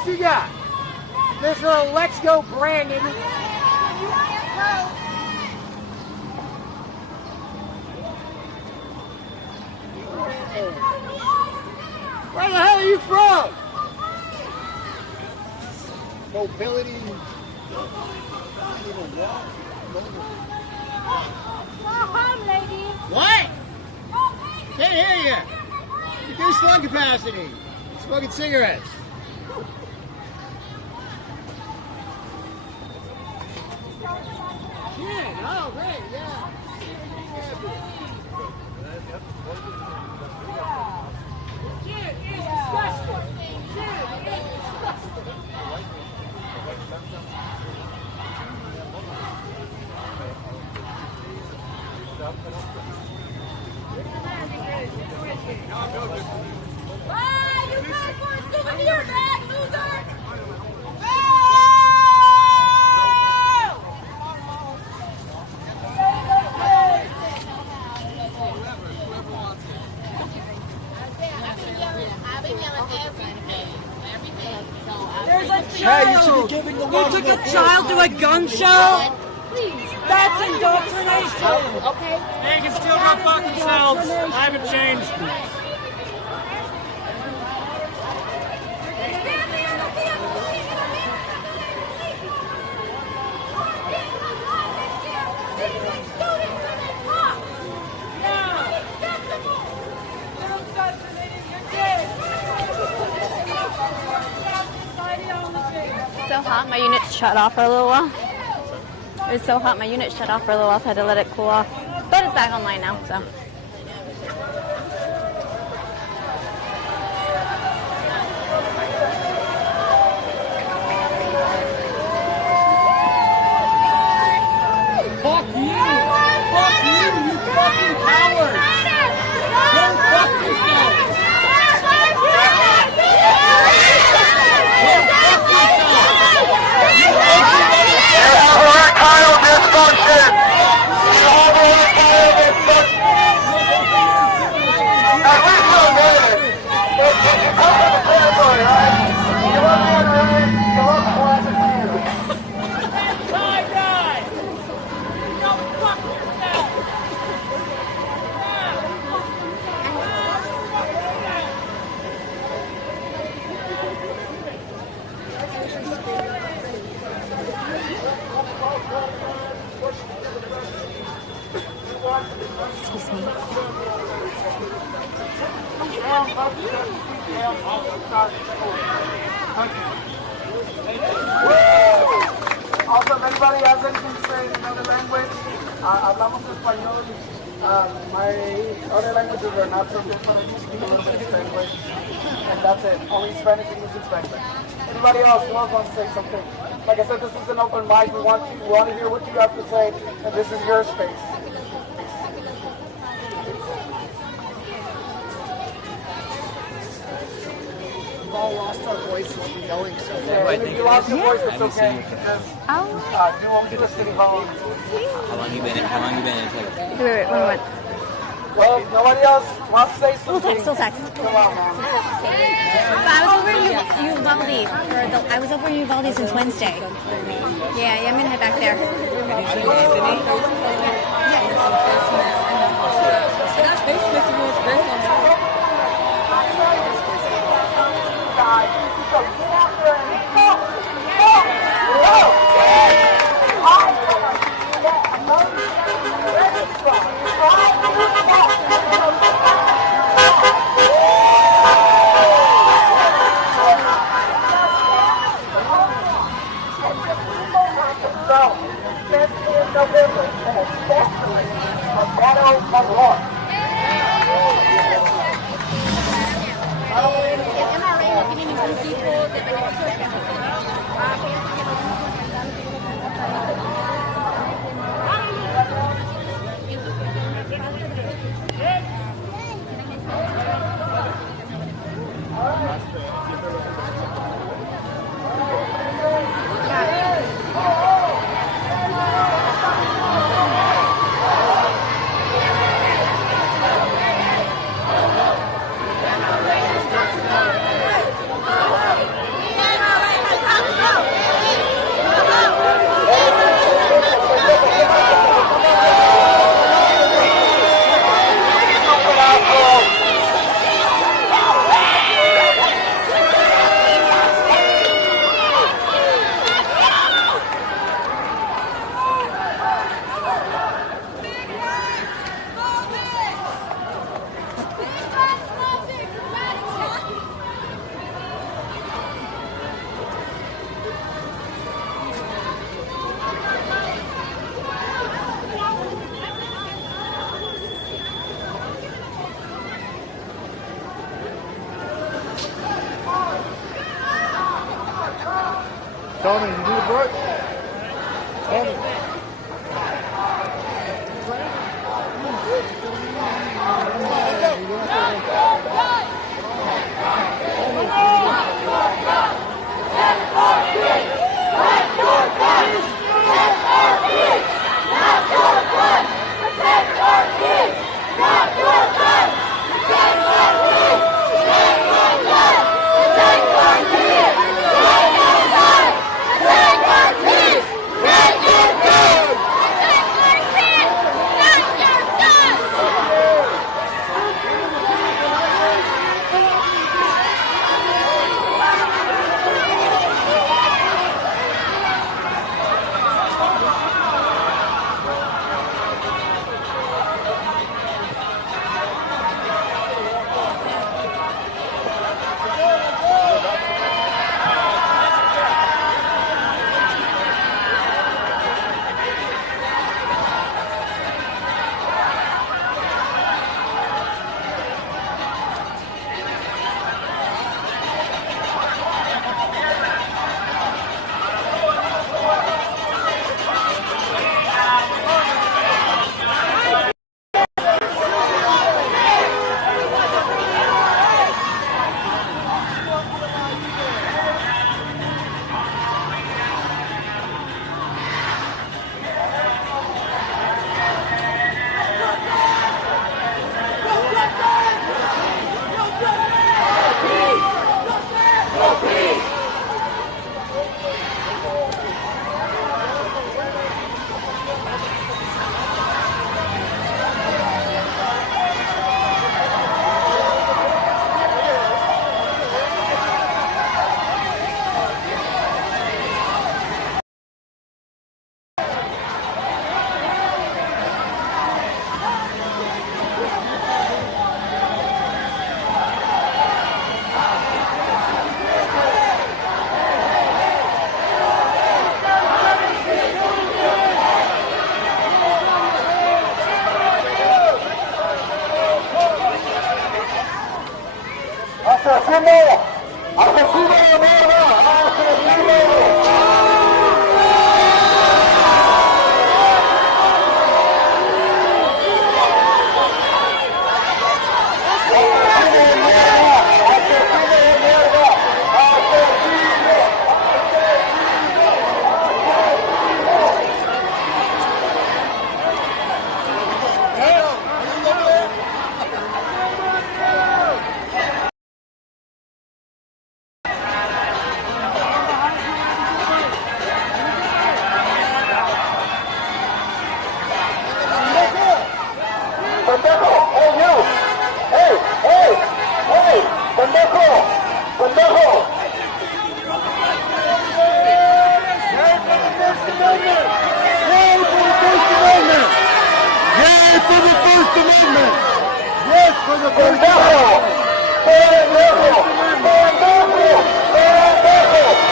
else you got? There's a Let's Go Brandon. Where the hell are you from? Mobility. What? Can't hear you. Reduced lung capacity. Smoking cigarettes. Yeah, oh, great, yeah. Shit is disgusting. Shit is disgusting. Hey, you guys want a souvenir bag, loser? There's a child! You took a child to a gun show? Please. That's indoctrination! Okay. They can still go fuck themselves. I haven't changed. So hot, my unit shut off for a little while. It was so hot, my unit shut off for a little while, so I had to let it cool off. But it's back online now, so. Fuck you! Fuck you, you fucking coward! Go fuck yourself! Erectile dysfunction! You have erectile dysfunction! At least for a minute! If you come from the territory, right? You love the NRA, you love the classic theater. Go fuck yourself. Excuse me. Also, if anybody has anything to say in another language, hablamos español. My other languages are not so good, but I do speak a little bit of Spanish. And that's it. Only Spanish, English, and Spanish. Anybody else who else wants to say something? Like I said, this is an open mic. We want to hear what you have to say, and this is your space. We've all lost our voices from yelling so much. Yeah, and if you lost your voice, it's okay. Because you won't be a city hall. How long you been in Texas? Wait, one moment. Well, nobody else wants to say something. Still text. Come on, man. I was over in Uvalde. I was over in Uvalde since Wednesday. Yeah, I'm gonna head back there. November, and especially a battle of war. NRA looking in Tony, you need a break? Tony. ¡Asesino! ¡Asesino de mierda! ¡Asesino! ¡Pendejo! ¡Hey, you! ¡Hey! ¡Hey! ¡Hey! ¡Pendejo! ¡Pendejo! ¡Yay for the First Amendment! ¡Yay for the First Amendment! ¡Yay for the First Amendment! ¡Yes for the First Amendment! ¡Pendejo! ¡Pendejo! ¡Pendejo!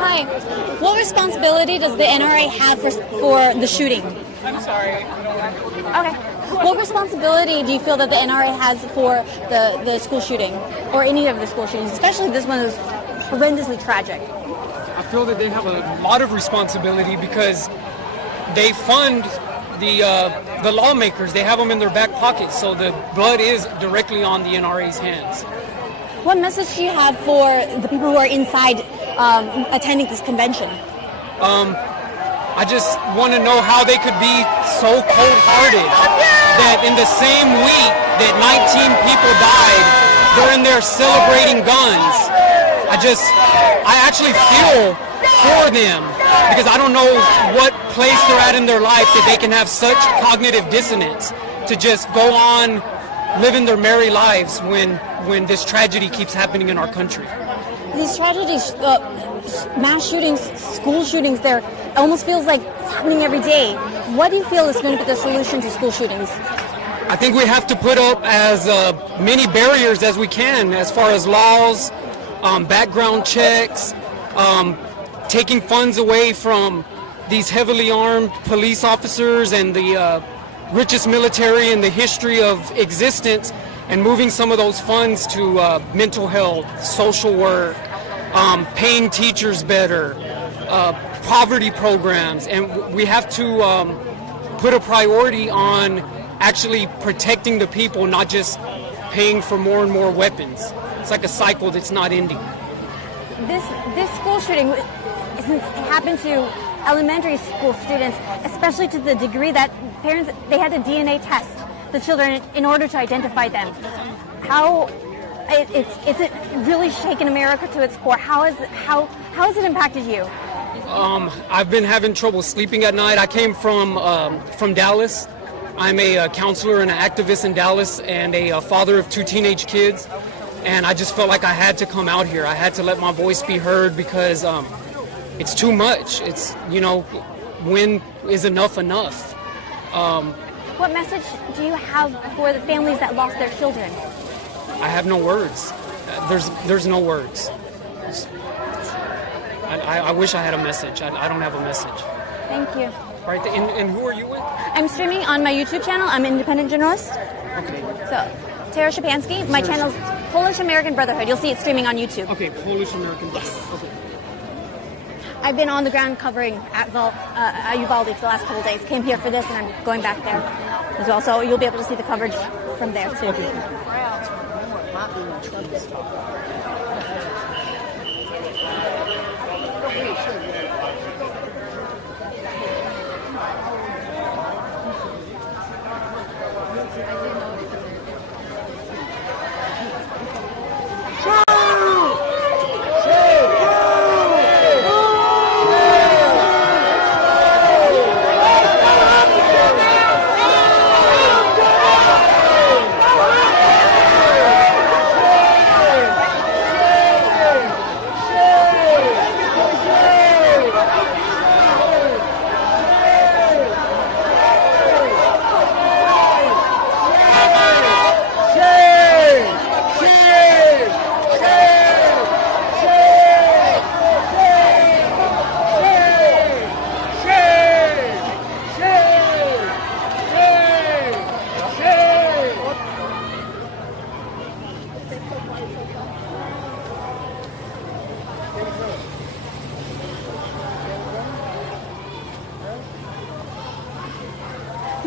Hi. What responsibility does the NRA have for the shooting? I'm sorry. Okay. What responsibility do you feel that the NRA has for the school shooting, or any of the school shootings, especially this one is horrendously tragic? I feel that they have a lot of responsibility because they fund the lawmakers. They have them in their back pockets, so the blood is directly on the NRA's hands. What message do you have for the people who are inside attending this convention? I just want to know how they could be so cold-hearted that in the same week that 19 people died, they're in there celebrating guns. I actually feel for them because I don't know what place they're at in their life that they can have such cognitive dissonance to just go on living their merry lives when this tragedy keeps happening in our country. These tragedies, mass shootings, school shootings, it almost feels like it's happening every day. What do you feel is going to be the solution to school shootings? I think we have to put up as many barriers as we can as far as laws, background checks, taking funds away from these heavily armed police officers and the richest military in the history of existence, and moving some of those funds to mental health, social work, paying teachers better, poverty programs, and we have to put a priority on actually protecting the people, not just paying for more and more weapons. It's like a cycle that's not ending. This school shooting, since it happened to elementary school students, especially to the degree that parents, they had to DNA test the children in order to identify them. It's really shaken America to its core. How has it impacted you? I've been having trouble sleeping at night. I came from Dallas. I'm a counselor and an activist in Dallas and a father of 2 teenage kids. And I just felt like I had to come out here. I had to let my voice be heard because it's too much. It's, when is enough? What message do you have for the families that lost their children? I have no words. There's no words. I wish I had a message. I don't have a message. Thank you. All right, and who are you with? I'm streaming on my YouTube channel. I'm an independent journalist. Okay. So, Tara Shapansky. My channel's Polish American Brotherhood. You'll see it streaming on YouTube. Okay, Polish American Brotherhood. Yes. Okay. I've been on the ground covering Uvalde for the last couple of days. Came here for this, and I'm going back there as well. So you'll be able to see the coverage from there too. Okay.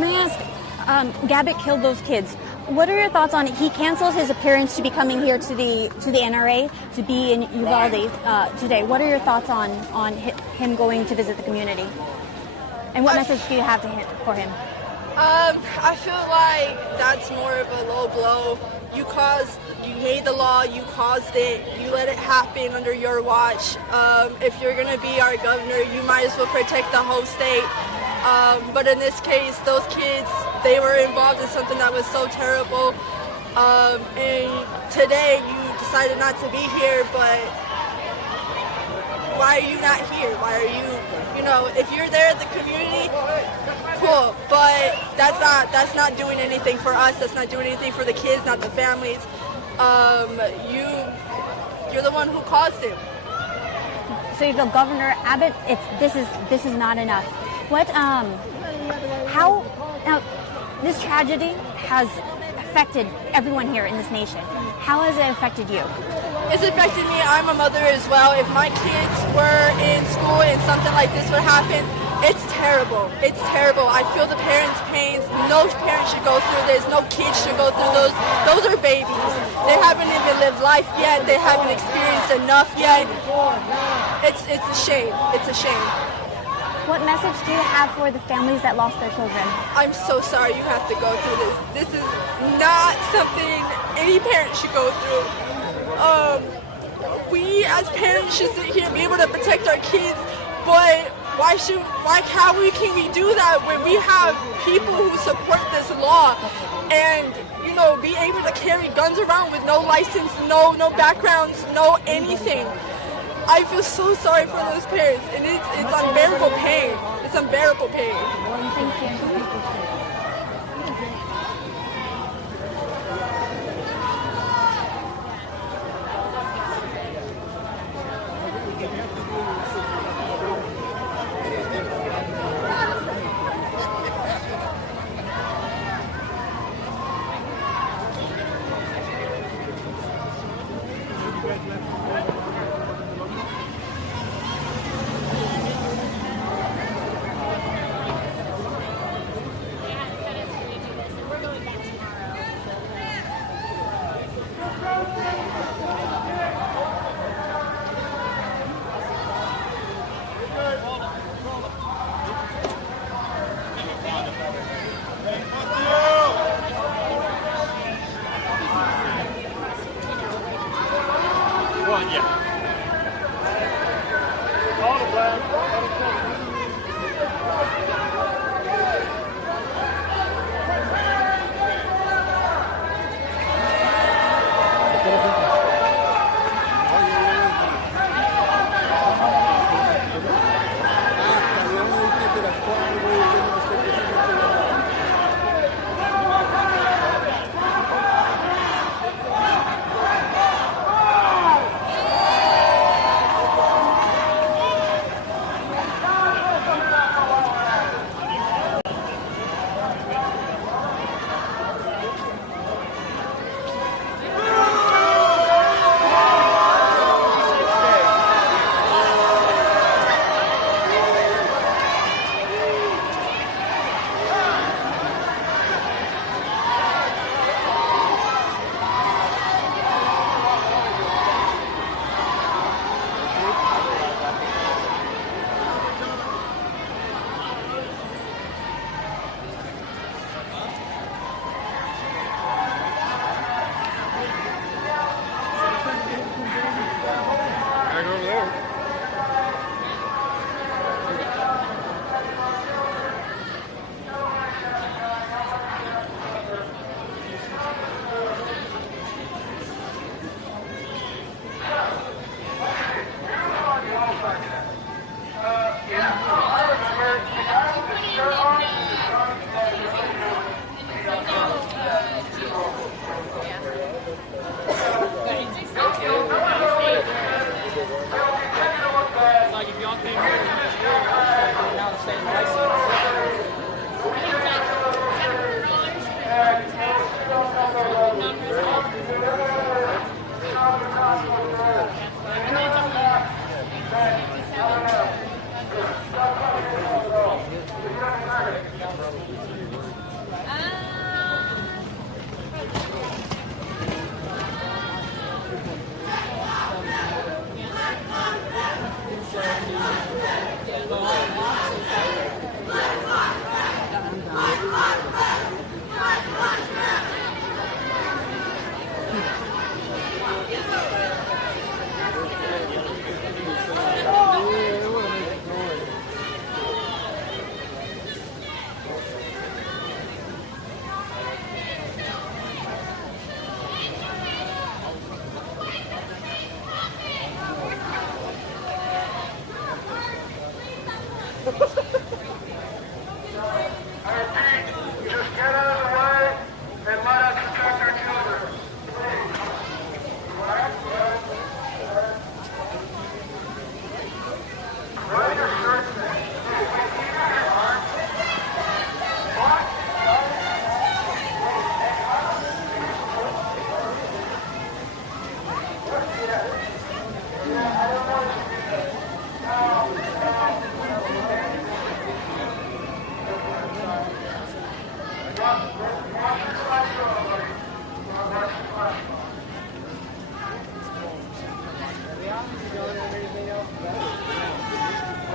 May I ask, Gabbett killed those kids. What are your thoughts on it? He canceled his appearance to be coming here to the NRA to be in Uvalde today. What are your thoughts on him going to visit the community? And what message do you have for him? I feel like that's more of a low blow. You made the law, you caused it, you let it happen under your watch. If you're going to be our governor, you might as well protect the whole state. But in this case, those kids, they were involved in something that was so terrible. And today you decided not to be here, but why are you not here? Why are you, if you're there at the community, cool, but that's not doing anything for us. That's not doing anything for the kids, not the families. You're the one who caused it. So you feel Governor Abbott, this is not enough. Now, this tragedy has affected everyone here in this nation. How has it affected you? It's affected me. I'm a mother as well. If my kids were in school and something like this would happen, it's terrible. It's terrible. I feel the parents' pains. No parent should go through this. No kids should go through those. Those are babies. They haven't even lived life yet. They haven't experienced enough yet. It's a shame. It's a shame. What message do you have for the families that lost their children? I'm so sorry you have to go through this. This is not something any parent should go through. We as parents should sit here and be able to protect our kids, but how can we do that when we have people who support this law and be able to carry guns around with no license, no backgrounds, no anything? I feel so sorry for those parents, and it's unbearable pain. It's unbearable pain. Thank you.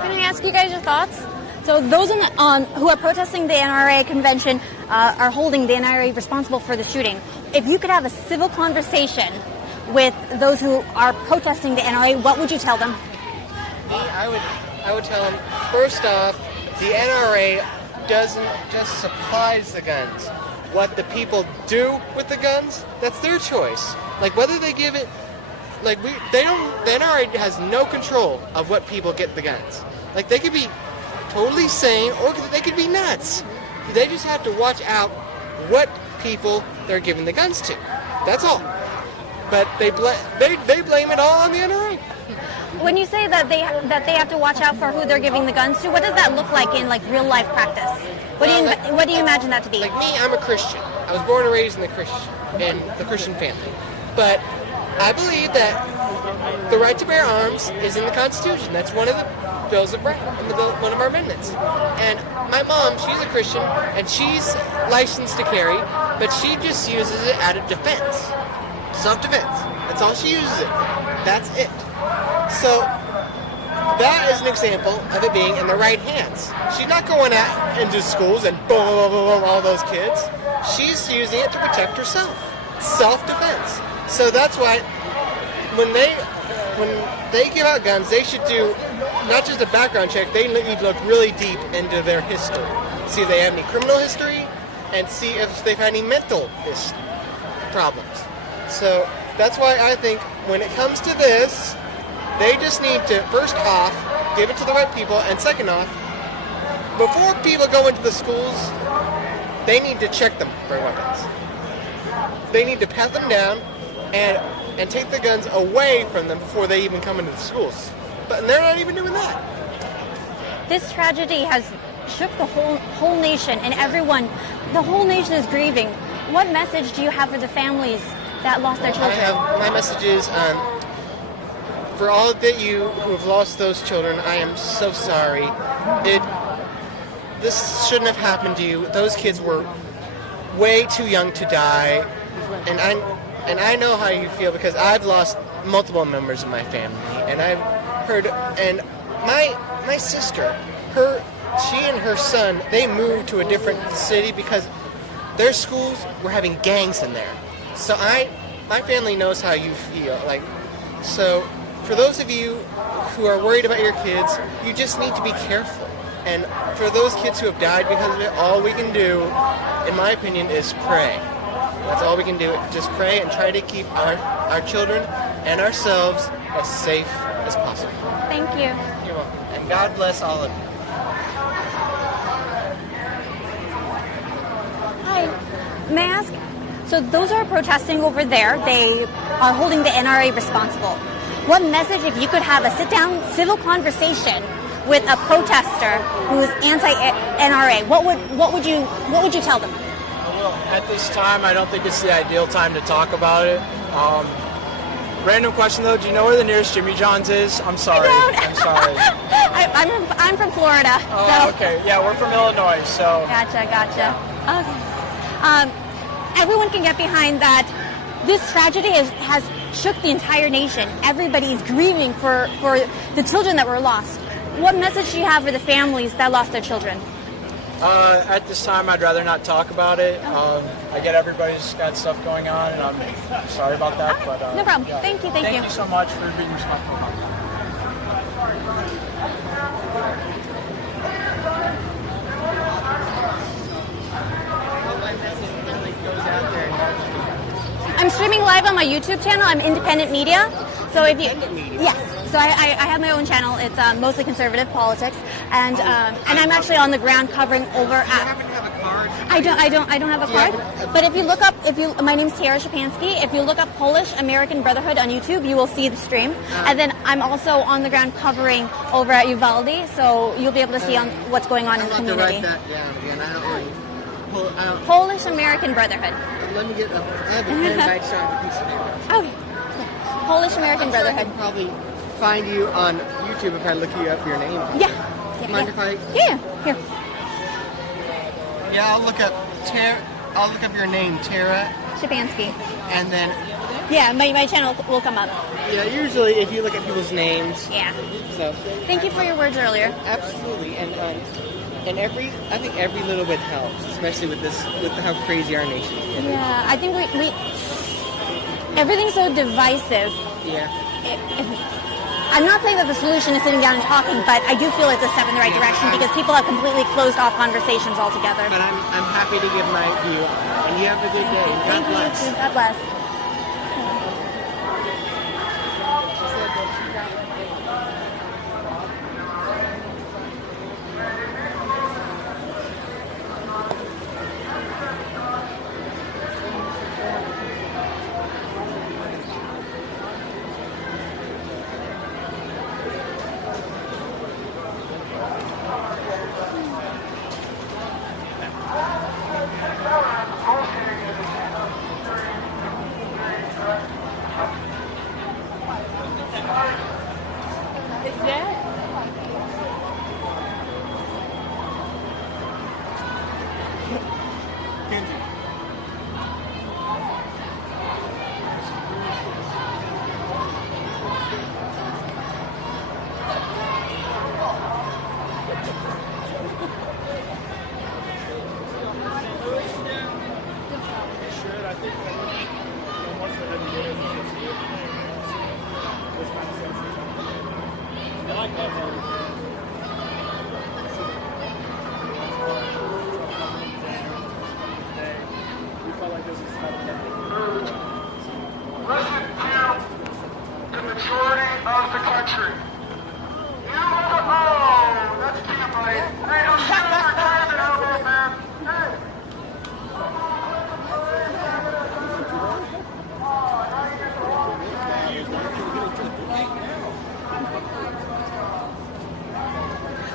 Can I ask you guys your thoughts? So those who are protesting the NRA convention are holding the NRA responsible for the shooting. If you could have a civil conversation with those who are protesting the NRA, what would you tell them? I would tell them, first off, the NRA doesn't just supplies the guns. What the people do with the guns, that's their choice. Like whether they give it, the NRA has no control of what people get the guns. Like they could be totally sane or they could be nuts. They just have to watch out what people they're giving the guns to. That's all. But they blame it all on the NRA. When you say that they have to watch out for who they're giving the guns to, what does that look like in real life practice? What do you imagine that to be? Like me, I'm a Christian. I was born and raised in the Christian family. But I believe that the right to bear arms is in the Constitution. That's one of the bills of rights, one of our amendments. And my mom, she's a Christian, and she's licensed to carry, but she just uses it out of defense. Self-defense. That's all she uses it for. That's it. So that is an example of it being in the right hands. She's not going out into schools and boom, all those kids. She's using it to protect herself. Self-defense. So that's why when they give out guns, they should do not just a background check, they need to look really deep into their history. See if they have any criminal history and see if they've had any mental problems. So that's why I think when it comes to this, they just need to, first off, give it to the right people, and second off, before people go into the schools, they need to check them for weapons. They need to pat them down and take the guns away from them before they even come into the schools. But they're not even doing that. This tragedy has shook the whole nation, and the whole nation is grieving. What message do you have for the families that lost their children? My message is, for all that you who have lost those children, I am so sorry. This shouldn't have happened to you. Those kids were way too young to die, and I know how you feel because I've lost multiple members of my family, and I've heard. And my sister, she and her son, they moved to a different city because their schools were having gangs in there. So my family knows how you feel. So for those of you who are worried about your kids, you just need to be careful. And for those kids who have died because of it, all we can do, in my opinion, is pray. That's all we can do. Just pray and try to keep our children and ourselves as safe as possible. Thank you. You're welcome. And God bless all of you. Hi. May I ask? So those who are protesting over there, they are holding the NRA responsible. What message, if you could have a sit-down civil conversation with a protester who is anti-NRA, what would you tell them? Well, at this time, I don't think it's the ideal time to talk about it. Random question though, do you know where the nearest Jimmy John's is? I'm sorry. I'm sorry. I'm from Florida. Oh, so. Okay. Yeah, we're from Illinois, so. Gotcha. Okay. Everyone can get behind that. This tragedy has shook the entire nation. Everybody is grieving for the children that were lost. What message do you have for the families that lost their children? At this time, I'd rather not talk about it. I get everybody's got stuff going on, and I'm sorry about that. But no problem. Yeah. Thank you. Thank you so much for being respectful. I'm streaming live on my YouTube channel. I'm Independent Media. So if you, yes. So I have my own channel. It's mostly conservative politics, and I'm actually on the ground covering over at. I don't have a card. But if you look up, my name's Tiara Shapansky. If you look up Polish American Brotherhood on YouTube, you will see the stream. And then I'm also on the ground covering over at Uvalde, so you'll be able to see on what's going on in the community. To write that down again. I don't really. Polish American Brotherhood. Let me get. I have a pen back so I have a piece of paper. Oh, yeah. Polish American Brotherhood. I can probably find you on YouTube if I look you up your name. Yeah. Mind if I? Yeah. Here. Yeah, I'll look up your name, Tara Shapansky. And then, Yeah, my channel will come up. yeah, usually if you look at people's names. Yeah. So. Thank you for your words earlier. Absolutely, and I think every little bit helps, especially with how crazy our nation is getting. Yeah, I think we everything's so divisive. Yeah. I'm not saying that the solution is sitting down and talking, but I do feel it's a step in the right direction because people have completely closed off conversations altogether. But I'm happy to give my view on it. And you have a good day. God bless. You too. God bless.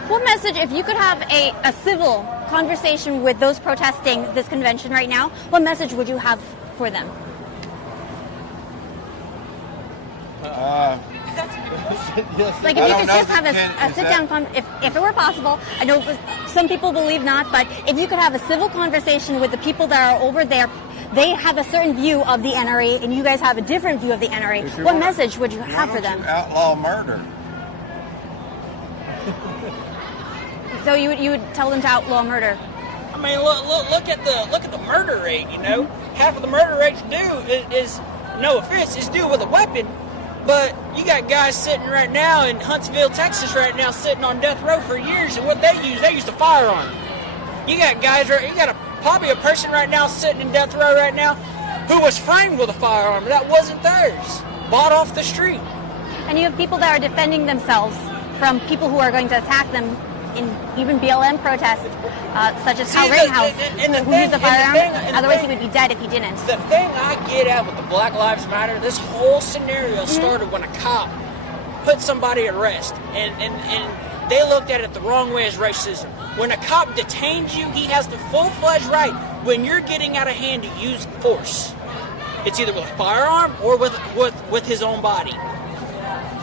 What message, if you could have a civil conversation with those protesting this convention right now, what message would you have for them? Like if you could just have a sit-down, if it were possible, I know some people believe not, but if you could have a civil conversation with the people that are over there, they have a certain view of the NRA and you guys have a different view of the NRA, what message would you have for them? Outlaw murder. So you would tell them to outlaw murder? I mean, look at the murder rate. You know, half of the murder rates is no offense, is due with a weapon. But you got guys sitting right now in Huntsville, Texas, right now, sitting on death row for years, and what they used a firearm. You got guys, you got probably a person right now sitting in death row right now who was framed with a firearm that wasn't theirs, bought off the street. And you have people that are defending themselves from people who are going to attack them in even BLM protests, such as Kyle Rittenhouse, who used a firearm. Otherwise, he would be dead if he didn't. The thing I get at with the Black Lives Matter, this whole scenario started when a cop put somebody at rest, and they looked at it the wrong way as racism. When a cop detains you, he has the full-fledged right, when you're getting out of hand, to use force. It's either with a firearm or with his own body.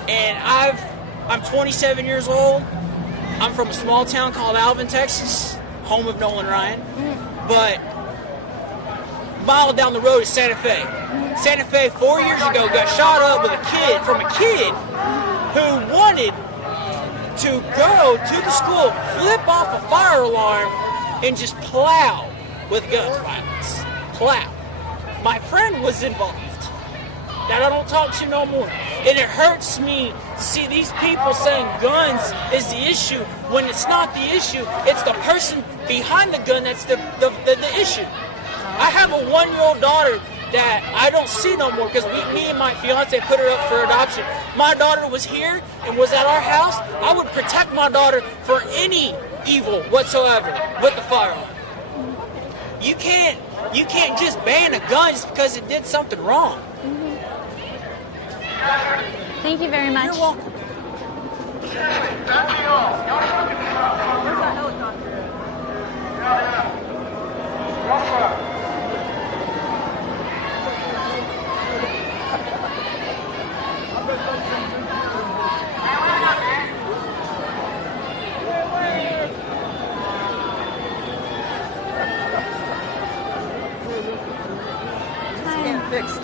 And I'm 27 years old. I'm from a small town called Alvin, Texas, home of Nolan Ryan. But a mile down the road is Santa Fe. Santa Fe 4 years ago got shot up with a kid who wanted to go to the school, flip off a fire alarm, and just plow with guns violence. Plow. My friend was involved. That I don't talk to no more. And it hurts me to see these people saying guns is the issue when it's not the issue. It's the person behind the gun that's the issue. I have a 1-year-old daughter that I don't see no more because me and my fiance put her up for adoption. My daughter was here and was at our house. I would protect my daughter for any evil whatsoever with the firearm. You can't just ban a gun just because it did something wrong. Thank you very much. You're welcome.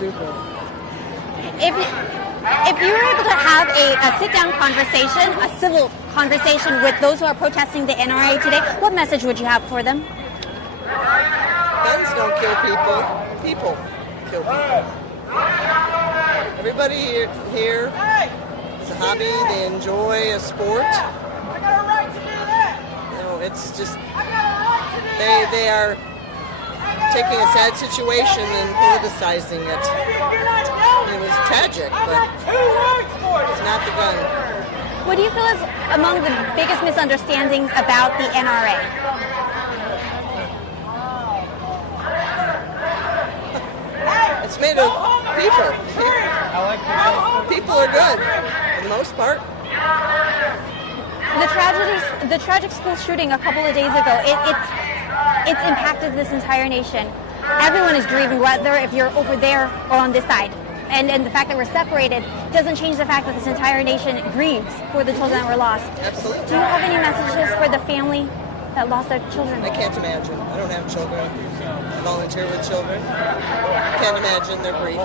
stupid. If you were able to have a sit-down conversation, a civil conversation with those who are protesting the NRA today, what message would you have for them? Guns don't kill people. People kill people. Everybody here is a hobby. They enjoy a sport. You know, it's just they are taking a sad situation and politicizing it. It was tragic, but it's not the gun. What do you feel is among the biggest misunderstandings about the NRA? It's made of people. People are good, for the most part. The tragic school shooting a couple of days ago, it's impacted this entire nation. Everyone is grieving, whether if you're over there or on this side. And the fact that we're separated doesn't change the fact that this entire nation grieves for the children that were lost. Absolutely. Do you have any messages for the family that lost their children? I can't imagine. I don't have children. I volunteer with children. I can't imagine their grief.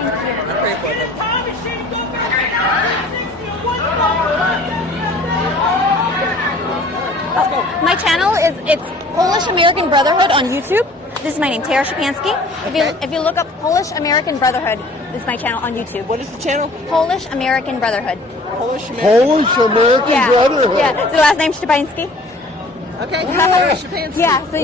Thank you. I pray for them. My channel it's Polish American Brotherhood on YouTube. This is my name, Tara Shapansky. If you look up Polish American Brotherhood, this is my channel on YouTube. What is the channel? Polish American Brotherhood. Polish American Brotherhood. Yeah, the last name Shapansky. Okay, Tara Shapansky. Yeah, so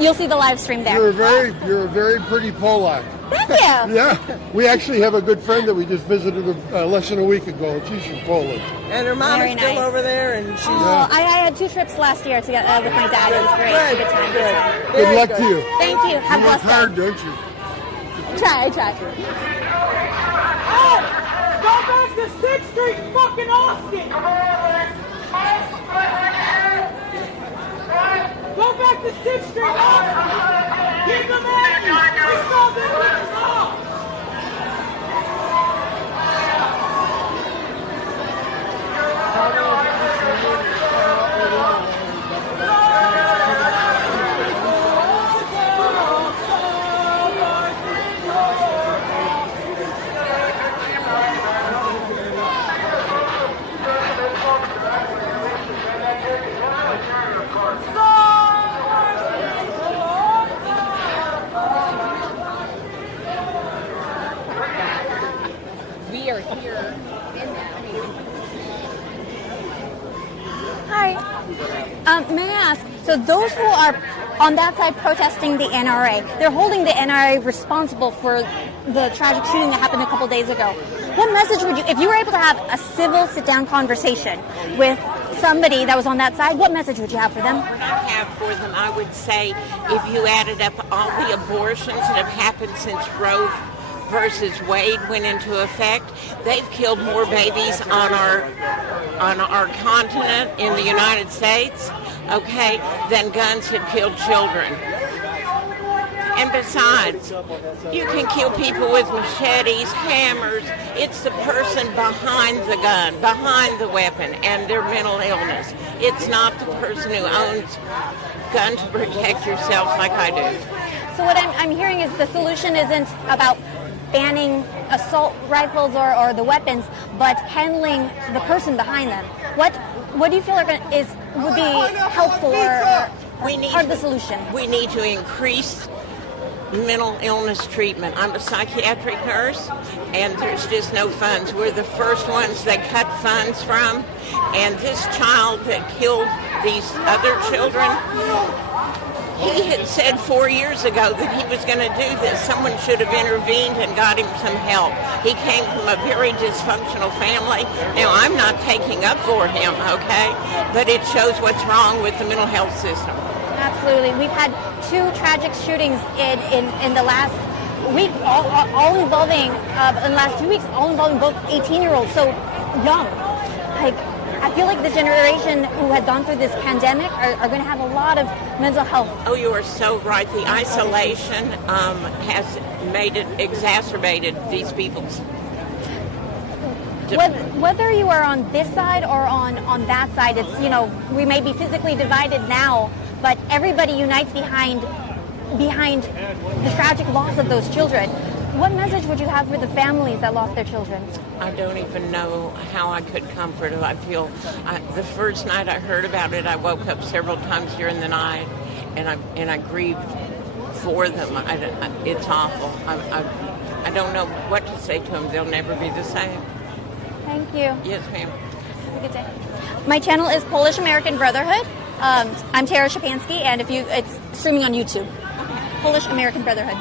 you'll see the live stream there. You're a very pretty Polak. Thank you. Yeah, we actually have a good friend that we just visited less than a week ago. She's from Poland. And her mom is still over there, and she's. I had 2 trips last year to get with my dad. It was great. Good time. Good luck to you. Thank you. Have you work blessed hard, day. don't you? I try. Go back to 6th Street, fucking Austin! Go back to 6th Street, Austin! Get them at me! We saw them bitches off! We are here in that. Hi. May I ask, so those who are on that side protesting the NRA, they're holding the NRA responsible for the tragic shooting that happened a couple days ago. What message would you, if you were able to have a civil sit-down conversation with somebody that was on that side, what message would you have for them? What I have for them, I would say, if you added up all the abortions that have happened since Roe versus Wade went into effect, they've killed more babies on our continent in the United States, okay, than guns have killed children. And besides, you can kill people with machetes, hammers. It's the person behind the gun, behind the weapon, and their mental illness. It's not the person who owns gun to protect yourself like I do. So what I'm hearing is the solution isn't about banning assault rifles or the weapons, but handling the person behind them. What do you feel would be helpful or part of the solution? We need to increase mental illness treatment. I'm a psychiatric nurse, and there's just no funds. We're the first ones they cut funds from, and this child that killed these other children, he had said 4 years ago that he was going to do this. Someone should have intervened and got him some help. He came from a very dysfunctional family. Now, I'm not taking up for him, okay? But it shows what's wrong with the mental health system. Absolutely. We've had 2 tragic shootings in the last week, all involving, in the last 2 weeks, all involving both 18-year-olds, so young. I feel like the generation who has gone through this pandemic are going to have a lot of mental health. Oh, you are so right. The isolation has exacerbated these people's. Whether you are on this side or on that side, it's, we may be physically divided now, but everybody unites behind behind the tragic loss of those children. What message would you have for the families that lost their children? I don't even know how I could comfort them. I feel the first night I heard about it, I woke up several times during the night, and I grieved for them. It's awful. I don't know what to say to them. They'll never be the same. Thank you. Yes, ma'am. Have a good day. My channel is Polish American Brotherhood. I'm Tara Shapansky, and it's streaming on YouTube. Polish American Brotherhood.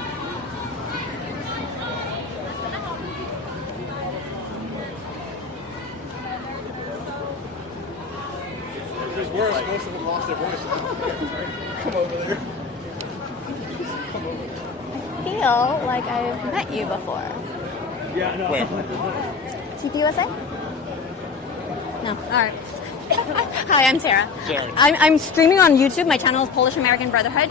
It's worse. Most of them lost their voice. Come over there. Come over there. I feel like I've met you before. Yeah, I know. Where? TPUSA? No. All right. Hi, I'm Tara. Jared. I'm streaming on YouTube. My channel is Polish American Brotherhood.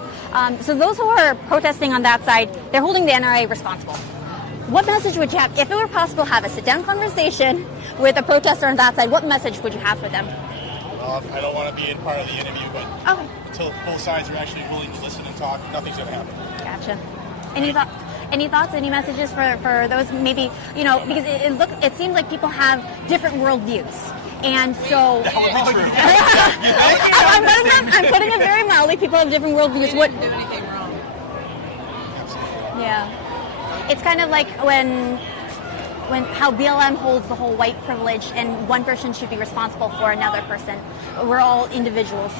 So those who are protesting on that side, they're holding the NRA responsible. What message would you have, if it were possible to have a sit-down conversation with a protester on that side, what message would you have for them? I don't want to be in part of the interview, but until both sides are actually willing to listen and talk, nothing's going to happen. Gotcha. Any thoughts, any messages for those maybe, because it seems like people have different worldviews. And so That would be true. I'm putting it very mildly. People have different worldviews. What? Do anything wrong? Yeah. It's kind of like when how BLM holds the whole white privilege and one person should be responsible for another person. We're all individuals.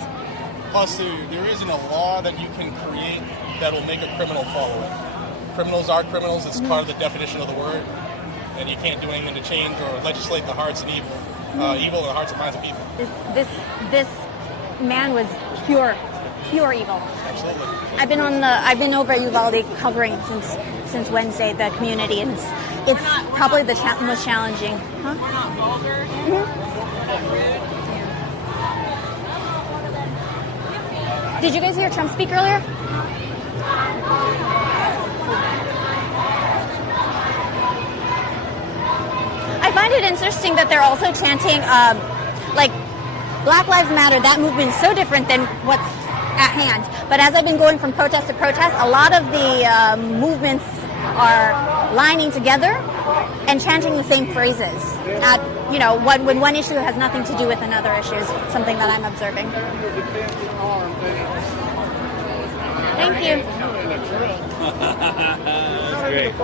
Plus, there isn't a law that you can create that will make a criminal follow it. Criminals are criminals. It's part of the definition of the word. And you can't do anything to change or legislate the hearts of evil. Evil in the hearts and minds of people. This man was pure evil. Absolutely. I've been over at Uvalde covering since Wednesday the community, and it's probably the most challenging. Huh? We're not vulgar. Mm-hmm. Did you guys hear Trump speak earlier? I find it interesting that they're also chanting, like, Black Lives Matter. That movement is so different than what's at hand. But as I've been going from protest to protest, a lot of the movements are lining together and chanting the same phrases. When one issue has nothing to do with another issue is something that I'm observing. Thank you. That's great.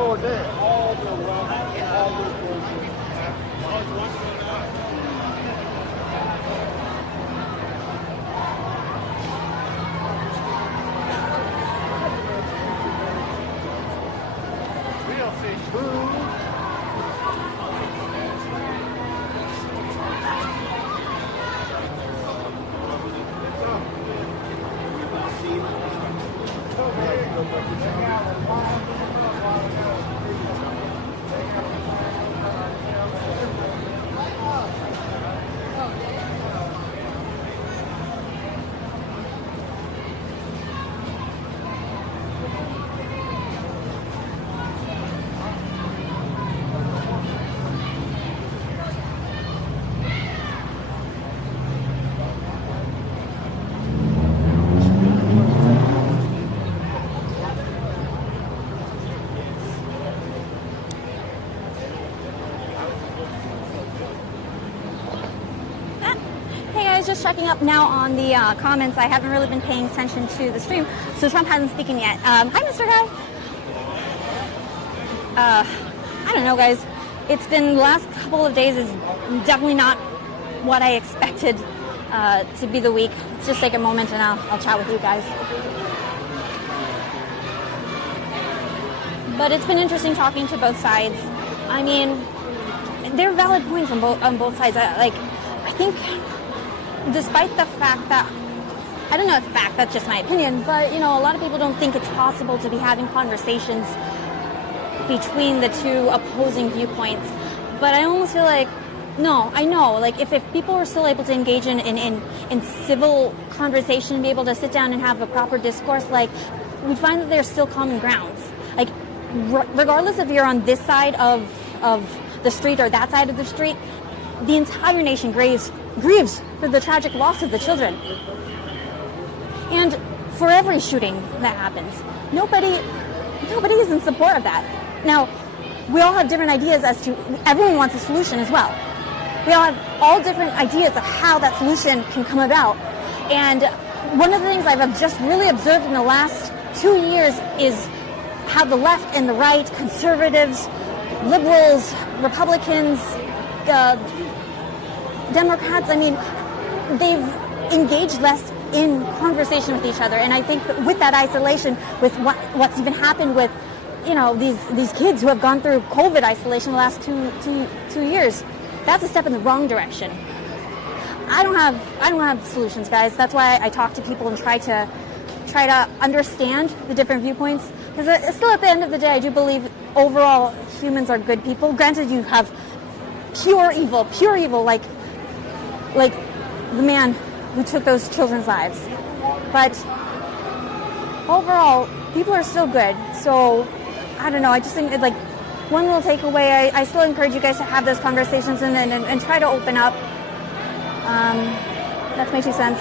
Just checking up now on the comments. I haven't really been paying attention to the stream, so Trump hasn't speaking yet. Hi, Mr. Guy. I don't know, guys. It's been the last couple of days is definitely not what I expected to be the week. Let's just take a moment and I'll chat with you guys. But it's been interesting talking to both sides. I mean, there are valid points on both sides. I think. Despite the fact that, I don't know if fact, that's just my opinion, but, a lot of people don't think it's possible to be having conversations between the two opposing viewpoints. But I almost feel like, no, I know, like, if people are still able to engage in civil conversation and be able to sit down and have a proper discourse, like, we'd find that there's still common grounds. Like, regardless if you're on this side of the street or that side of the street, the entire nation grieves for the tragic loss of the children. And for every shooting that happens. Nobody is in support of that. Now, we all have different ideas as to, everyone wants a solution as well. We all have all different ideas of how that solution can come about. And one of the things I've just really observed in the last 2 years is how the left and the right, conservatives, liberals, Republicans, Democrats, I mean, they've engaged less in conversation with each other. And I think with that isolation, with what's even happened with, you know, these kids who have gone through COVID isolation the last two years, that's a step in the wrong direction. I don't have solutions, guys. That's why I talk to people and try to understand the different viewpoints. Because still, at the end of the day, I do believe overall humans are good people. Granted, you have pure evil, like the man who took those children's lives. But overall, people are still good. So I don't know. I just think like one little takeaway. I still encourage you guys to have those conversations and try to open up. That makes sense.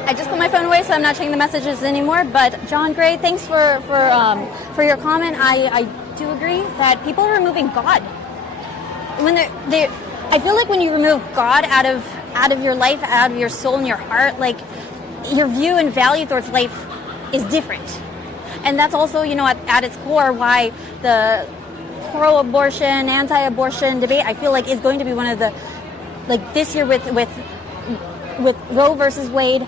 I just put my phone away, so I'm not checking the messages anymore. But John Gray, thanks for your comment. I do agree that people are removing God. When I feel like when you remove God out of your life, out of your soul and your heart, like your view and value towards life is different. And that's also, you know, at its core why the pro-abortion, anti-abortion debate, I feel like is going to be one of the, like this year with Roe versus Wade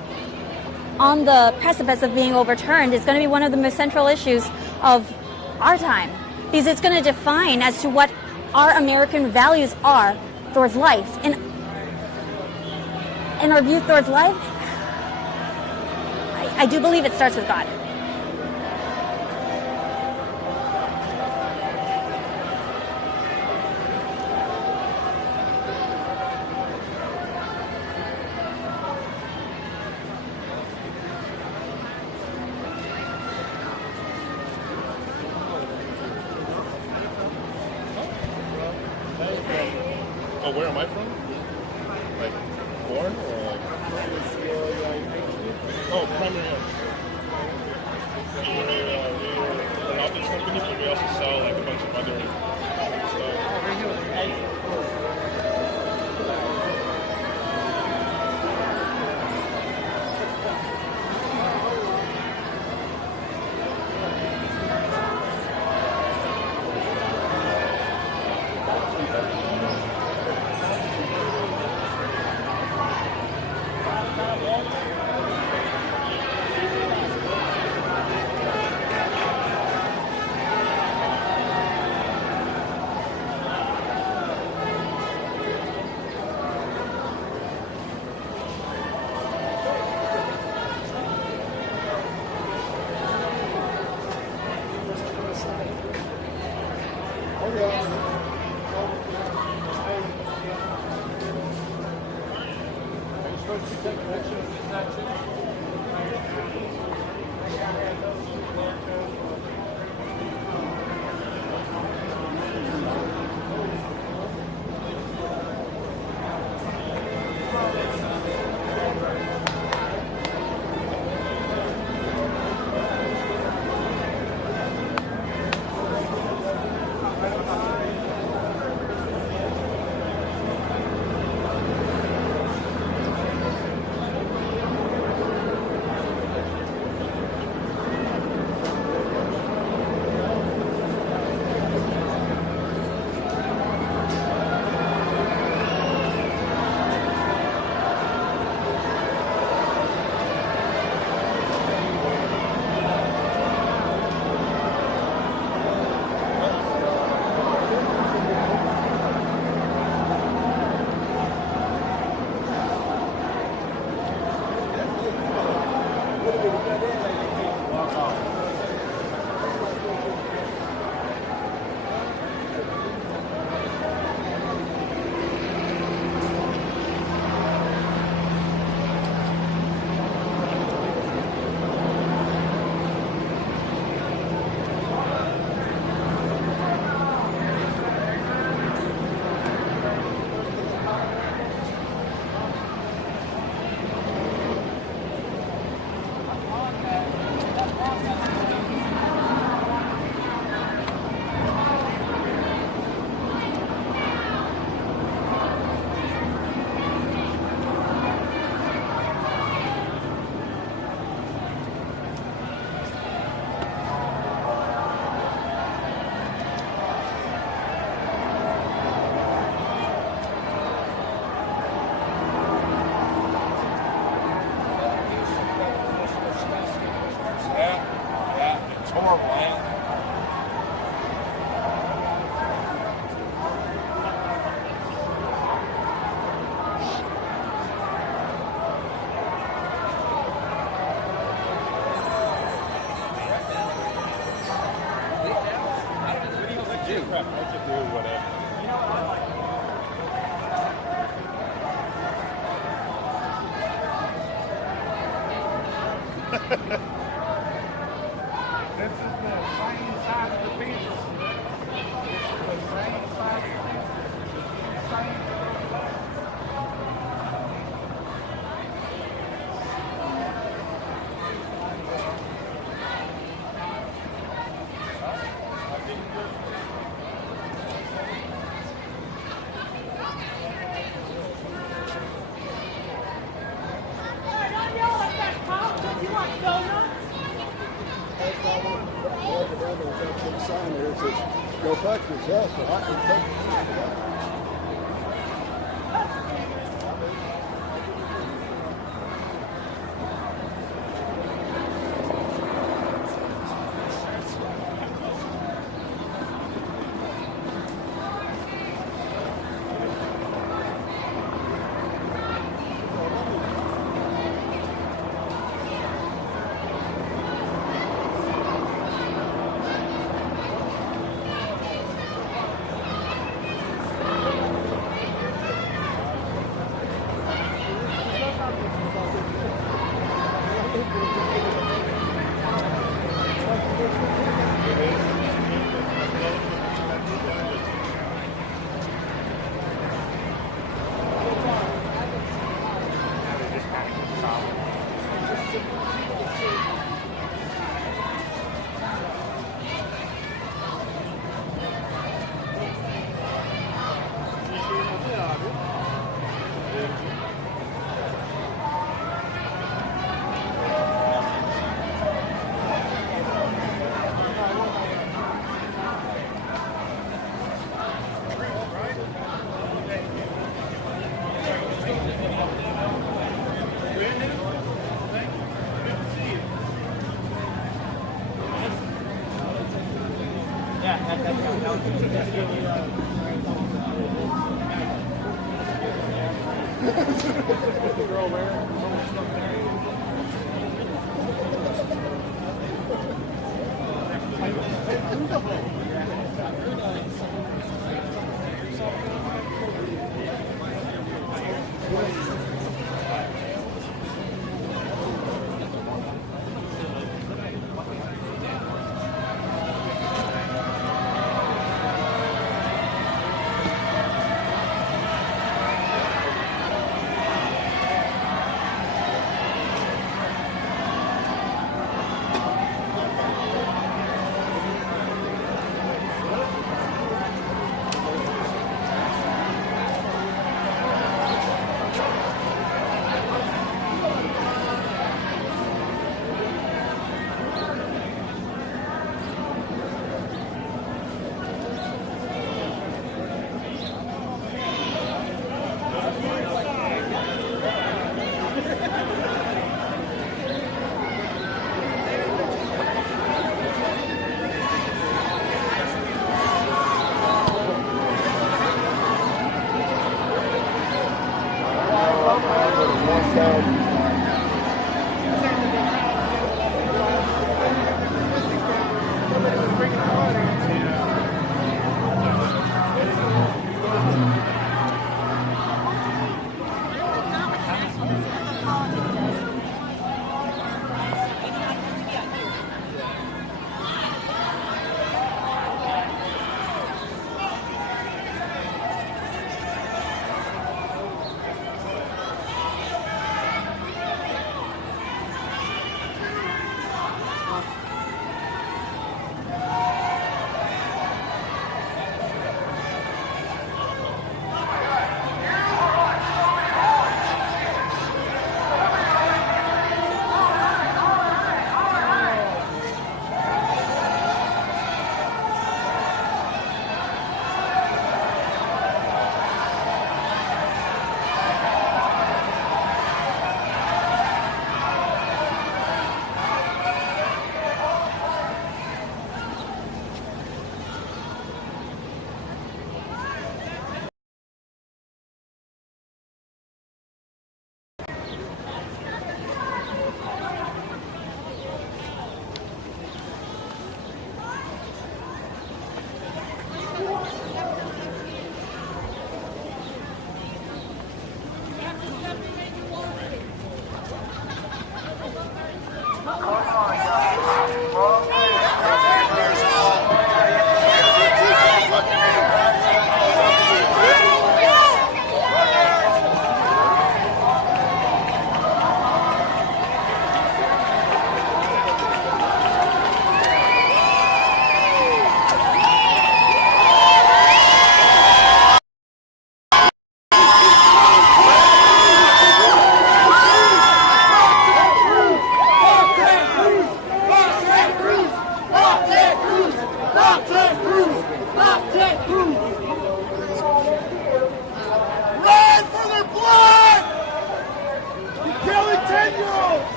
on the precipice of being overturned, is going to be one of the most central issues of our time, because it's going to define as to what our American values are towards life. And our view towards life, I do believe it starts with God. Oh, where am I from? Like, born or? Oh, primary health. We're an optics company, but we also sell like a bunch of other stuff. I could do whatever. This is the same side of the fence. The same side of the fence. Same. Sign there says, go fuck yourself, so I can take it.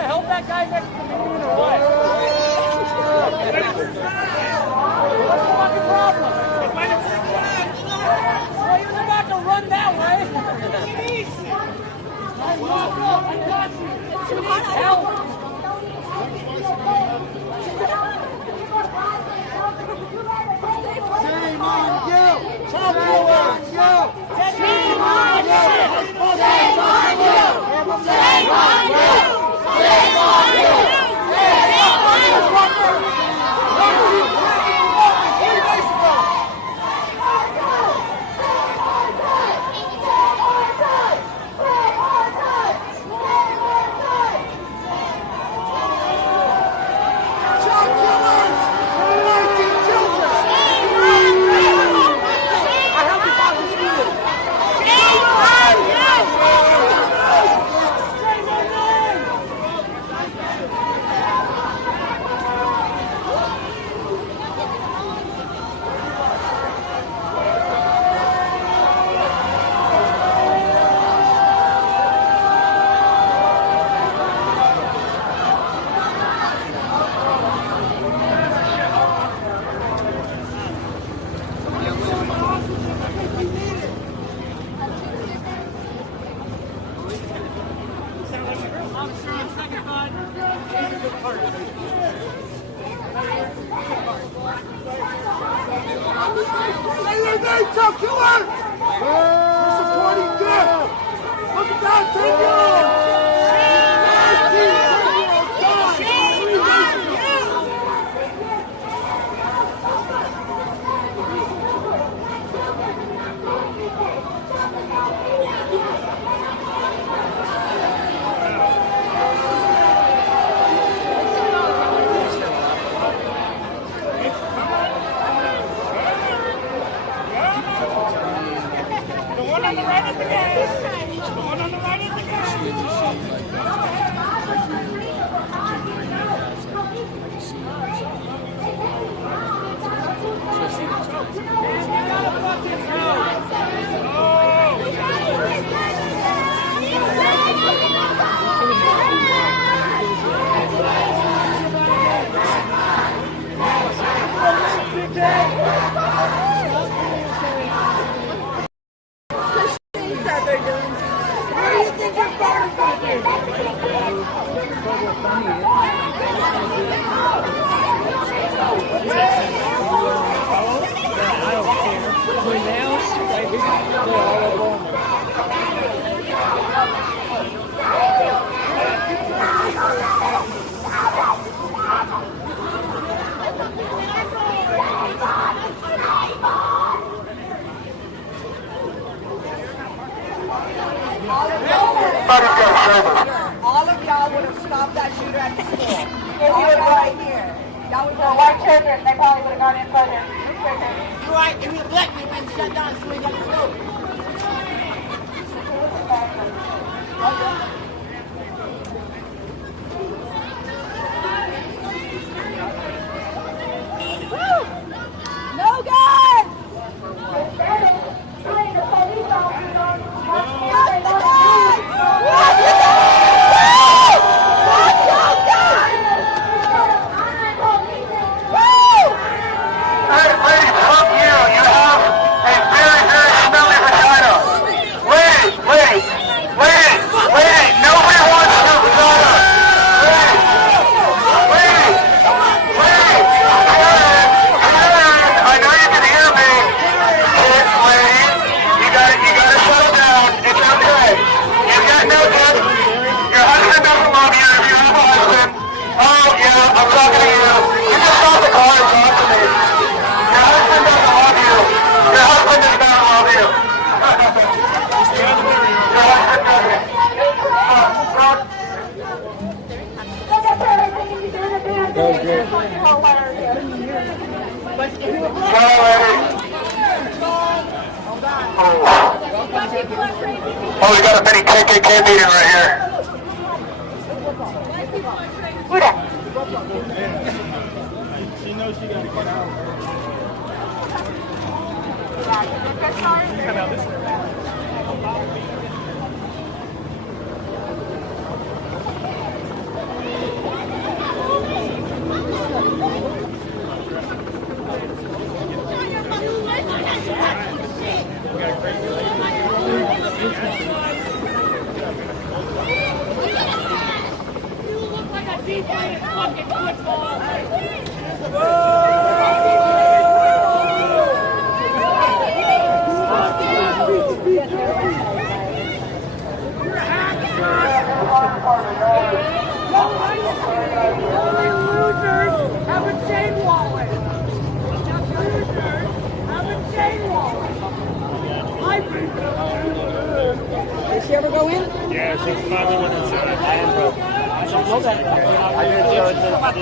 gonna help that guy next to me or what? What's the fucking problem? Well, he was about to run that way. I got you. You need help. Shame on you! Shame on you! Shame on you! Shame on you! Shame on you! Shame on you! All of y'all would have stopped that shooter at the school. If he was right here. Y'all would have white children, they probably would have gone in further. You're right, if he was black, he would have been shut down as soon as he got to school. No guns! Oh, we got a mini KKK meeting right here. Who that? She knows she got to get out. Come out this way. see you playing fucking football. Losers have a chain wallet. Losers have a chain wallet. Did she ever go in? Yeah, she finally went inside. I don't know that. I did show it before. I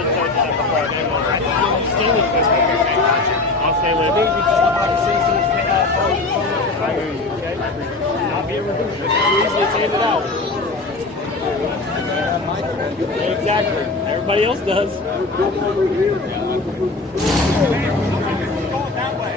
didn't know that. I'll stay with this one. I'll stay with it. Maybe just look like a citizen. I hear you, okay? Not be able to do it. You easily take it out. Exactly. Everybody else does. Going that way.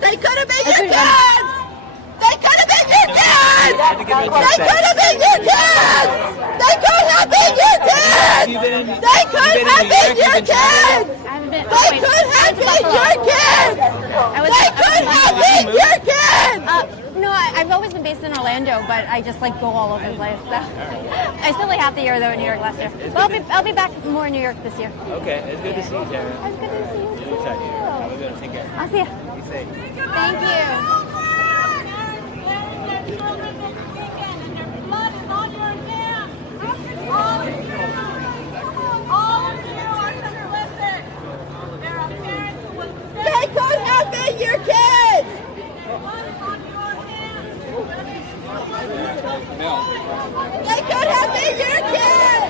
They could have been your kids! They could have been your kids! They could have been your kids! They could have been your kids! They could have been your kids! They could have been your kids! They could have been your kids! No, I've always been based in Orlando, but I just like go all over the place. So. I spent like half the year though in New York last year. But I'll be back more in New York this year. Okay, it's good to see you, Tara. It's good to see you too. Have a good one. Take care. I'll see you. Be safe. Thank you. They could have been your kids! They could have been your kids!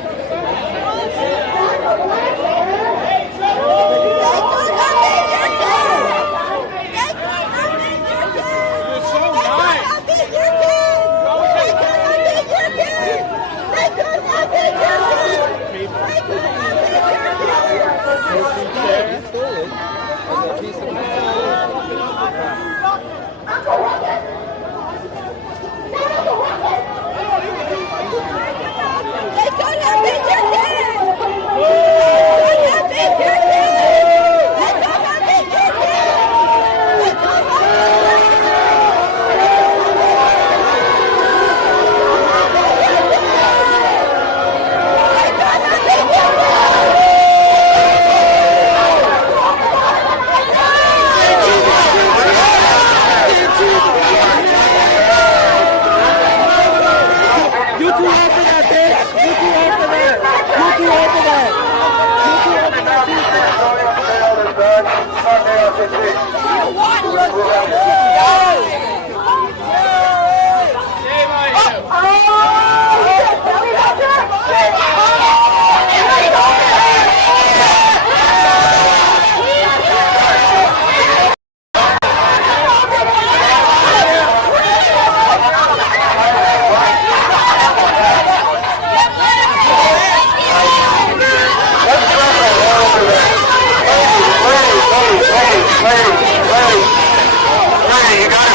You got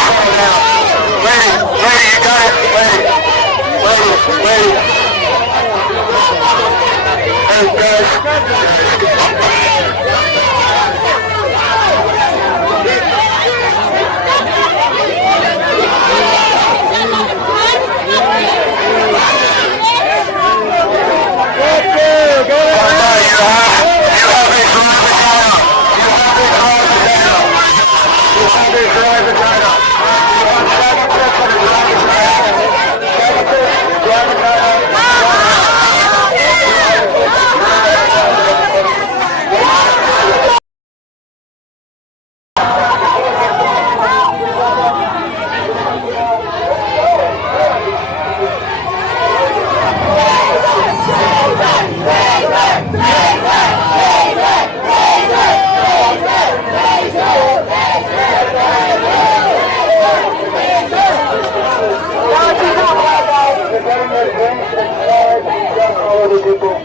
race and flag and jump all over people. We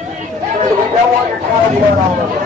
don't want your child to run all over.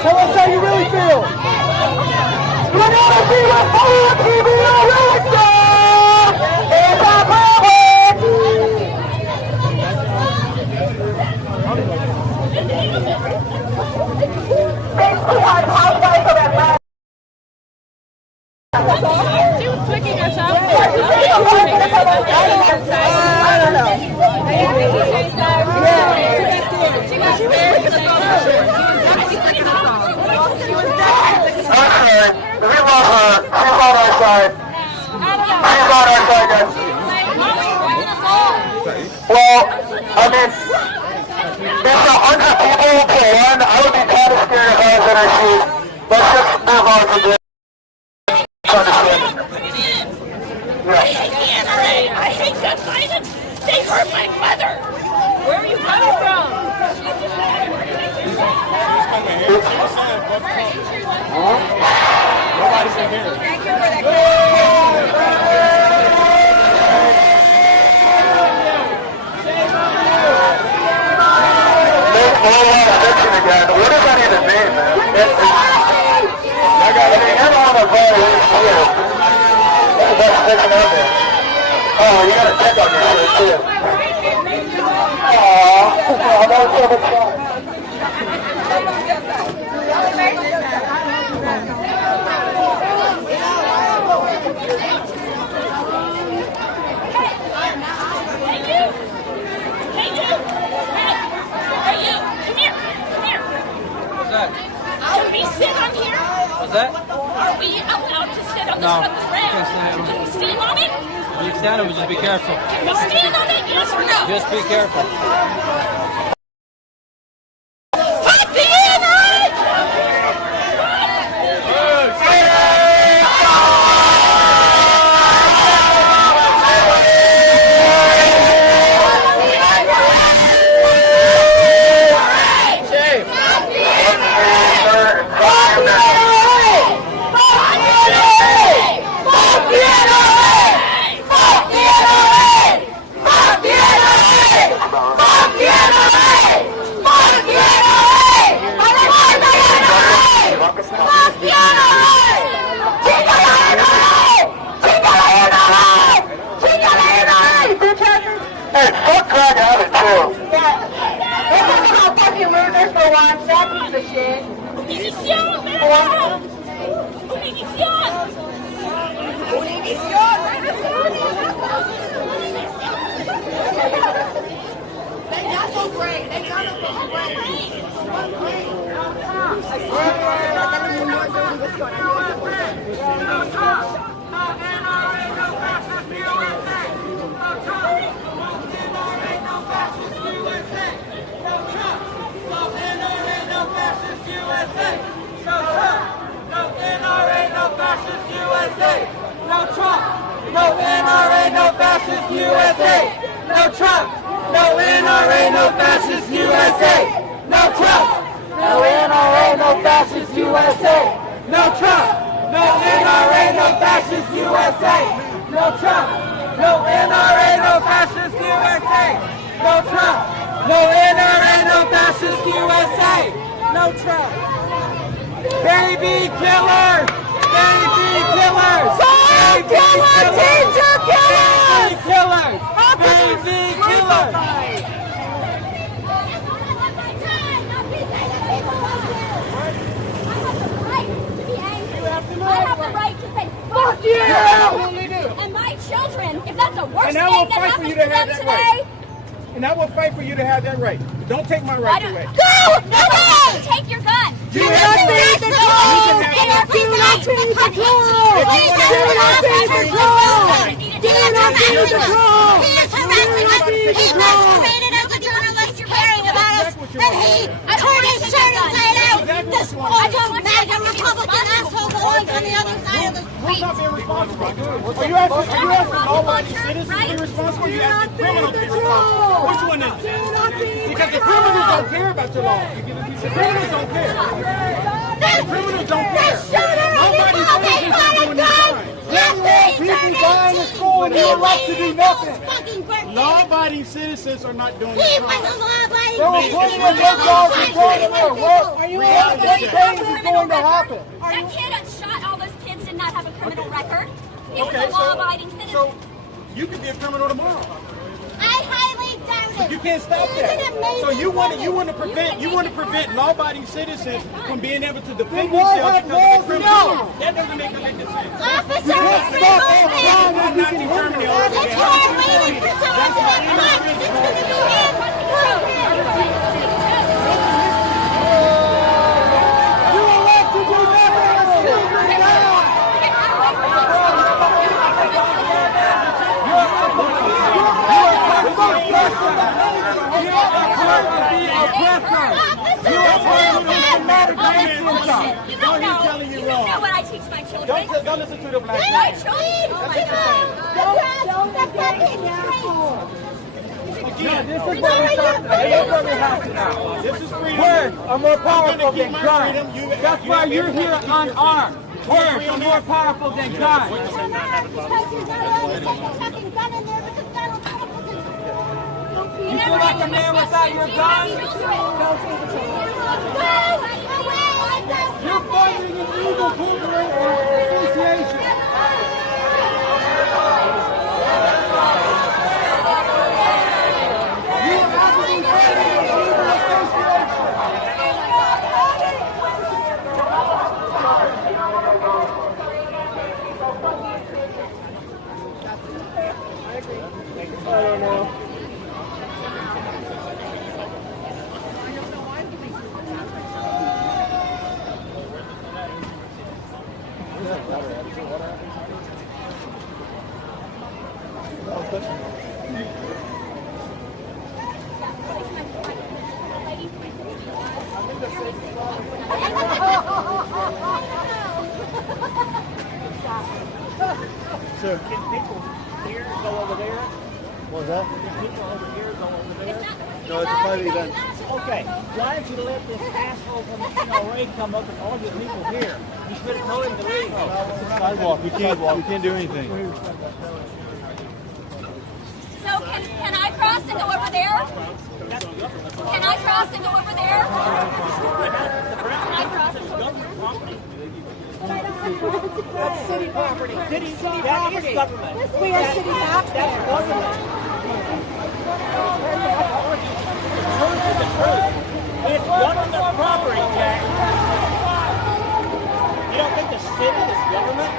Tell us how you really feel. We're gonna be a full TV It's our power! She was flicking herself. I don't know. We love her. She's on our side. She's on our side, guys. Well, I mean, there's 100 people to one. I would be kind of scared if I was in her shoes. Let's just move on from this. I hate the NRA. I hate gun violence. They hurt my mother. Where are you coming from? Nobody's in here. Thank you for that. Again. What does that even mean, man? You're on a boat here. That's the best fiction out there. Oh, you got a tick on your shirt, too. Aww, that was so much fun. Can we sit on here? What's that? Are we allowed to sit on this No, fucking ramp? you can't stand on it. Can we stand on it? You can stand it, but just be careful. Can we stand on it? Yes or no? Just be careful. Fuck the NRA! Hey, fuck Greg Abbott, too. Yeah. They're talking about fucking losers for one. That piece of shit. Univision, Univision. They got no break. They got no break. I swear to God, I don't even know what's going on. No Trump, no NRA, no fascist USA. No Trump, no NRA, no fascist USA. No Trump, no NRA, no fascist USA. No Trump, no NRA, no fascist USA. No Trump, no NRA, no fascist USA. No Trump, no NRA, no fascist USA. No Trump. Baby killers! Baby killers! Child killers! Teacher killers! Baby killers! Baby killers! I have the right to say, Fuck you! You absolutely do. And my children, if that's the worst And I thing will that fight for happens you to to them have that today, right. And I will fight for you to have that right. Don't take my right away. go! No way! Take your gun. Do not be the control! Do not be the control! Do not be the control! Do not be the control! He is harassing us. He masqueraded as a journalist caring about us, and he turned his shirt inside out. This MAGA Republican asshole belongs on the other side of the street. Who's not being responsible? Are you asking law-abiding citizens to be responsible? Or are you asking criminals to be responsible? Which one is it? Because the criminals don't care about your law. The criminals don't care. The criminals don't care. Nobody's citizens are doing this crime. People dying in school and you're allowed to do nothing. Law-abiding citizens are not doing this crime. There were plenty of good laws in there. What change is going to happen? That kid that shot all those kids did not have a criminal record. He was Okay, a law-abiding citizen. so you could be a criminal tomorrow. I highly doubt it. You can't stop that. So you want to prevent law-abiding citizens from being able to defend themselves because of the criminals. That doesn't make any sense. Officer, You can't stop all crime when you can hinder it. it's your waiting for someone to get caught. It's going to be him. You elect to do nothing. You don't know what I teach my children. Don't listen to the black My man. children. Oh my God. Again, this is what we have to now. This is freedom. Words are more powerful than guns. That's why you're here unarmed. Words are more powerful than guns. You feel like a man without your gun? You're funding an evil corporation association. I don't know. So can people here go over there? What's that? Can people over here go over there? No, it's a private event. Okay, why did you let this asshole from the NRA come up and argue with people here? You should have told him to leave. Sidewalk. We can't do anything. So can I cross and go over there? Can I cross and go over there? Can I cross and go over there? That's city property. City that is government. We are city taxpayers. That's government. The truth. It's government property, Jack. You don't think the city is government?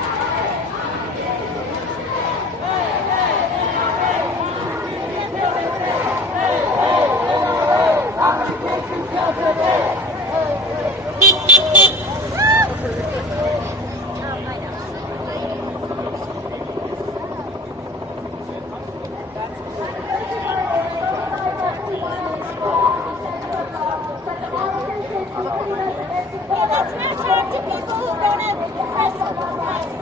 Well, let's not talk to people who don't have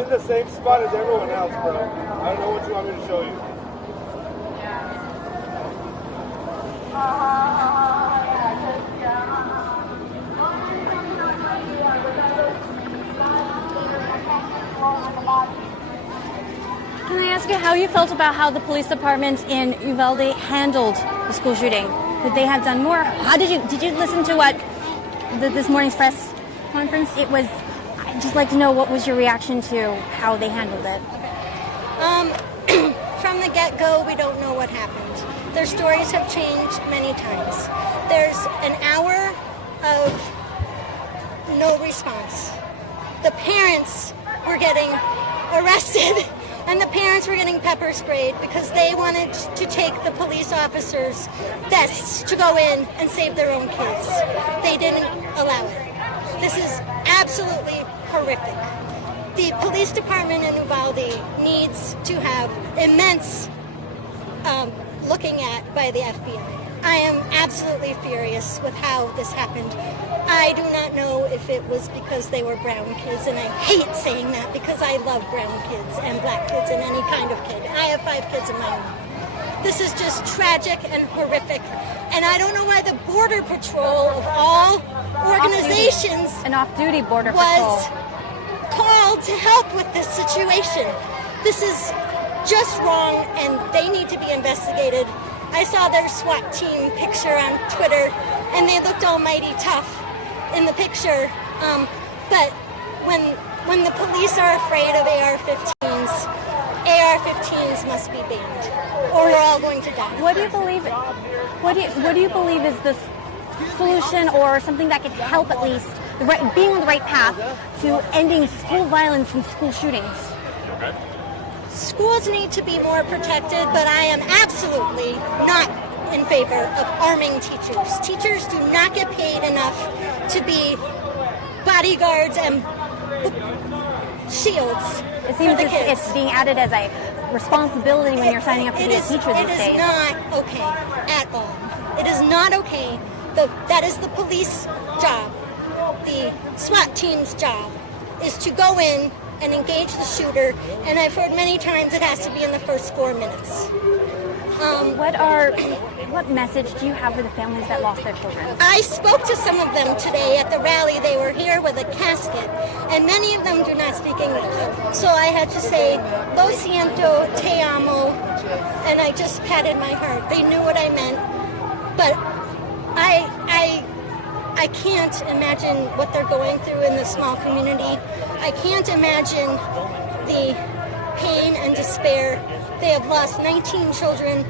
I'm in the same spot as everyone else, bro. I don't know what you want me to show you. Can I ask you how you felt about how the police department in Uvalde handled the school shooting? Could they have done more? How did you listen to what this morning's press conference? I'd just like to know what was your reaction to how they handled it. From the get-go, we don't know what happened. Their stories have changed many times. There's an hour of no response. The parents were getting arrested and the parents were getting pepper sprayed because they wanted to take the police officers' vests to go in and save their own kids. They didn't allow it. This is absolutely horrific. The police department in Uvalde needs to have immense looking at by the FBI. I am absolutely furious with how this happened. I do not know if it was because they were brown kids, and I hate saying that because I love brown kids and black kids and any kind of kid. I have 5 kids of my own. This is just tragic and horrific, and I don't know why the Border Patrol of all organizations an off-duty Border was Patrol called to help with this situation. This is just wrong, and they need to be investigated. I saw their SWAT team picture on Twitter, and they looked almighty tough in the picture. But when the police are afraid of AR-15s, AR-15s must be banned, or we're all going to die. What do you believe? What do you believe is the solution, or something that could help at least being on the right path to ending school violence and school shootings? Okay. Schools need to be more protected, but I am absolutely not in favor of arming teachers. Teachers do not get paid enough to be bodyguards and shields It seems for the kids. it's being added as a responsibility when you're signing up to be a teacher these days. It is not okay at all. It is not okay. That is the police job. The SWAT team's job is to go in and engage the shooter, and I've heard many times it has to be in the first 4 minutes. What message do you have for the families that lost their children? I spoke to some of them today at the rally. They were here with a casket, and many of them do not speak English. So I had to say, lo siento, te amo, and I just patted my heart. They knew what I meant, but I can't imagine what they're going through in this small community. I can't imagine the pain and despair. They have lost 19 children,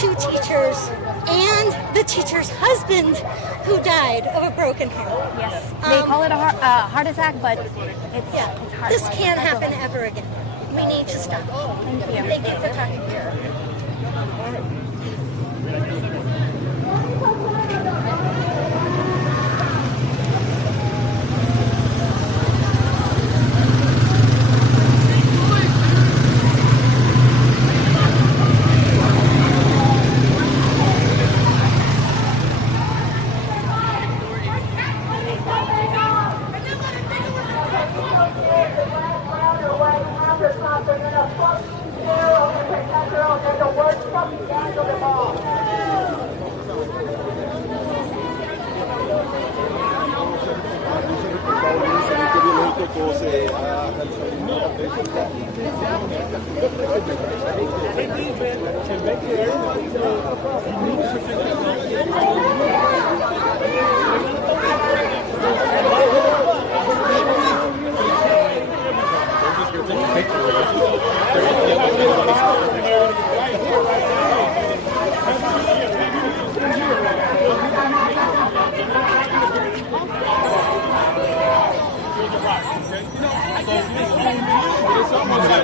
2 teachers, and the teacher's husband who died of a broken heart. Yes, they call it a heart attack, but it's heart. This can't happen ever again. We need to stop. Thank you. Thank you for talking.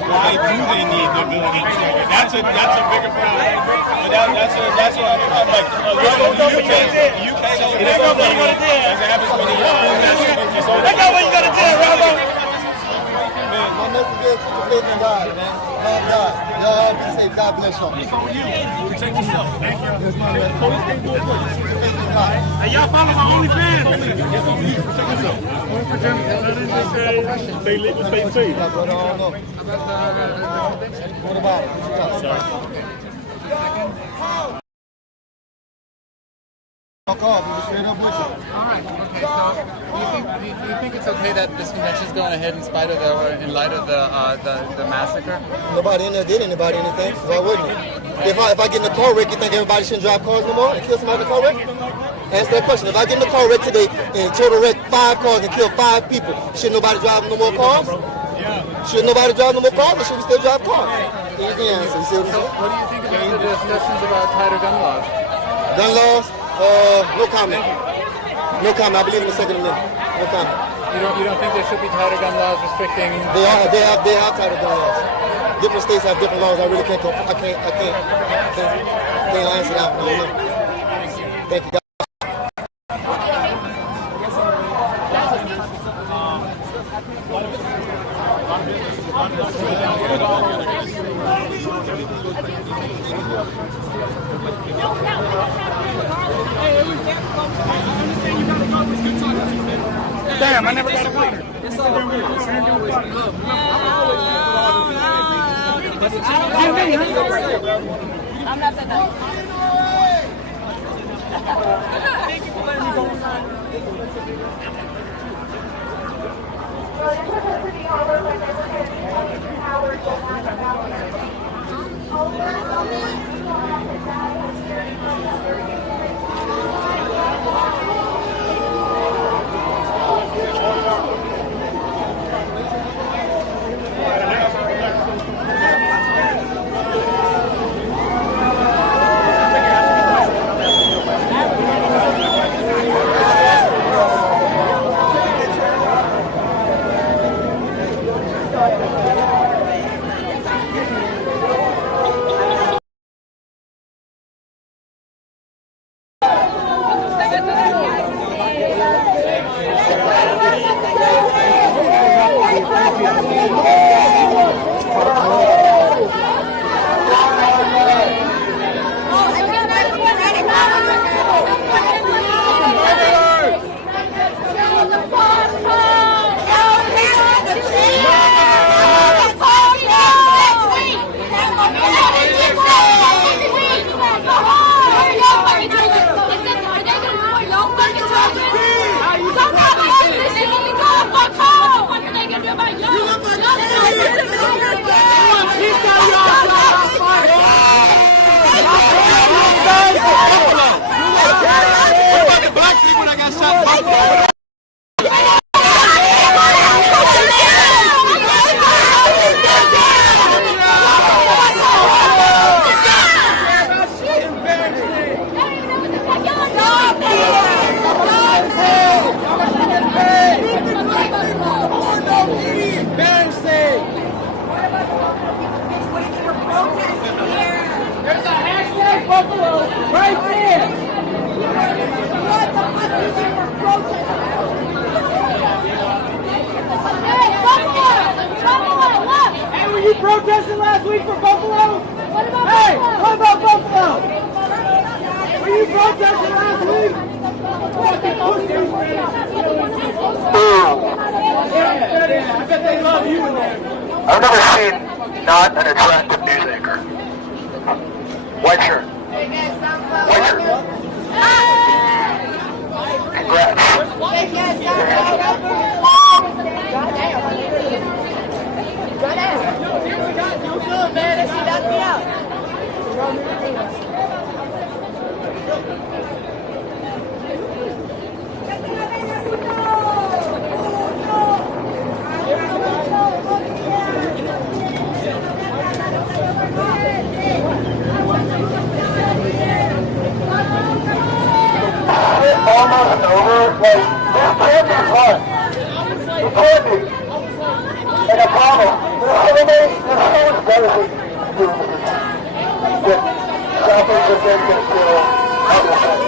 Why do they need the ability to? That's a bigger problem. But that's what I'm like. You can't. That's not what you want to do. That's not what you got to do, Rambo. Man, don't never forget to the faith in God, man. Love God. Y'all be safe. God bless y'all. Protect yourself. Thank you. Yes, man. Police can't do it for you. Faith in God. Hey, y'all follow my OnlyFans. Protect yourself. stay lit, stay safe. What about it? Call, we straight up with you. All right. Okay. So, do you think it's okay that this convention is going ahead in spite of in light of the massacre? Nobody in there did anybody anything. Why wouldn't it? If I get in a car wreck, you think everybody shouldn't drive cars no more and kill somebody in a car wreck? Answer that question. If I get in a car wreck today and total wreck 5 cars and kill 5 people, should nobody drive no more cars? Should nobody drive no more cars, or should we still drive cars? Easy answer. You see what I'm saying? What do you think about the discussions about tighter gun laws? Gun laws? No comment. No comment. I believe in the Second Amendment. No comment. You don't think there should be tighter gun laws restricting? They have tighter gun laws. Different states have different laws. I really can't answer that one. I don't know. Thank you. Damn, I never got a waiter. It's all good. I'm not that nice. Thank you for letting me go inside. Protesting last week for Buffalo? What about Buffalo? Were you protesting last week? I bet they love you in there. I've never seen not an attractive news anchor. White shirt. White shirt. Congrats. Man, she knocked me out. It's almost over. Like, this can't be fun. It can't be. And I promise, there's so much better things to do than stopping the thing that's still other things.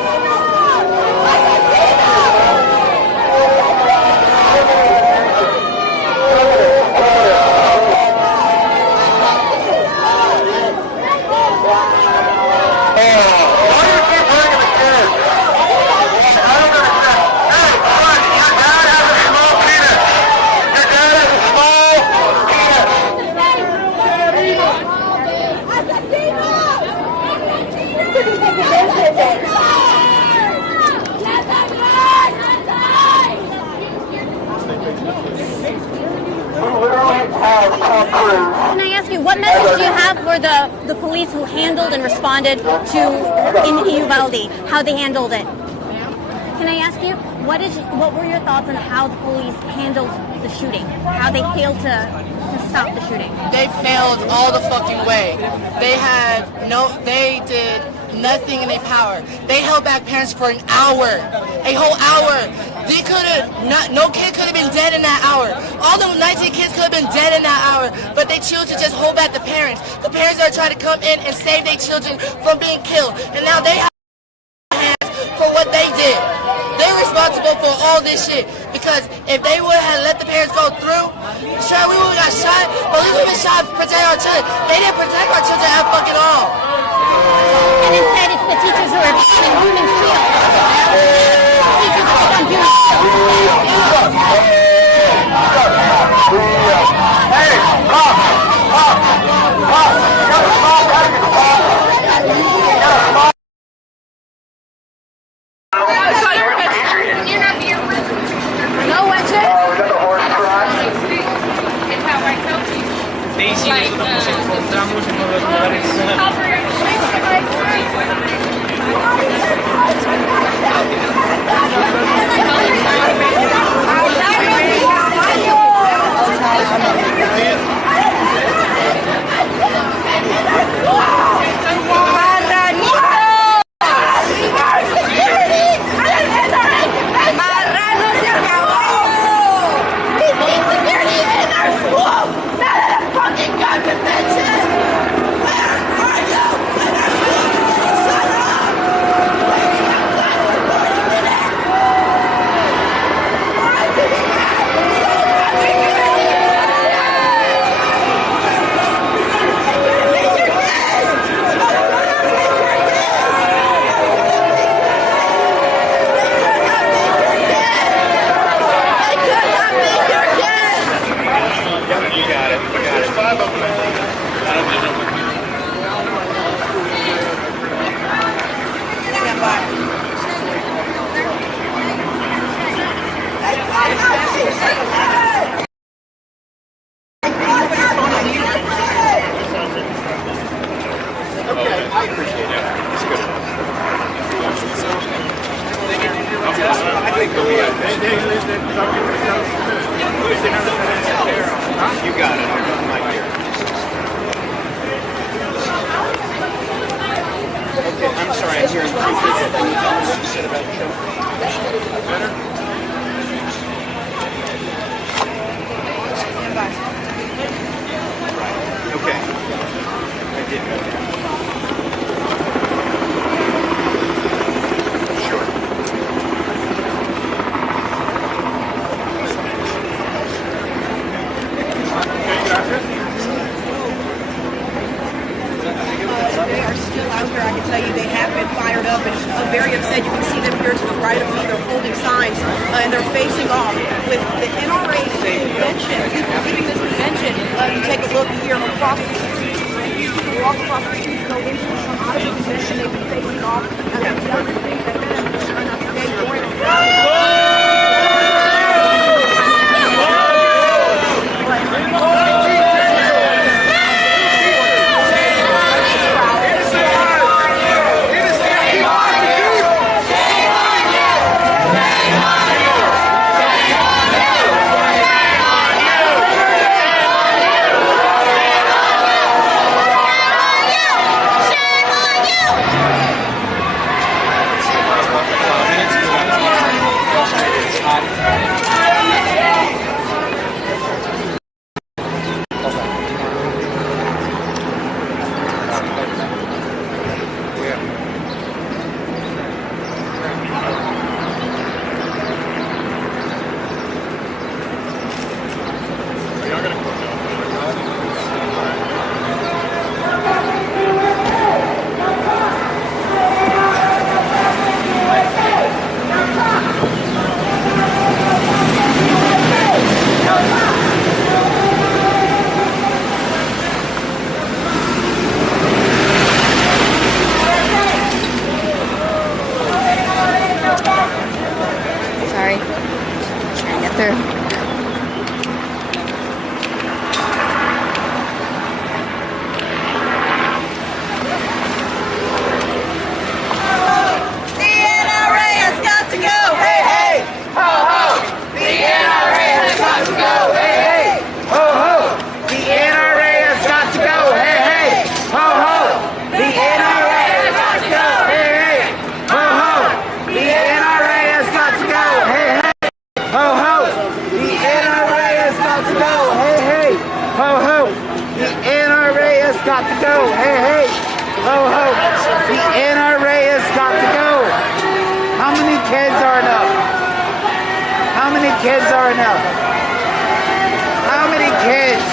Your dad has a Can I ask you, what message do you have for the police who handled and responded to in Uvalde, how they handled it? Can I ask you, what were your thoughts on how the police handled the shooting? How they failed to stop the shooting? They failed all the fucking way. They did nothing in their power. They held back parents for an hour, a whole hour. They no kid could have been dead in that hour. All them 19 kids could have been dead in that hour, but they choose to just hold back the parents. The parents are trying to come in and save their children from being killed, and now they have hands for what they did. They're responsible for all this shit, because if they would have let the parents go through, sure, we would have got shot, but we would have been shot to protect our children. They didn't protect our children at fucking all. And instead, it's the teachers who are being human shields. Teachers are on human You got it. I'm right here. Okay, I'm sorry. I'm hearing three people. Can you tell me what you said about the show? Better? Okay. I did know that. They are still out there. I can tell you they have been fired up and very upset. You can see them here to the right of me. They're holding signs and they're facing off with the NRA convention. Leaving this convention, you take a look here across the street. You walk across the street, go into some out of the convention. They've been facing off. And that's the other thing that they're going around. Sorry. Trying to get through. Ho ho! The NRA has got to go! Hey hey! Ho ho! The NRA has got to go! How many kids are enough? How many kids are enough? How many kids?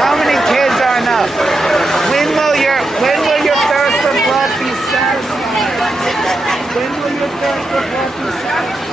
How many kids are enough? When will your thirst for blood be satisfied? When will your thirst for blood be satisfied?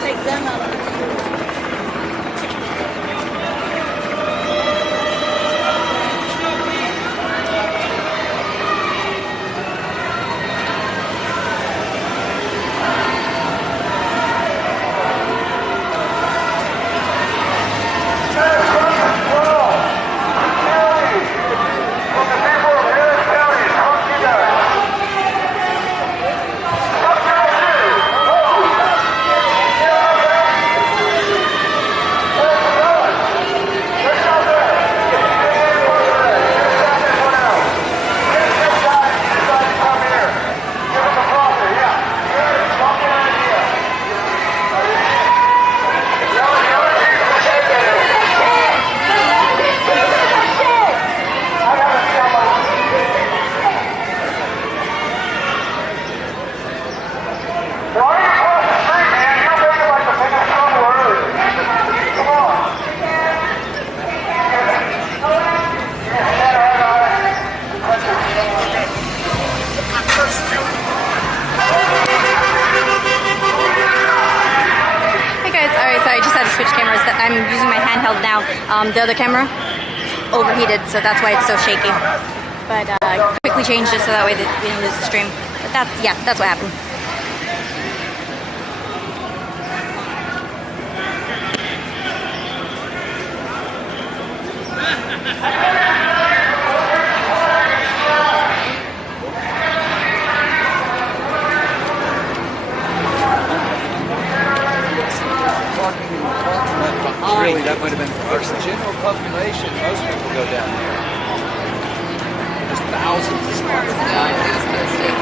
Take them out of the I'm using my handheld now. The other camera overheated, so that's why it's so shaky. But quickly changed it so that way that we didn't lose the stream. But that's what happened. Really, that might have been for the general population. Most people go down there. There's thousands of spots. Yeah, it was going to stay.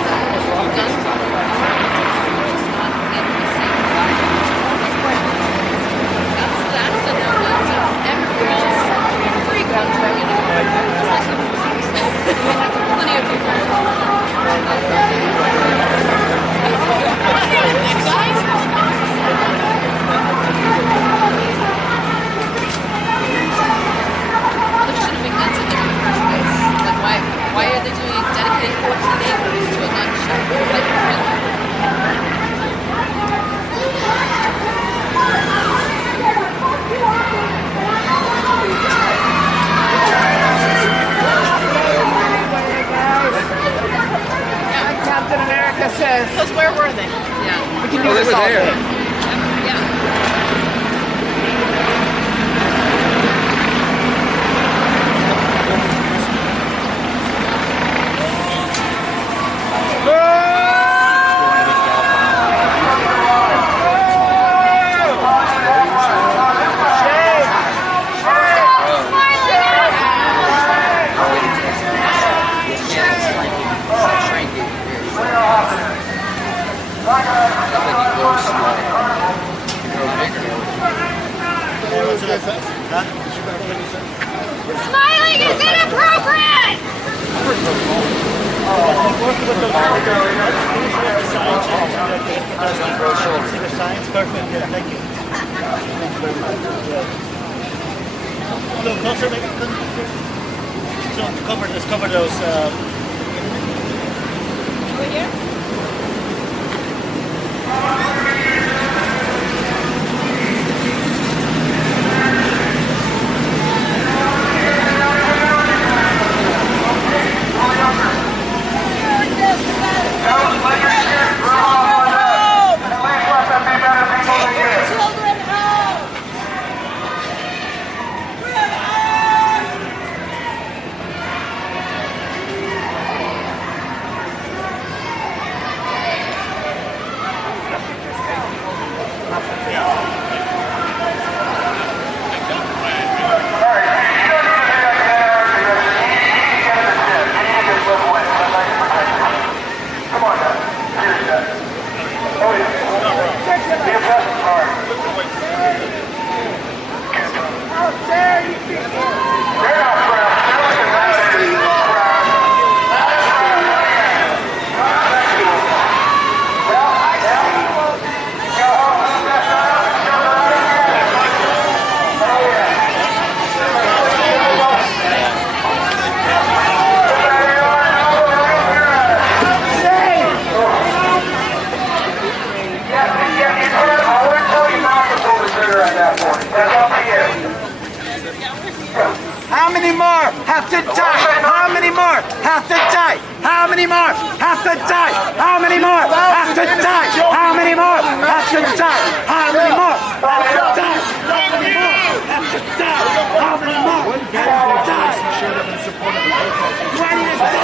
That's the no-no. Everybody else, free country. Plenty of people. Why are they doing dedicated 14 acres to a gun shop? Like, really? Captain America says. Because where were they? Yeah. We can do this all day. Yeah. Smiling is inappropriate! Science, perfect, yeah, thank you. A little closer, maybe? So let's cover those. Over here? How many more have to die? How many more have to die? How many more have to die? How many more have to die? How many more have to die? How many more have to die? How many more have to die? How many more have to die? Ready to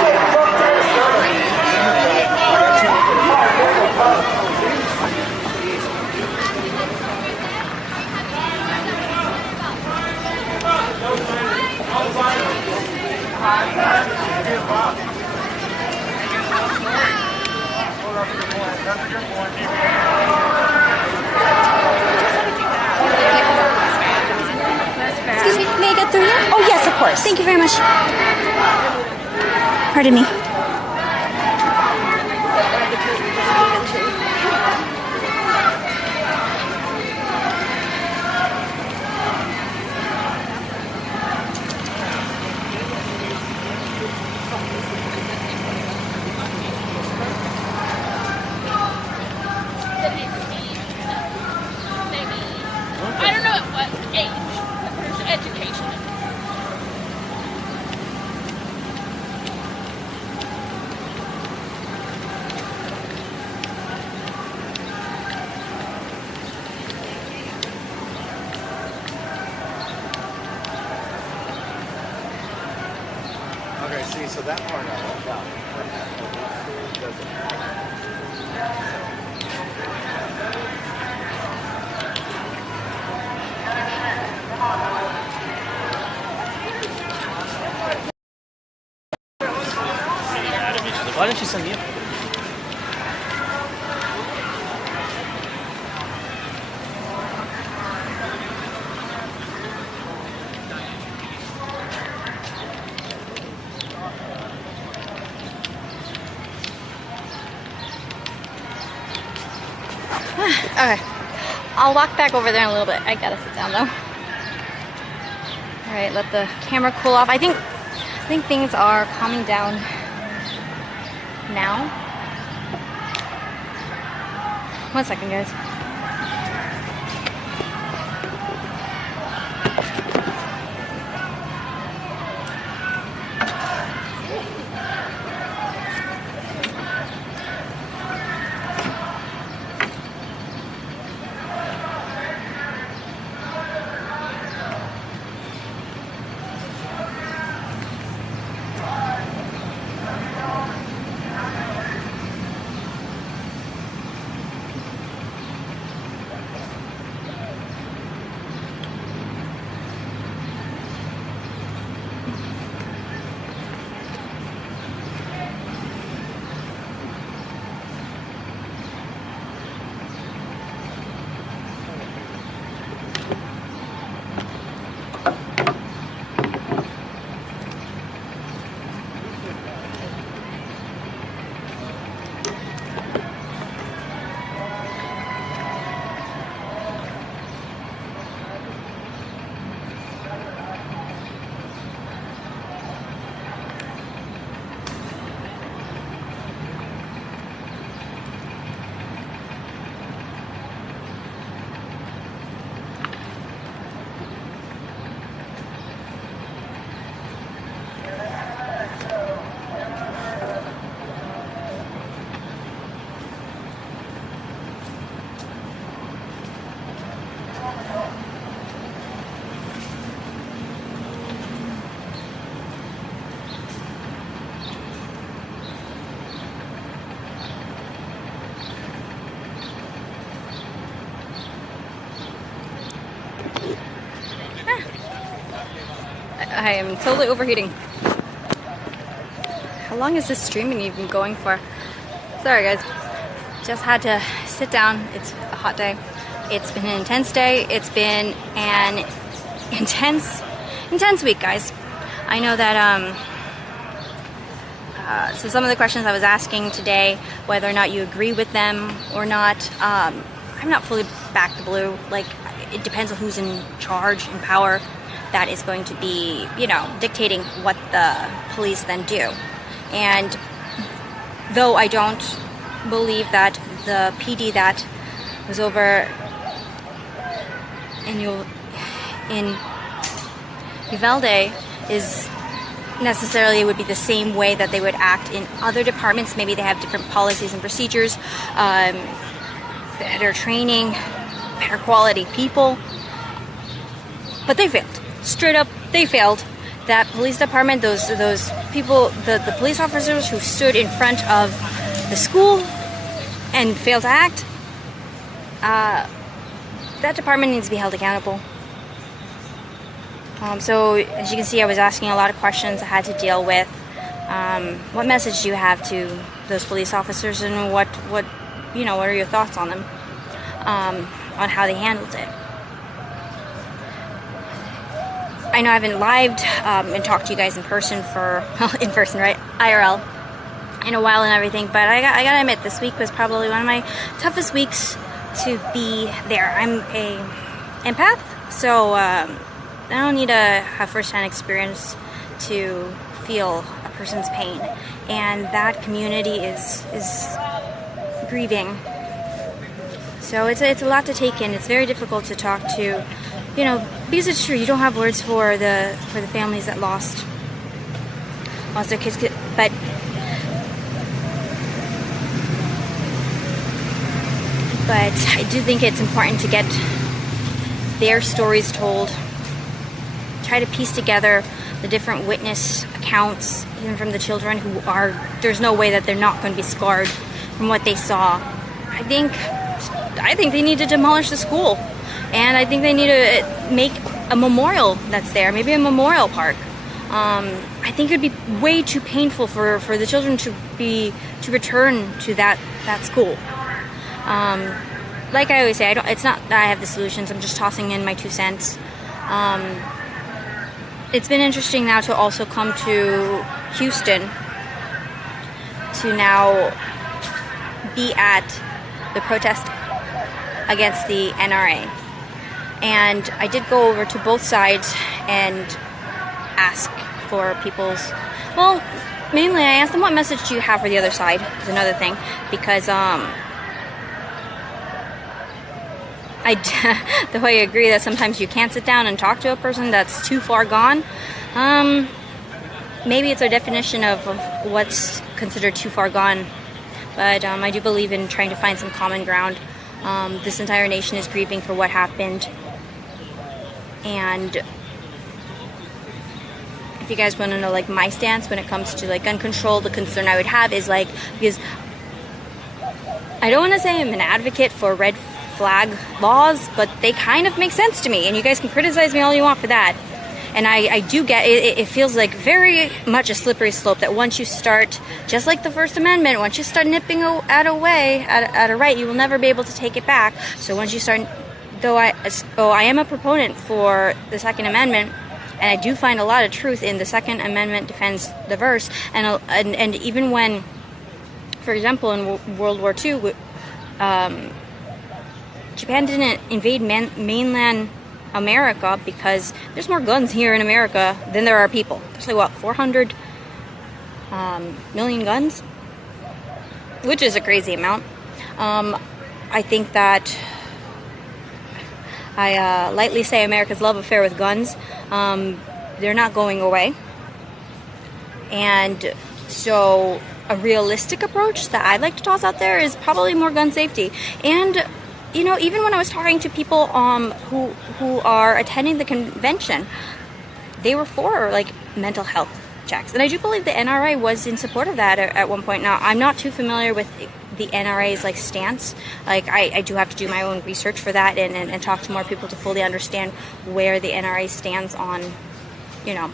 Excuse me, may I get through here? Oh, yes, of course. Thank you very much. Pardon me. I don't know at what age, but there's education. Okay, see, so that part I left out. Why don't you send me up? Okay. I'll walk back over there in a little bit. I gotta sit down though. Alright, let the camera cool off. I think things are calming down now. One second, guys. I am totally overheating. How long is this streaming even going for? Sorry guys, just had to sit down. It's a hot day. It's been an intense day. It's been an intense week, guys. I know that so some of the questions I was asking today, whether or not you agree with them or not, I'm not fully back to blue. Like, it depends on who's in charge, in power, that is going to be, you know, dictating what the police then do. And though I don't believe that the PD that was over in Uvalde is necessarily would be the same way that they would act in other departments. Maybe they have different policies and procedures, better training, better quality people, but they failed. Straight up, they failed. That police department, those people, the police officers who stood in front of the school and failed to act, that department needs to be held accountable. So as you can see, I was asking a lot of questions I had to deal with. What message do you have to those police officers, and what are your thoughts on them, on how they handled it? I know I haven't lived and talked to you guys in person right? IRL in a while and everything, but I gotta admit, this week was probably one of my toughest weeks to be there. I'm a empath, so I don't need to have first-hand experience to feel a person's pain, and that community is grieving. So it's a lot to take in. It's very difficult to talk to, you know, because it's true, you don't have words for the families that lost their kids, but I do think it's important to get their stories told. Try to piece together the different witness accounts, even from the children who are, there's no way that they're not going to be scarred from what they saw. I think they need to demolish the school, and I think they need to make a memorial that's there, maybe a memorial park. I think it would be way too painful for the children to return to that school. Like I always say, it's not that I have the solutions, I'm just tossing in my 2 cents. It's been interesting now to also come to Houston to now be at the protest against the NRA. And I did go over to both sides and ask for people's, well, mainly I asked them, what message do you have for the other side, is another thing, because though I agree that sometimes you can't sit down and talk to a person that's too far gone, maybe it's a definition of what's considered too far gone, but I do believe in trying to find some common ground. This entire nation is grieving for what happened, and if you guys want to know, like, my stance when it comes to, like, gun control, the concern I would have is, like, because I don't want to say I'm an advocate for red flag laws, but they kind of make sense to me, and you guys can criticize me all you want for that. And I do get it. It feels like very much a slippery slope that once you start, just like the First Amendment, once you start nipping at a right, you will never be able to take it back. So once you start, though I am a proponent for the Second Amendment, and I do find a lot of truth in the Second Amendment defends the verse, and even when, for example, in World War II, Japan didn't invade mainland America because there's more guns here in America than there are people. There's like, what, 400 million guns? Which is a crazy amount. I think that I lightly say America's love affair with guns. They're not going away. And so a realistic approach that I'd like to toss out there is probably more gun safety. And you know, even when I was talking to people who are attending the convention, they were for, like, mental health checks. And I do believe the NRA was in support of that at one point. Now, I'm not too familiar with the NRA's, like, stance. Like, I do have to do my own research for that and talk to more people to fully understand where the NRA stands on, you know,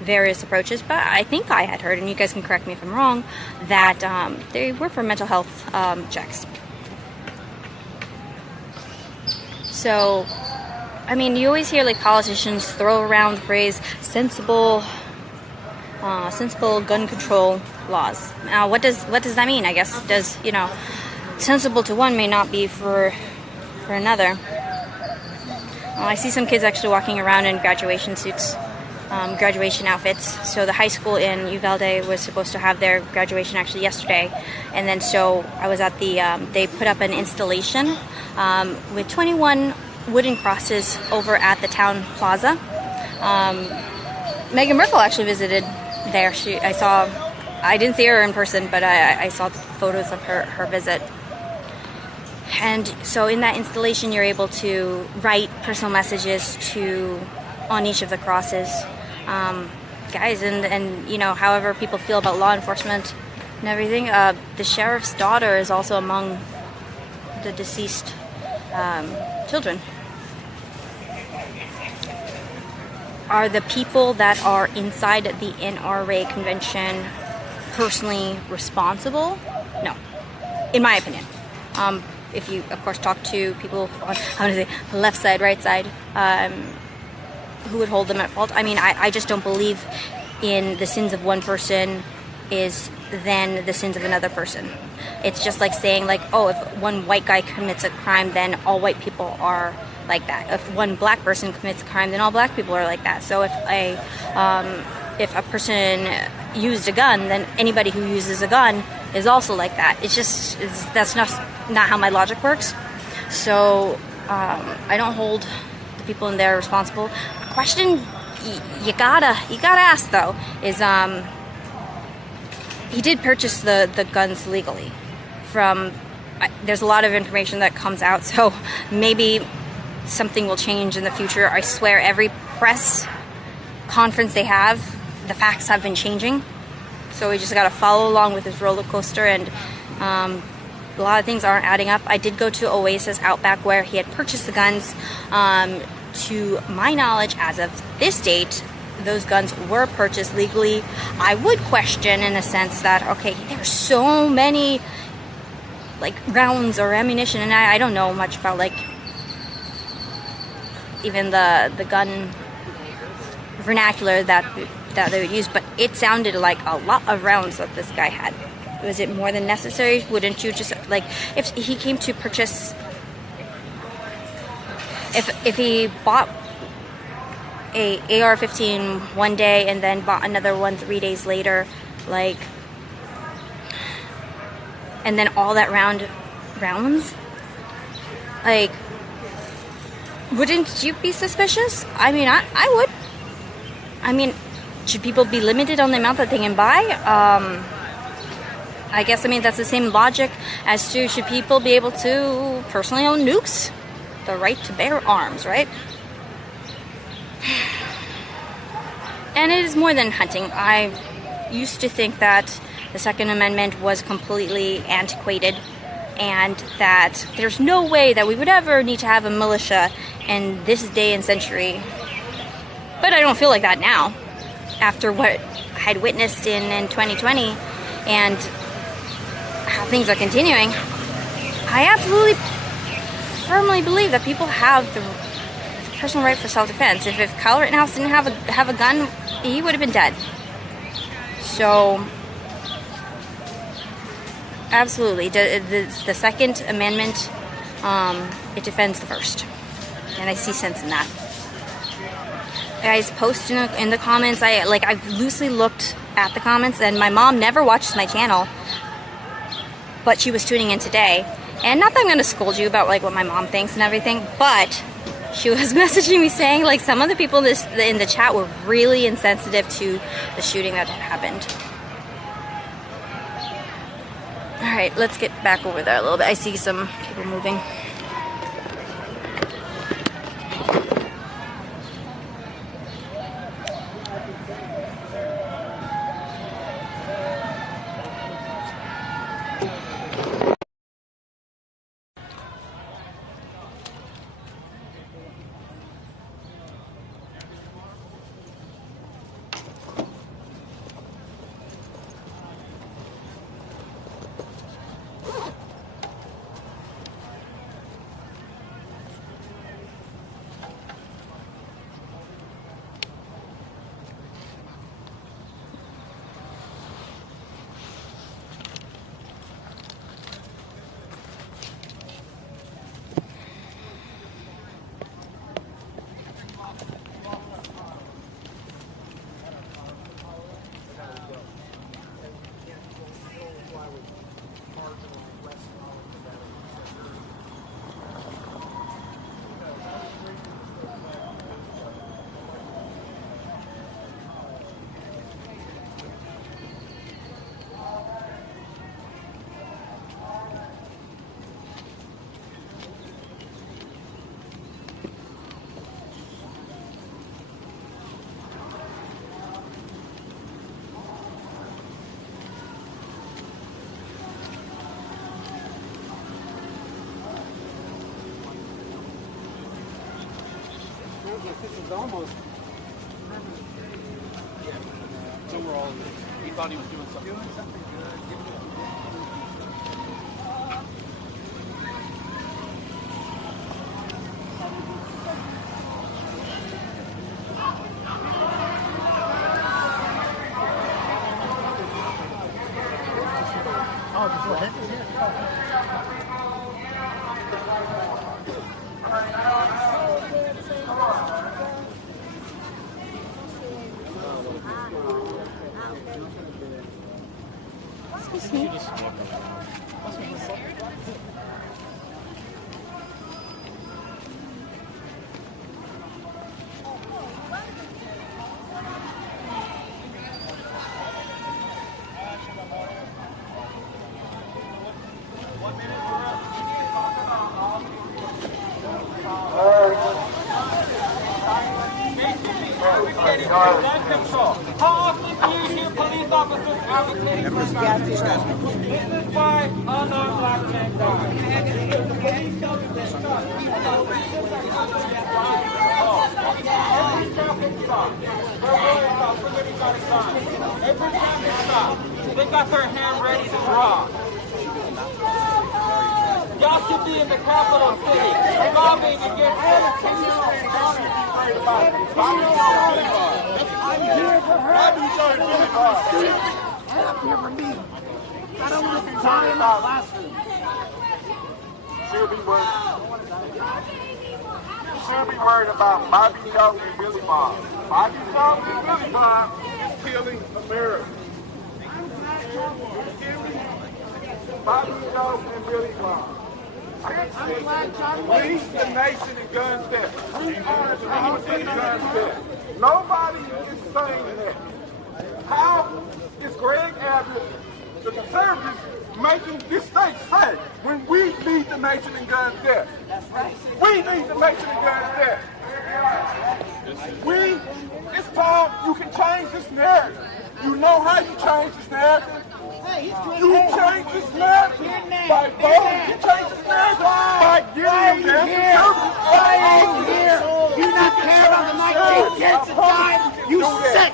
various approaches, but I think I had heard, and you guys can correct me if I'm wrong, that they were for mental health checks. So, I mean, you always hear like politicians throw around the phrase sensible gun control laws. Now, what does that mean? I guess does, you know, sensible to one may not be for another. I see some kids actually walking around in graduation suits, graduation outfits. So the high school in Uvalde was supposed to have their graduation actually yesterday, and then so I was at the they put up an installation with 21 wooden crosses over at the town plaza. Meghan Markle actually visited there. I didn't see her in person, but I saw photos of her visit. And so in that installation, you're able to write personal messages on each of the crosses. Guys, and you know, however people feel about law enforcement and everything, the sheriff's daughter is also among the deceased children. Are the people that are inside the NRA convention personally responsible? No, in my opinion. If you, of course, talk to people on, left side, right side, who would hold them at fault? I mean, I just don't believe in the sins of one person is then the sins of another person. It's just like saying, like, oh, if one white guy commits a crime, then all white people are like that. If one black person commits a crime, then all black people are like that. So if a person used a gun, then anybody who uses a gun is also like that. That's not how my logic works. So I don't hold the people in there responsible. A question you gotta ask though is he did purchase the guns legally from. There's a lot of information that comes out, so maybe something will change in the future. I swear every press conference they have, the facts have been changing. So we just got to follow along with this roller coaster, and a lot of things aren't adding up. I did go to Oasis Outback where he had purchased the guns. To my knowledge, as of this date, those guns were purchased legally. I would question in a sense that, okay, there's so many like rounds or ammunition, and I don't know much about like even the gun vernacular that they would use, but it sounded like a lot of rounds that this guy had. Was it more than necessary? Wouldn't you just, like, if he came to purchase, if he bought a AR-15 one day and then bought another one 3 days later, like, and then all that rounds, like, wouldn't you be suspicious? I mean, I would. I mean, should people be limited on the amount that they can buy? I guess, I mean, that's the same logic as to should people be able to personally own nukes? The right to bear arms, right? And it is more than hunting. I used to think that the Second Amendment was completely antiquated and that there's no way that we would ever need to have a militia in this day and century. But I don't feel like that now, after what I had witnessed in 2020 and how things are continuing. I absolutely firmly believe that people have the personal right for self-defense. If Kyle Rittenhouse didn't have a gun, he would have been dead. So, absolutely, the Second Amendment, it defends the First, and I see sense in that. Guys, post in the comments. I've loosely looked at the comments, and my mom never watches my channel, but she was tuning in today. And not that I'm going to scold you about like what my mom thinks and everything, but she was messaging me saying like some of the people in the chat were really insensitive to the shooting that had happened. All right, let's get back over there a little bit. I see some people moving. this is almost. So we're all. He thought he was doing something. Good. Oh, before hit is here. Excuse me. How often do you hear police officers advocating for gun control? This is why unarmed black men die. Every traffic stop, they're worried about somebody got a gun. Every traffic stop, they got their hand ready to draw. Y'all should be in the capital city, lobbying against it. I'm here for her. I'm here for me. I don't want to die in my classroom. She'll be worried about Bobby Young and Billy Bob. Bobby Young and Billy Bob is killing America. Bobby Young and Billy Bob. Lead the nation in gun theft. Nobody is saying that. How is Greg Abbott, the conservatives, making this state safe when we lead the nation in gun theft? We lead the nation in gun theft. It's time you can change this narrative. You know how you change this narrative? You change this narrative by voting. You change this narrative by getting them down. Why are you here? You not care about the 19 kids that died? You sick?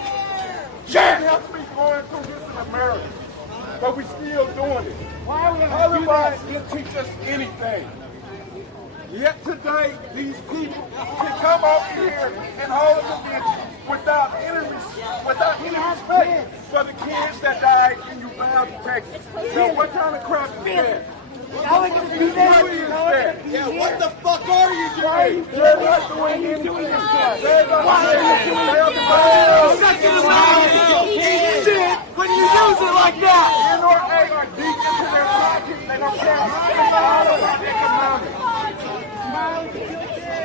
We have to be going through this in America, but we still doing it. Everybody didn't teach us anything. Yet today, these people can come up here and hold a convention without any respect for the kids that died in Uvalde, Texas. Now, what kind of crap is that? Y'all ain't gonna do that. What is that? Yeah, what the fuck are you doing? They're not doing anything. They're not doing shit when you use it like that. NRA are deep into their pockets. They don't care about economics.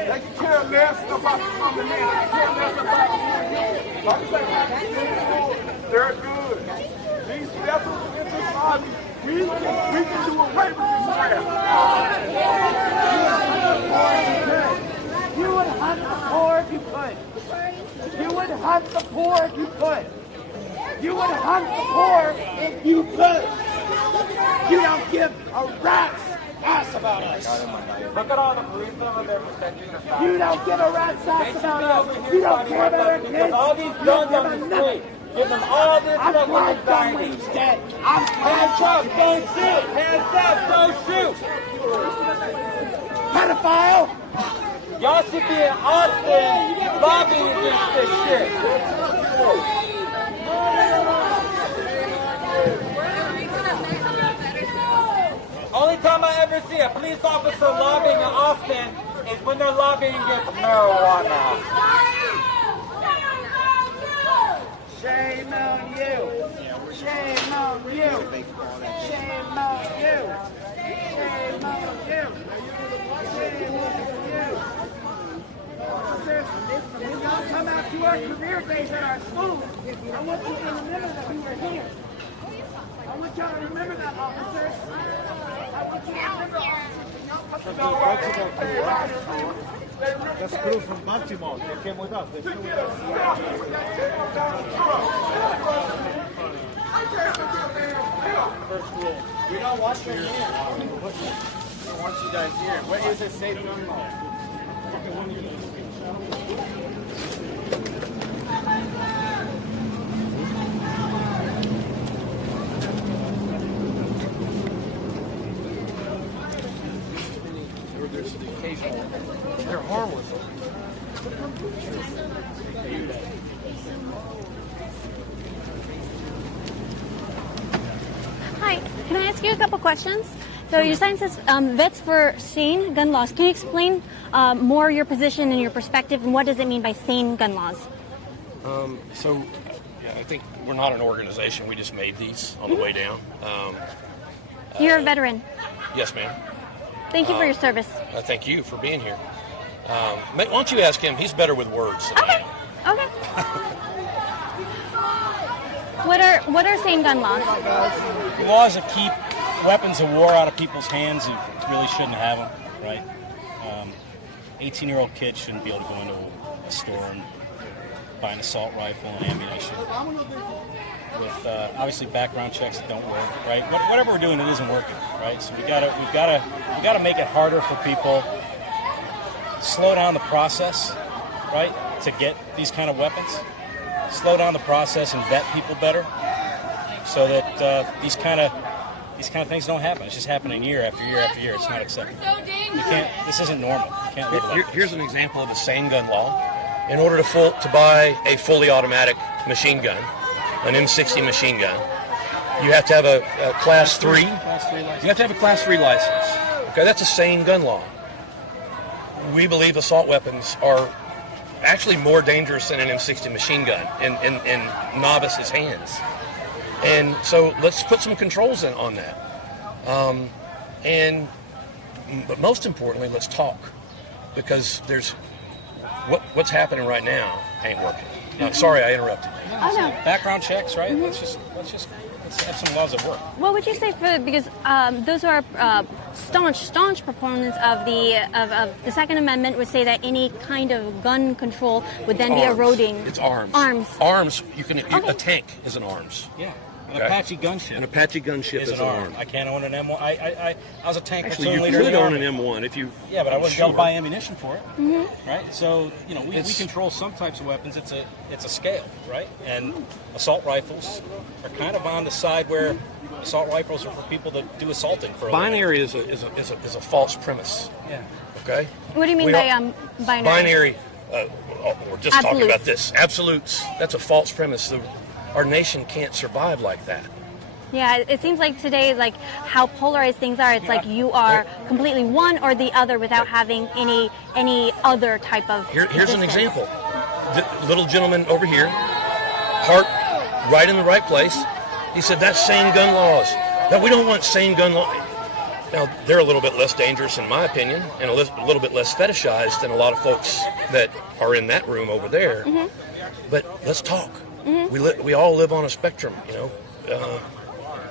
They can care less about the common man. They can care less about the like I say, they're good. These special interest bodies, we can do away with this crap. You would hunt the poor if you could. You would hunt the poor if you could. You would hunt the poor if you could. You don't give a rat's ass about us. Look at all the police over there protecting us. You don't give a rat's ass about us. You don't care about our kids. All these guns on the street. Give them all this fucking anxiety. Dead. Hands up, don't shoot. Hands up, don't shoot. Pedophile. Y'all should be in Austin lobbying against this shit. Only time I ever see a police officer lobbying in Austin is when they're lobbying against marijuana. Shame on you. Shame on you. Shame on you. Shame on you. Shame on you. Officers, when y'all come out to our career days at our schools, I want you to remember that we were here. I want y'all to remember that, officers. I want you to remember, That's crew from Baltimore. They came with us. They flew with us. We don't want you here. We don't want you guys here. What is a safe gun law? There's the occasional. They're harmless. Hi, can I ask you a couple questions? So your sign says vets for sane gun laws. Can you explain more your position and your perspective, and what does it mean by sane gun laws? I think we're not an organization. We just made these on the way down. You're a veteran. Yes, ma'am. Thank you for your service. Thank you for being here. Why don't you ask him? He's better with words than I am. Okay. What are sane gun laws? Laws that keep weapons of war out of people's hands who really shouldn't have them, right? 18-year-old kids shouldn't be able to go into a store and buy an assault rifle and ammunition. With obviously background checks that don't work, right? Whatever we're doing, it isn't working, right? So we've got to make it harder for people. Slow down the process, right? To get these kind of weapons. Slow down the process and vet people better, so that these kind of things don't happen. It's just happening year after year after year. It's not acceptable. You can't. This isn't normal. You can't live like this. Here's an example of a sane gun law. In order to buy a fully automatic machine gun, an M60 machine gun, you have to have a Class 3. You have to have a Class 3 license. Okay, that's a sane gun law. We believe assault weapons are actually more dangerous than an M60 machine gun in novices' hands. And so let's put some controls in on that. But most importantly, let's talk, because there's what's happening right now ain't working. Sorry, I interrupted. Oh, no. Background checks, right? Let's have some laws that work. What would you say because those who are staunch proponents of the Second Amendment would say that any kind of gun control would then be eroding. It's arms. Arms. You can. A tank is an arms. Yeah. An Apache gunship. An Apache gunship is an arm. I can't own an M1. I was a tank Actually, platoon you leader. could own an M1 if you. Yeah, but I wouldn't be able to buy ammunition for it. Mm-hmm. Right. So we control some types of weapons. It's a scale, right? And assault rifles are kind of on the side where assault rifles are for people that do assaulting for a binary is a false premise. Yeah. Okay. What do you mean by binary? Binary. We're just talking about this. Absolutes. That's a false premise. Our nation can't survive like that. Yeah, it seems like today, like how polarized things are, it's like you are completely one or the other without having any other type of Here's an example. The little gentleman over here, heart right in the right place. He said, that's sane gun laws. That we don't want sane gun laws. Now, they're a little bit less dangerous, in my opinion, and a little bit less fetishized than a lot of folks that are in that room over there. Mm-hmm. But let's talk. Mm-hmm. We all live on a spectrum,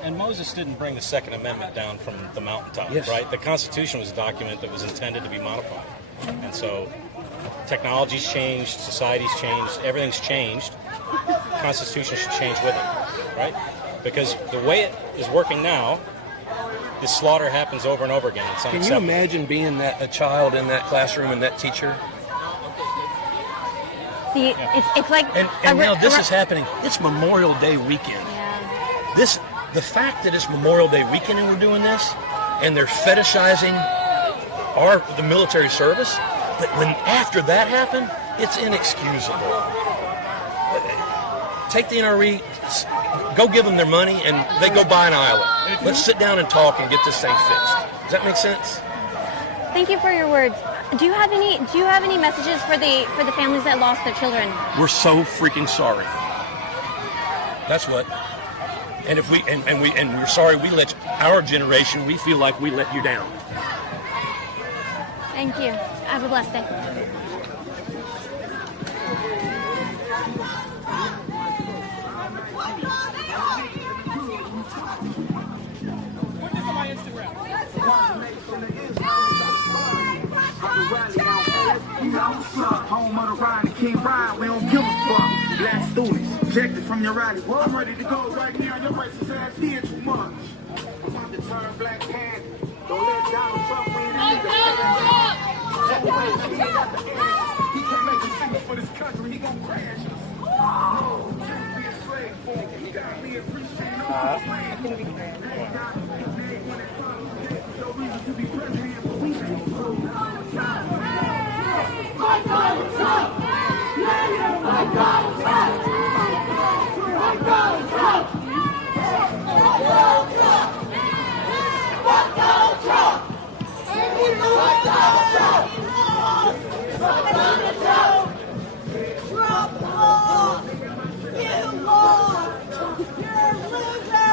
And Moses didn't bring the Second Amendment down from the mountaintop, yes. Right? The Constitution was a document that was intended to be modified. And so technology's changed, society's changed, everything's changed. The Constitution should change with it, right? Because the way it is working now, this slaughter happens over and over again. It's unacceptable. Can you imagine being a child in that classroom and that teacher? See, it's like... And now this is happening. It's Memorial Day weekend. Yeah. The fact that it's Memorial Day weekend and we're doing this, and they're fetishizing the military service, but when after that happened, it's inexcusable. Take the NRA, go give them their money, and they go buy an island. Let's sit down and talk and get this thing fixed. Does that make sense? Thank you for your words. Do you have any messages for the families that lost their children? We're so freaking sorry. That's what. And if we're sorry we let our generation, we feel like we let you down. Thank you. Have a blessed day. Put this on my Instagram. Home of the ride, King Ride, we don't give a fuck. Black students, ejected from your rally. I'm ready to go right now. Your racist ass did too much. I'm about to turn Black Panther. Don't let Donald Trump win. He can't make a single for this country. He gonna crash us. No, can't be a slave for him. He got me appreciating all the slave for him. No reason to be president, but we ain't Donald Trump. Fight Donald Trump. Fight Donald Trump. Fight Donald Trump. Fight Donald Trump. Fight Donald Trump. Fight Donald Trump. Fight Donald Trump. Trump lost. You lost. You're a loser.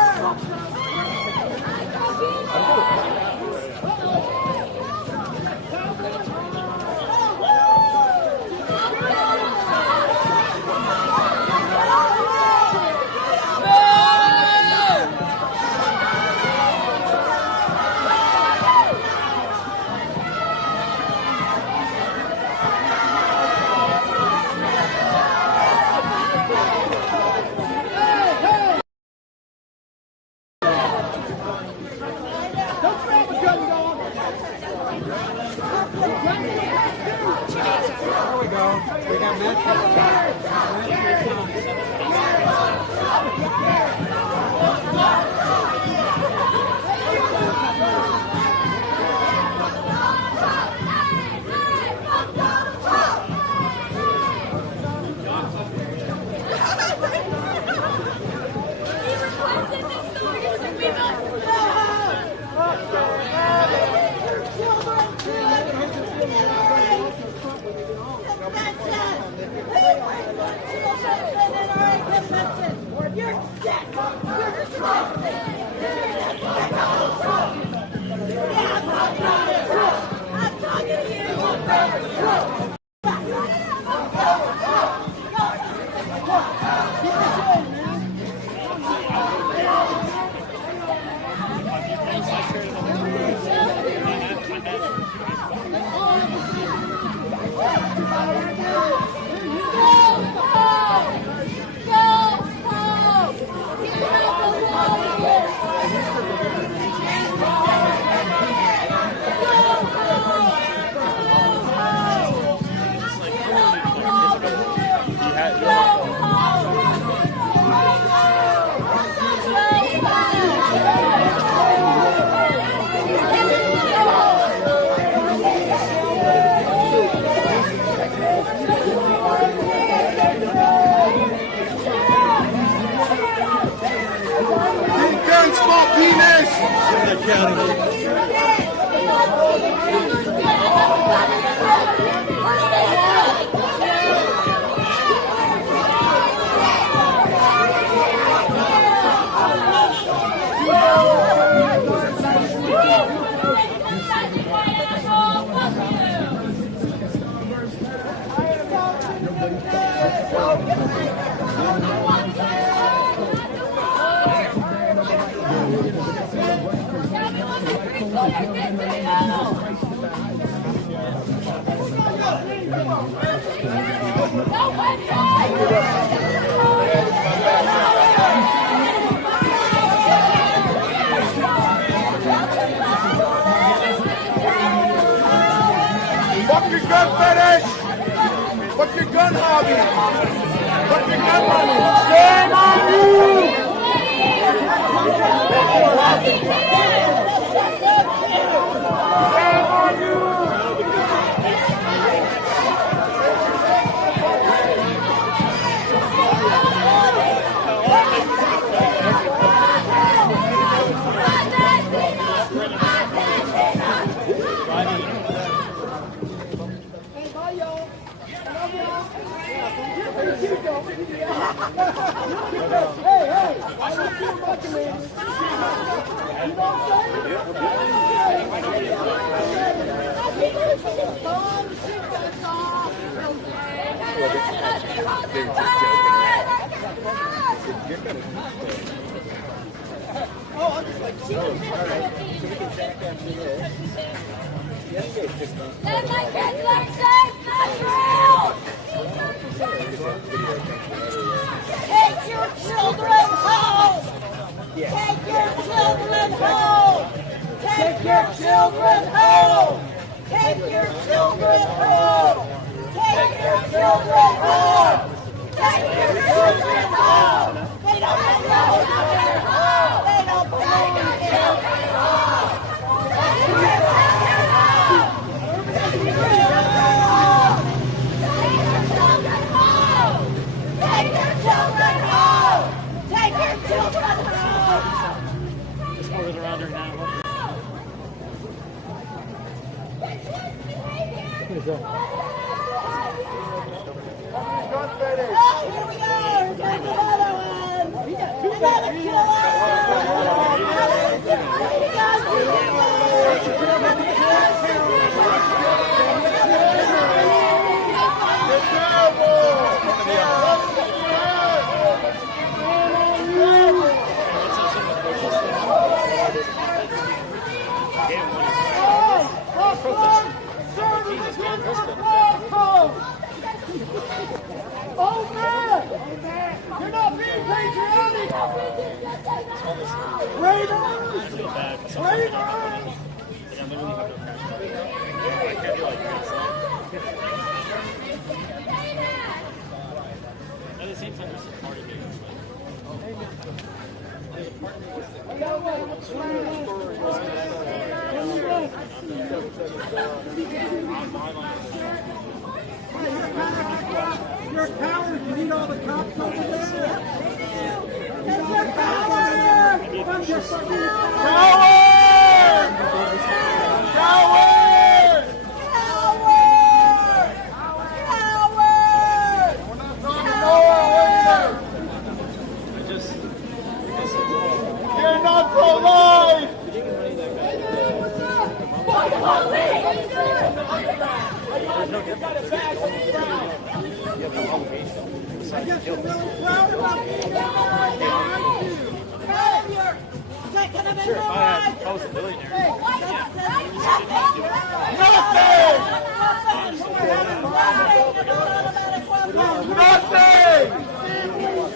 Fuck your gun fetish! Fuck your gun hobby! Fuck your gun money! Shame on you! Shame on you! Let my kids learn safe, not drill! Take your children home! Take your children home! Take your children home! Take your children home! Take your children home! Take your children home! They don't belong here! They don't belong here! Take your children home! Take your children home! Take your children home! Take your children home! This one was around during 9/11. Here we go! There's another one! Another Oh man! You're not being patriotic! Traitors! Traitors! At the same time, there's some party games. You're a coward! You need all the cops over there! You're a coward! I'm just a coward! Coward! Coward! Coward! You're not pro-life! There's no difference. You have no obligation. I guess you're really proud about being failure! Taking them in Sure, your if I life! was a millionaire. Nothing!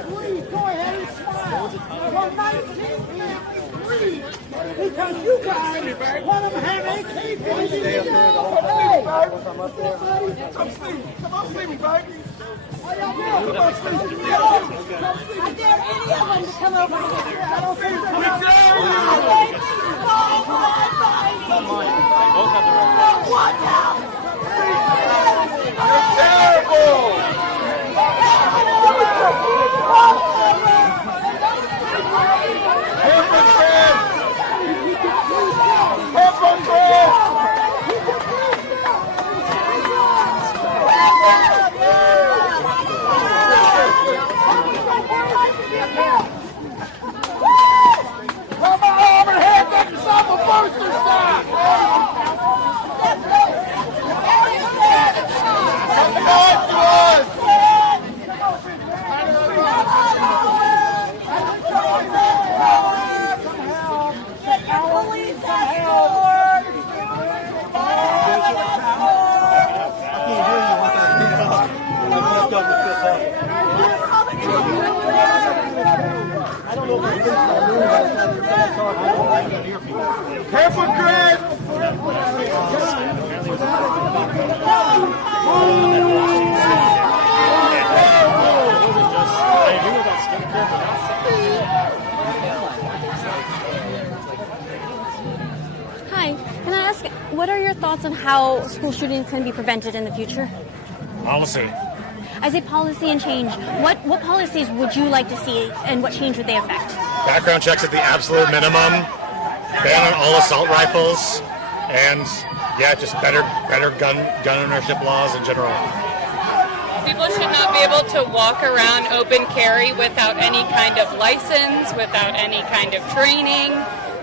Please go ahead and smile. You're 1953 because you guys want to have AK-47. Come see me. Come on, see me, baby. I dare any of them to come over here. I don't think they're going to watch out! You're terrible! Hypocrite! Hypocrite! Come on over here, get yourself a booster shot! Come back to us! Get your police escort! Hypocrite! Hi, can I ask, what are your thoughts on how school shootings can be prevented in the future? Policy. I say policy and change. What policies would you like to see, and what change would they affect? Background checks at the absolute minimum. Ban on all assault rifles, and yeah, just better gun ownership laws in general. People should not be able to walk around open carry without any kind of license, without any kind of training.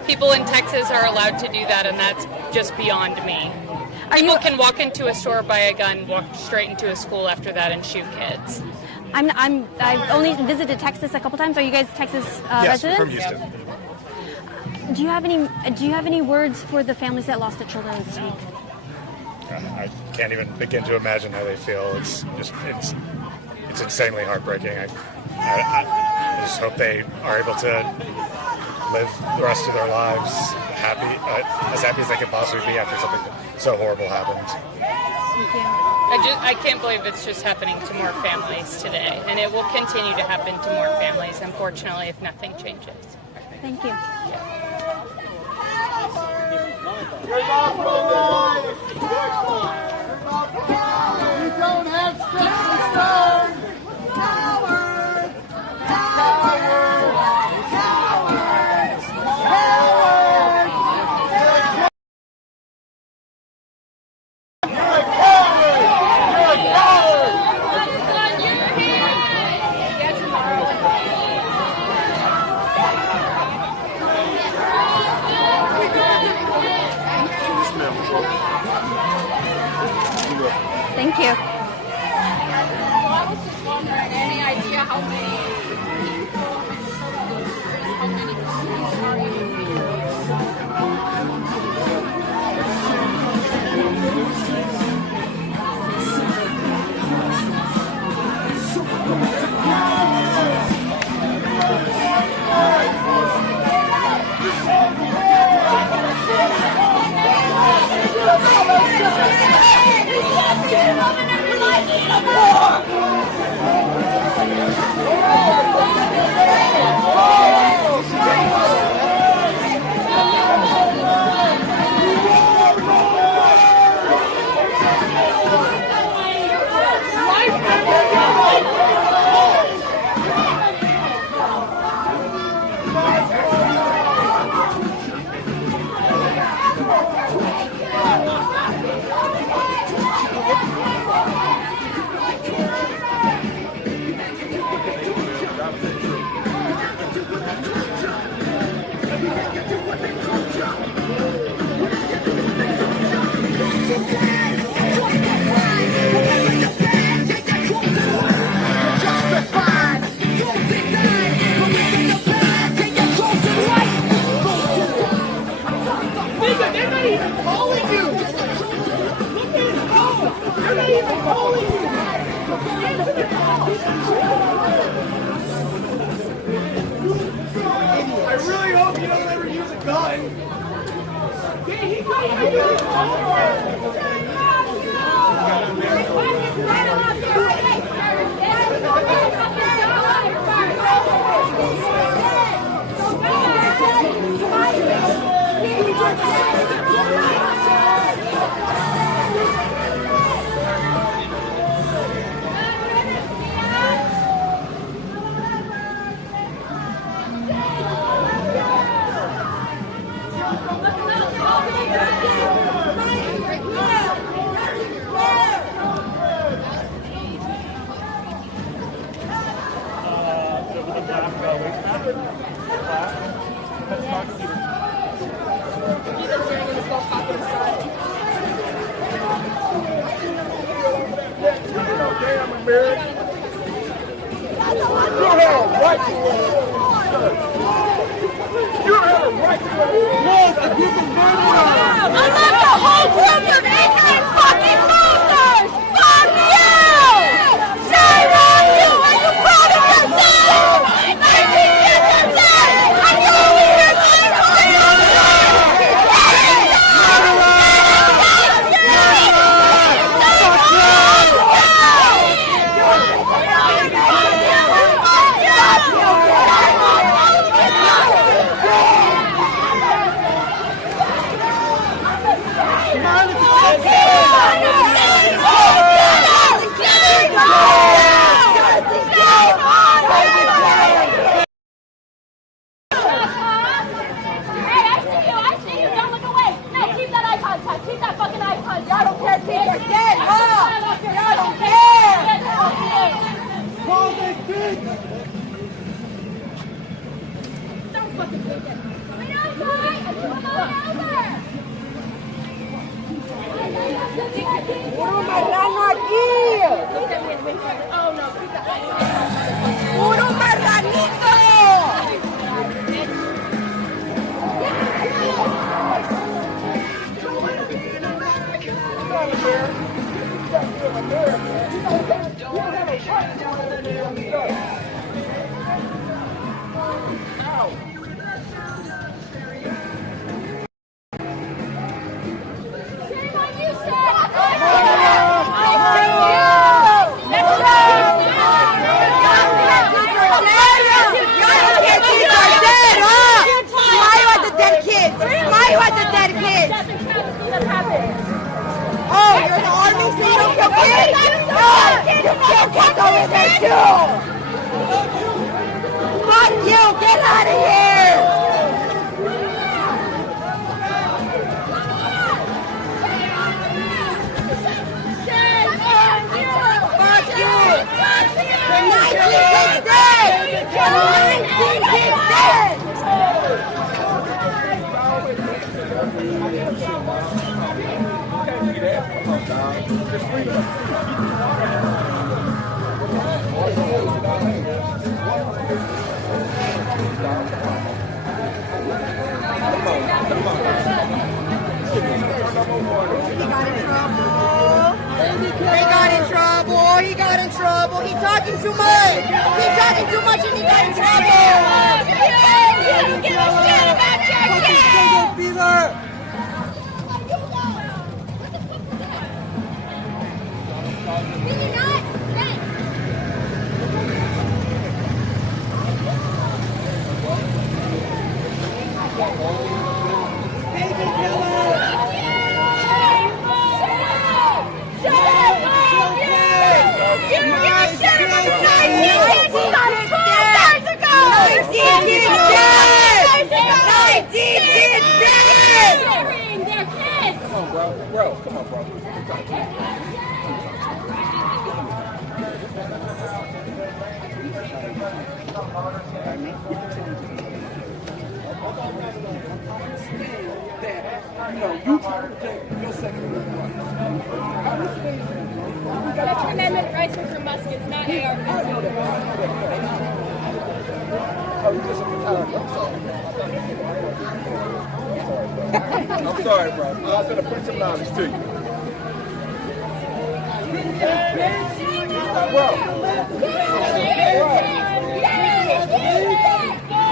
People in Texas are allowed to do that, and that's just beyond me. People can walk into a store, buy a gun, walk straight into a school after that, and shoot kids. I've only visited Texas a couple times. Are you guys Texas residents? Yes, from Houston. Do you have any words for the families that lost their children this week? I can't even begin to imagine how they feel. It's insanely heartbreaking. I just hope they are able to live the rest of their lives happy, as happy as they could possibly be after something so horrible happened. I can't believe it's just happening to more families today, and it will continue to happen to more families, unfortunately, if nothing changes. Thank you. You don't have sticks and stones. Coward! Coward! Coward! Coward! You're a coward! You're a coward! Thank you. I was just wondering, any idea how many companies are in They're not even calling you! Look at his phone! They're not even calling you! I really hope you don't ever use a gun! Come on, You can't get over there too! Fuck you! Get out of here! Fuck you! The 19 kids dead! The 19 kids dead! He got in trouble. He talking too much. He talking too much and he got in trouble. You don't give a shit about your kids. Bro, come on, bro. You try to take your second. Second Amendment rights are for muskets, not AR-15. Oh, you just I'm sorry, bro. I was going to put some knowledge to you.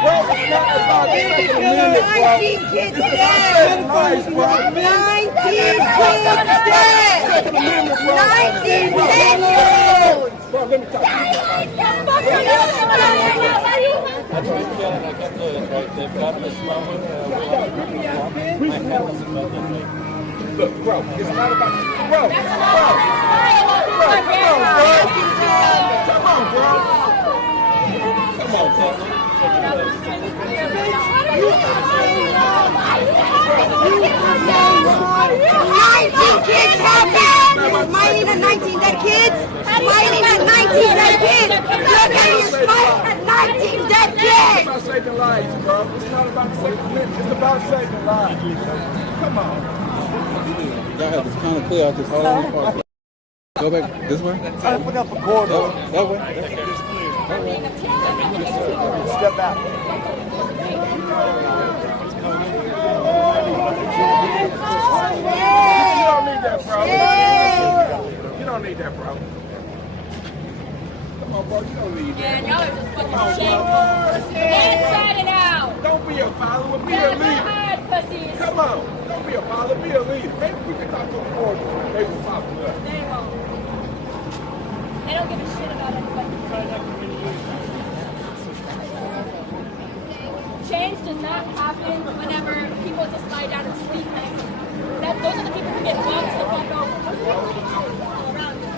Bro, it's not about the Second Amendment, bro. It's about civil rights, bro. 19 kids dead! 19 kids! Bro, let me talk to you. Look, bro, it's not about bro. Come on, bro. Come on, bro. 19 kids happy! Smiling at 19 dead kids! Smiling at 19 dead kids! Look at you smiling at 19 dead kids! It's about saving lives, bro. It's not about saving lives. It's about saving lives. Come on. Y'all have to kind of clear out this whole part. Go back this way? Open up a corridor. That way? Step back. You don't need that, bro. You don't need that, bro. Come on, bro. You don't need that. Yeah, y'all are just fucking shameful. Inside and out. Don't be a follower. Be a leader. Pussies. Come on. Don't be a follower. Be a leader. Maybe we can talk to the board. They will follow us. They won't. They don't give a shit about anybody. Change does not happen whenever people just lie down and sleep. Those are the people who get bumped the fuck over. Those are the people who get all around you.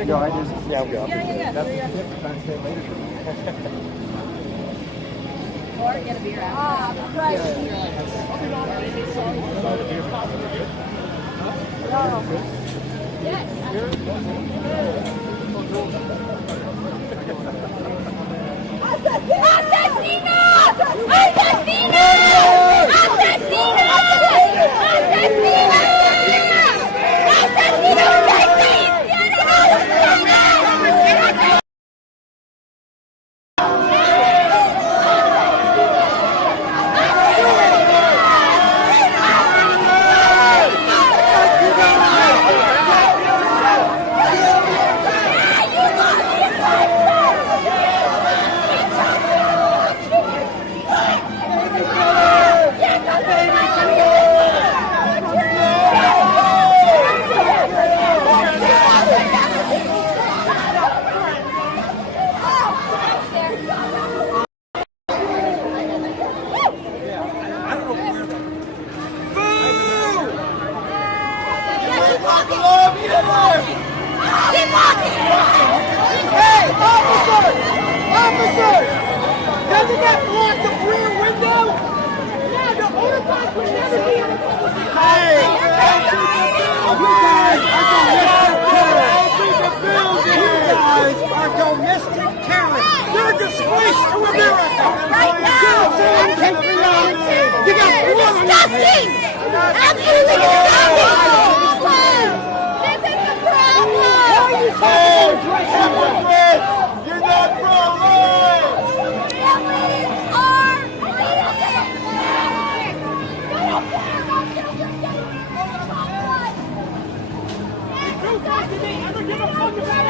No, I just, yeah, okay. Yeah. That's trying to say later. Or get a beer out. Yes. ¡Asesino! ¡Asesino! ¡Asesino! ¡Asesino! Keep walking! Keep walking! Hey, officer! Officer! Doesn't that block the rear window? Yeah, the motorbike would never be in a public. Hey! You guys are domestic terrorists. You're a disgrace to America. Right now! You got blood on your hands. Absolutely disgusting! This is the problem! You're not pro-life! Families are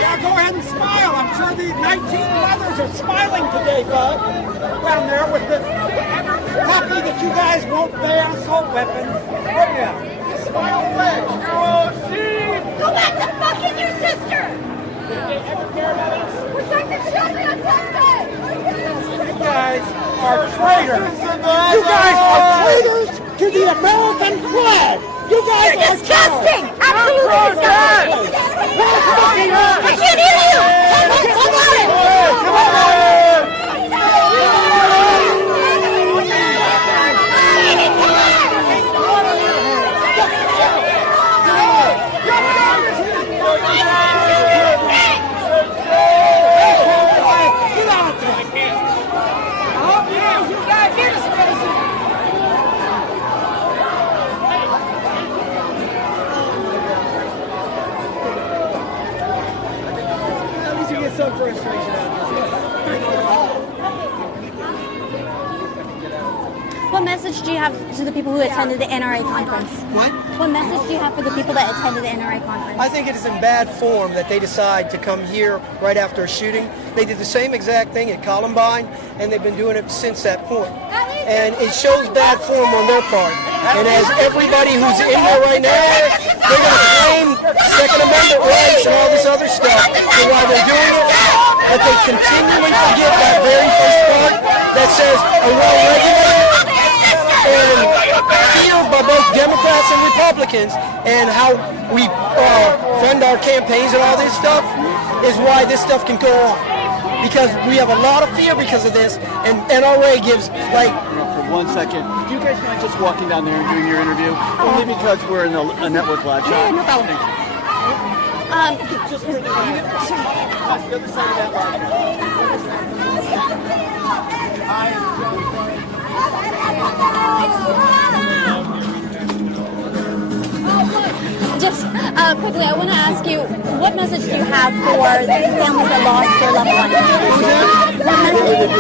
Yeah, go ahead and smile. I'm sure the 19 mothers are smiling today, bud. Down there with the happy that you guys won't ban assault weapons. Yeah. Smile away. Go back to fucking your sister! Did they ever care about us? Protect the children of Texas! You guys are traitors. You guys are traitors to the American flag. You guys You're are disgusting! Absolutely disgusting! I can't hear you! Come some frustration out What message do you have to the people who attended the NRA conference? What? What message do you have for the people that attended the NRA conference? I think it is in bad form that they decide to come here right after a shooting. They did the same exact thing at Columbine, and they've been doing it since that point. And it shows bad form on their part. And as everybody who's in there right now, they're going to claim Second Amendment rights and all this other stuff for why they're doing it. But they continually forget that very first part that says a well-regulated and feared by both Democrats and Republicans, and how we fund our campaigns and all this stuff is why this stuff can go on. Because we have a lot of fear because of this, and NRA gives, like... For 1 second, do you guys mind just walking down there and doing your interview? Only because we're in a network live shot. Yeah, no problem. Just for the other side of that Just quickly, I want to ask you, what message do you have for the families that lost their loved ones? What message?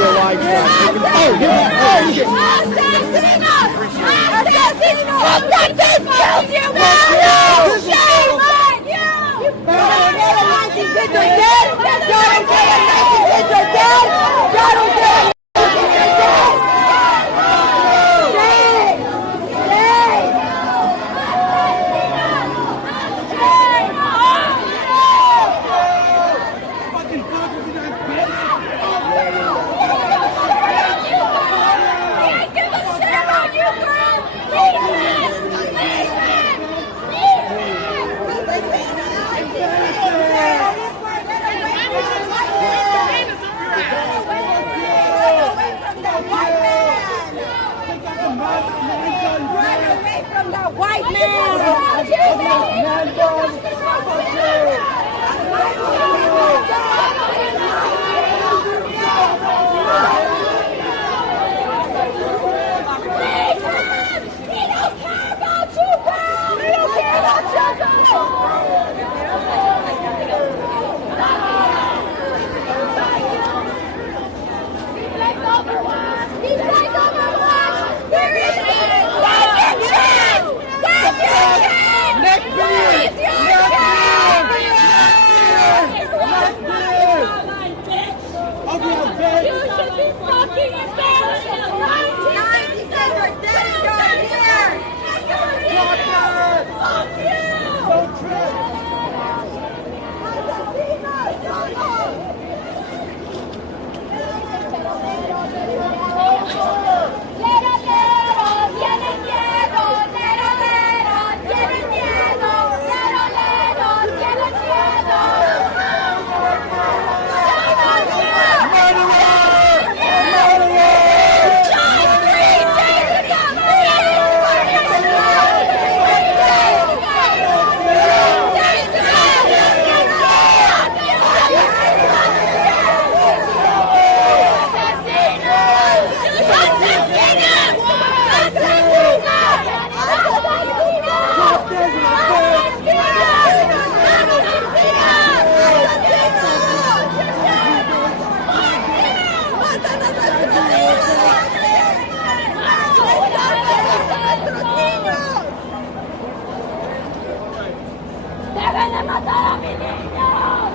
quieren matar a mis niños!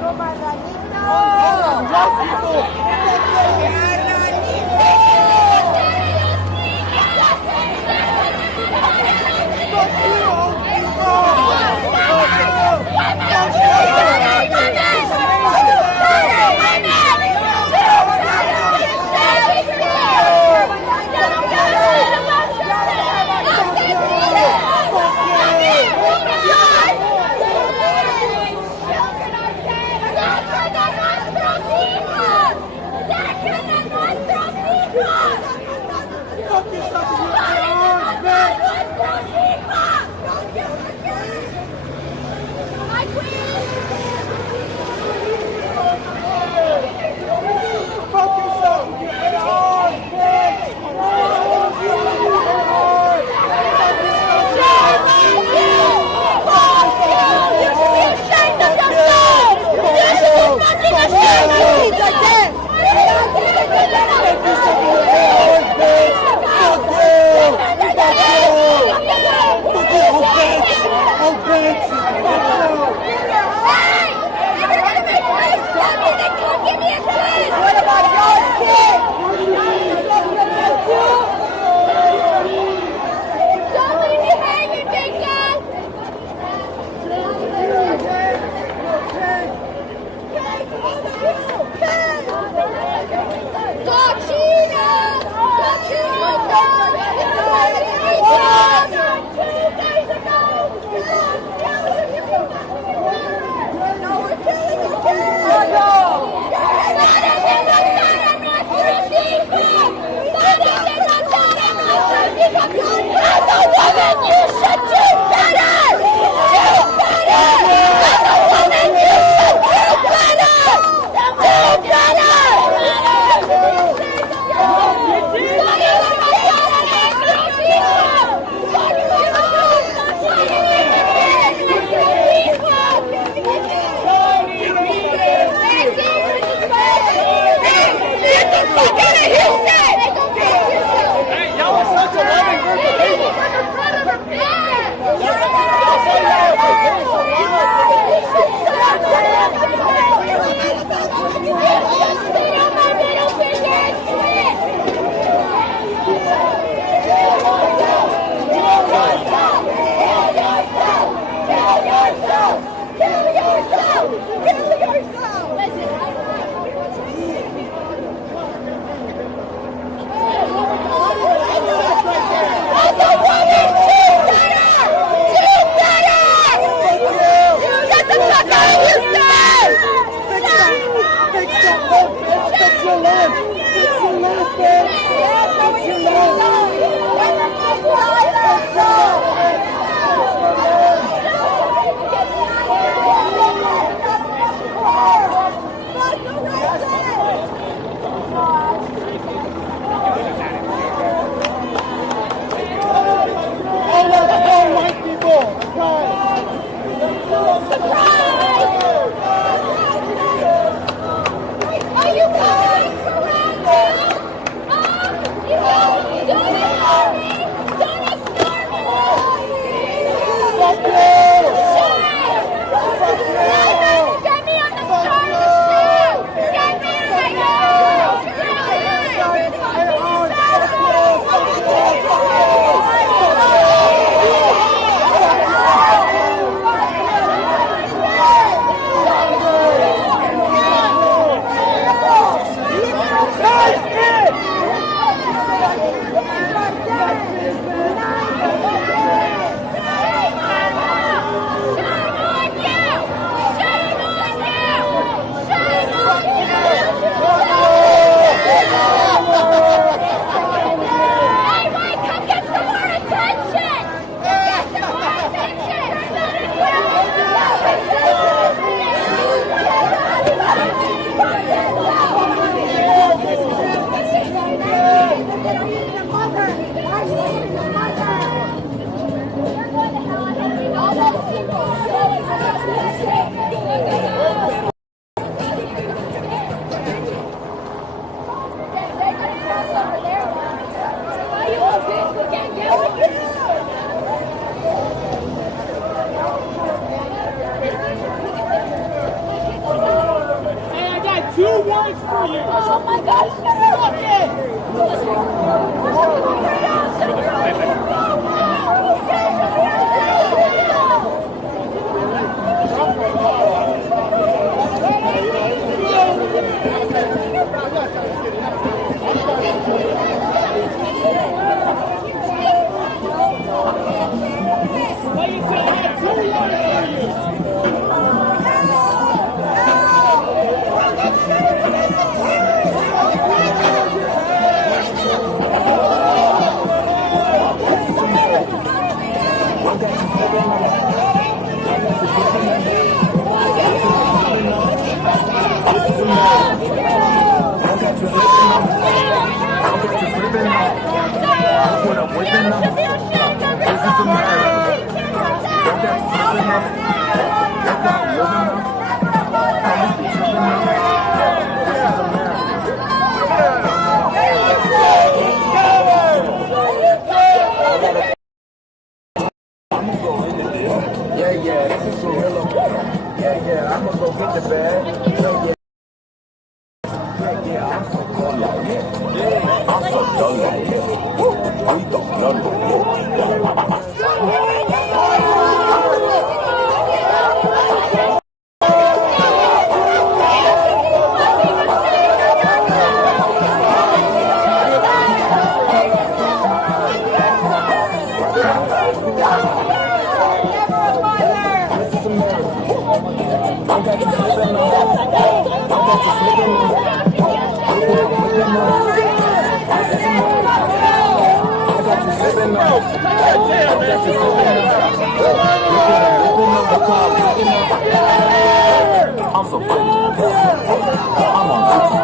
¡No matan fight for you. Oh my God, look it. Why you say I got 2 words for you? I'ma go get the bag. So yeah. I'm so done like this. We don't know. I'm so pretty. I'm on Gucci.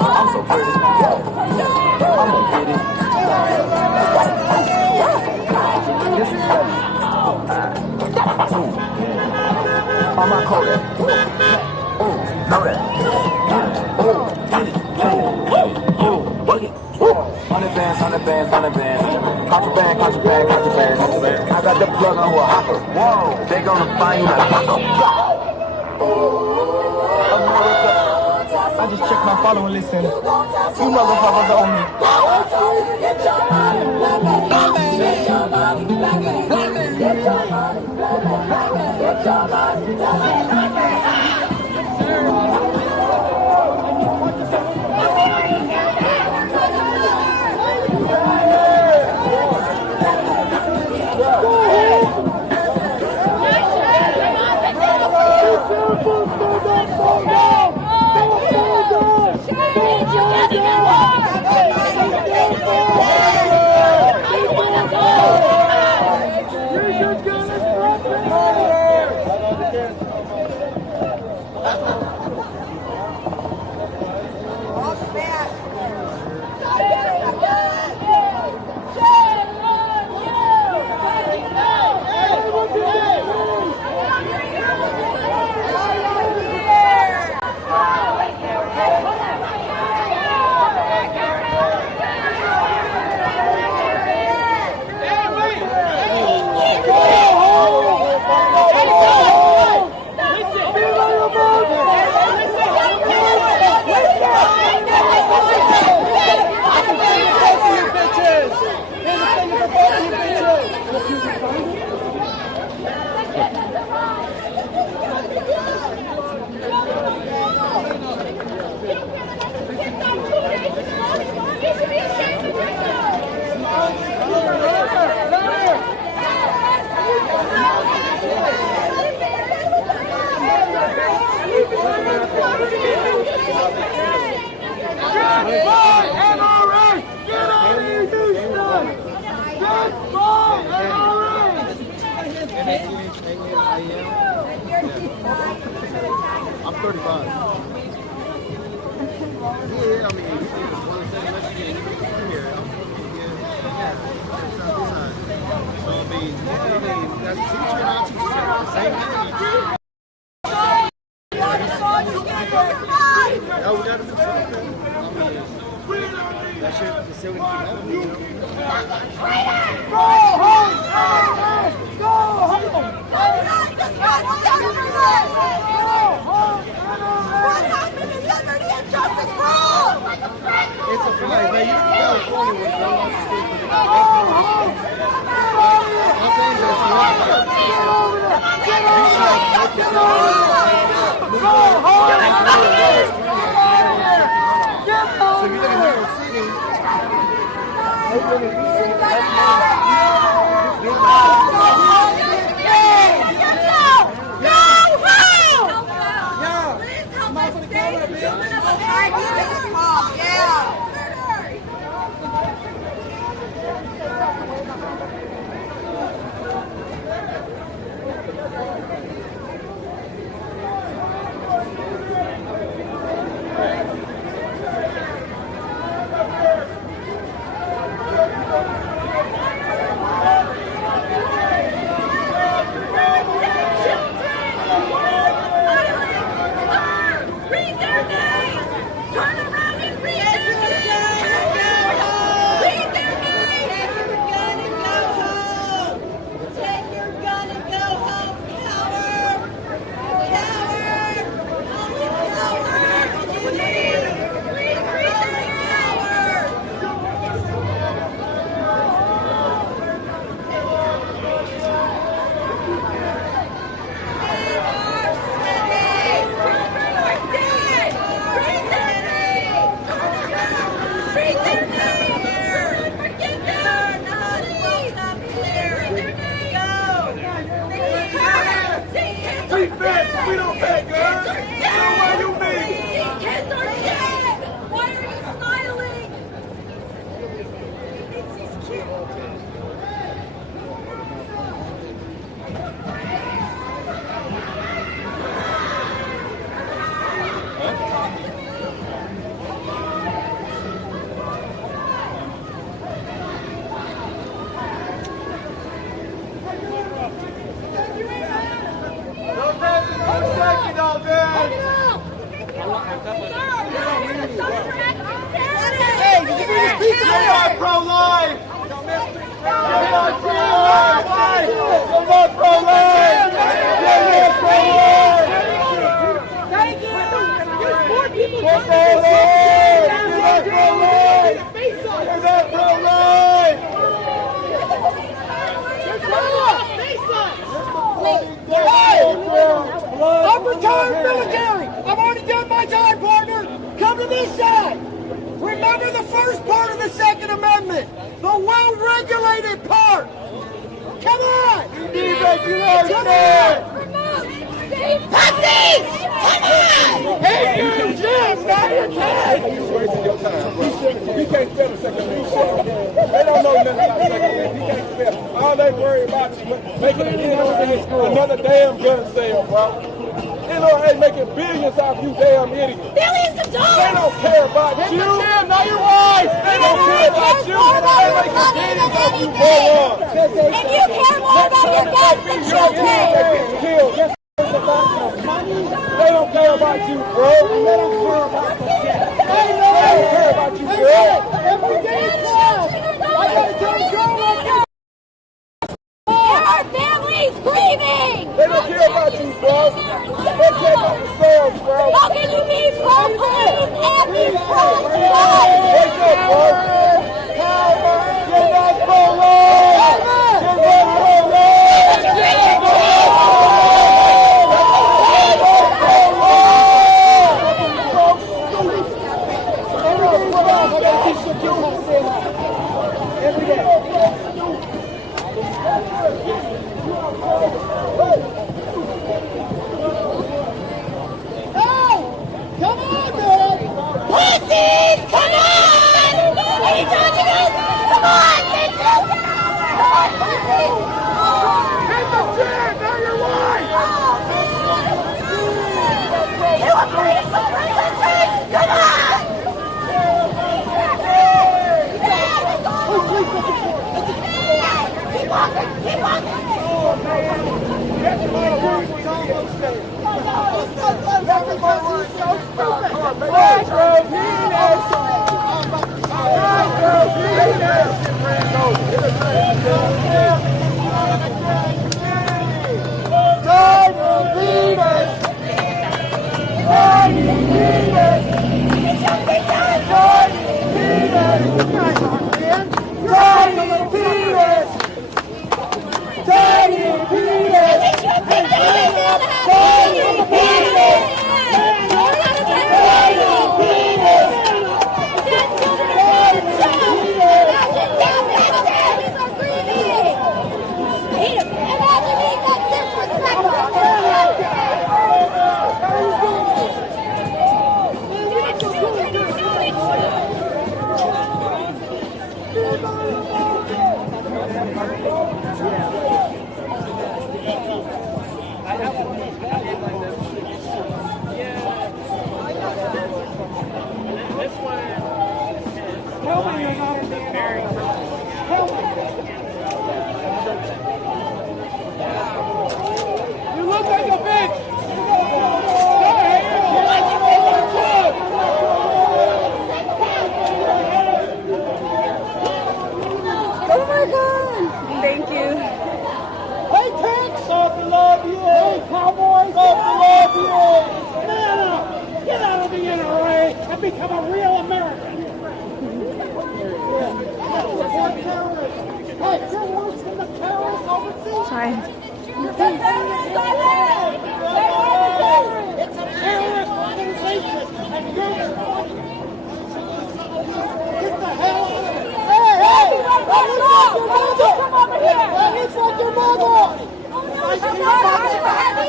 I'm so pretty. I'm gonna get it. This is heavy. On my Kodak. Know that. Work it. 100 bands, 100 bands, 100 bands. Contraband, contraband, contraband, contraband. I got the plug on who a hopper. Whoa, they gonna find you like Taco. I just checked my following listen. You motherfuckers owe me. Get your money, black man. Get your money, black man. Get your money, black man. Get your money, black man. I'm 35. Yeah, I mean, that's teacher not the same thing. Oh, we got to do something. That shit is still going to keep happening, you know? Go home! Go home! What happened in Liberty? I'm retired military. I've already done my time, partner. Come to this side. Remember the first part of the Second Amendment, the well-regulated part. Come on. You need regulation. Come on. Puppies! Come on! Hey, you, Jim, not your kid! You're wasting your time, bro. He can't spell a Second Amendment. They don't know nothing about Second Amendment. He can't spell. All they worry about is making another damn gun sale, bro. NRA making billions off you damn idiots. Billions of dollars! They don't care about you. Not your wife. They don't care about you. They making billions off you, morons. And you care more about your guns than children! They don't care about you, bro. They don't care about you. They don't care about you, bro. Every day in class, I gotta tell you, There are families grieving! they don't care about you, bro. They care about themselves, bro. How can you be pro-police and be pro-life? Wake up, bro. You're not pro-life. You're not Pussies, come on! Anytime you guys, come on, get this out! Come on, pussies! Hit the chair, not your wife! You are breeding for resistance! Come on! Keep walking, keep walking!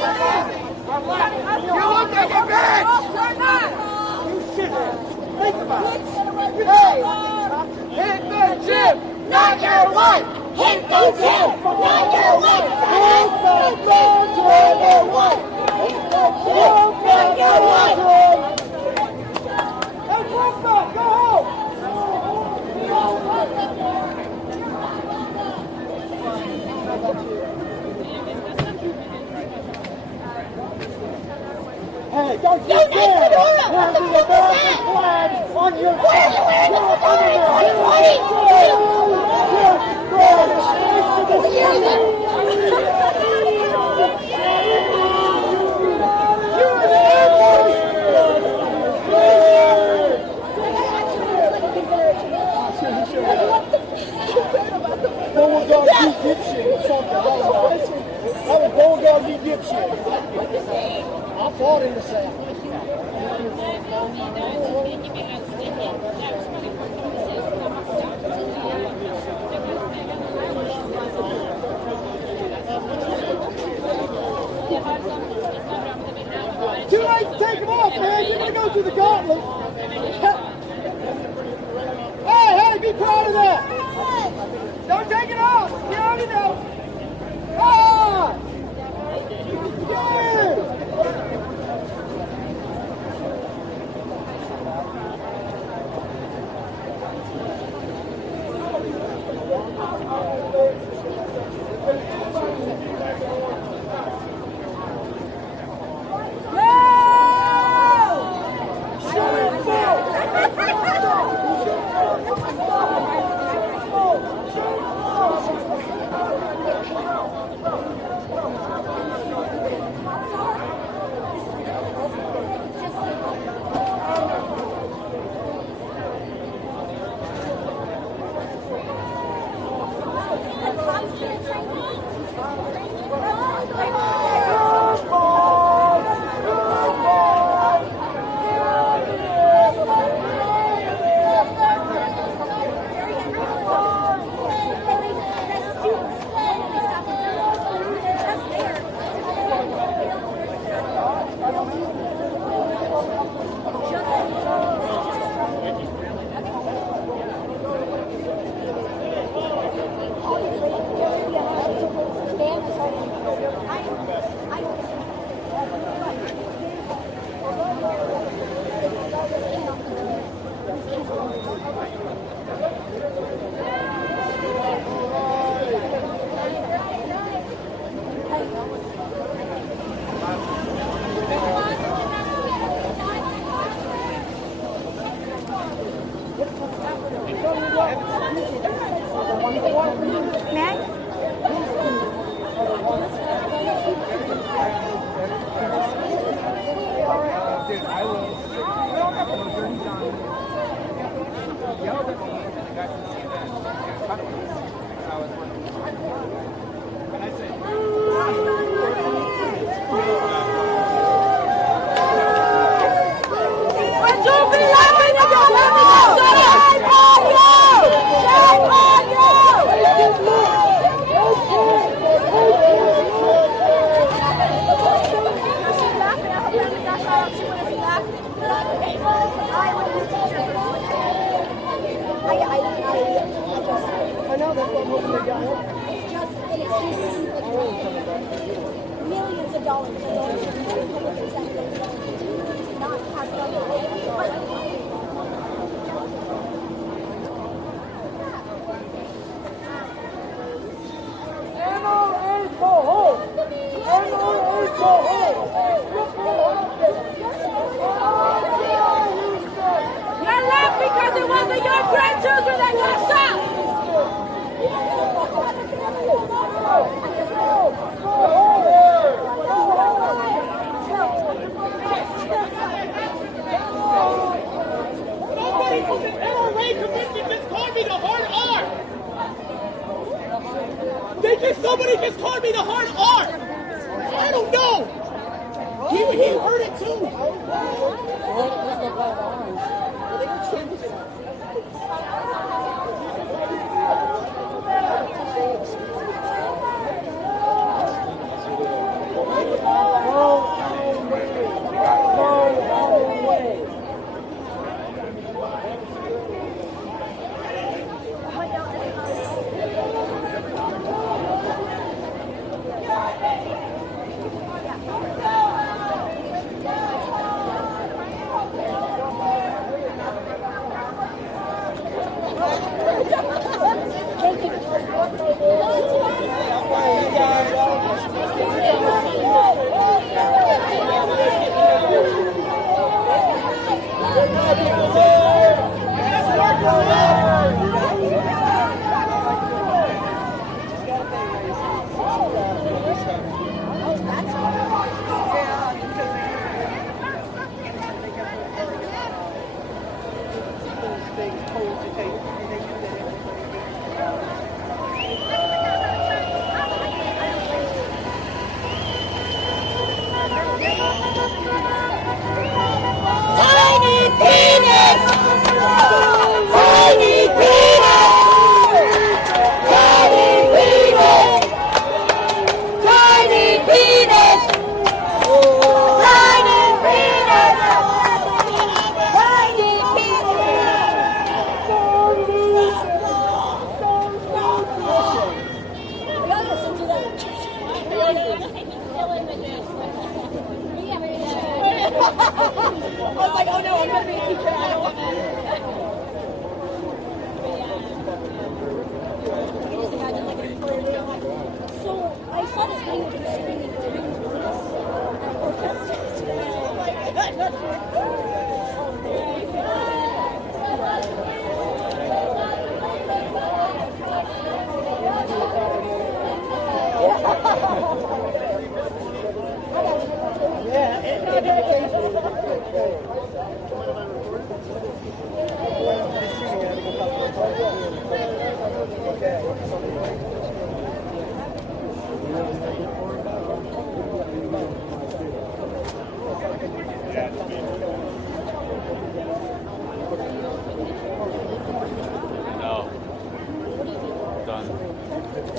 You look like a bitch! You shouldn't. Think about it. Hey! Hit the gym, not your wife! Hit the gym, not your wife! Hit the gym, not your wife! Hit the gym, not your wife! Hey, Brooklyn, go home! Hey, don't you dare! Wearing the American flag on your head! Why are you wearing the flag? Bulldog dipshit or something. That was bulldog dipshit. I fought in the South. Too late to take them off, man. You're going to go through the gauntlet. Hey, be proud of that. Don't take it off. You already know. Ah! Yeah! Millions of dollars. Because it wasn't your grandchildren that got shot! Somebody from the NRA convicted just called me the hard R! Somebody just called me the hard R! I don't know! He heard it too!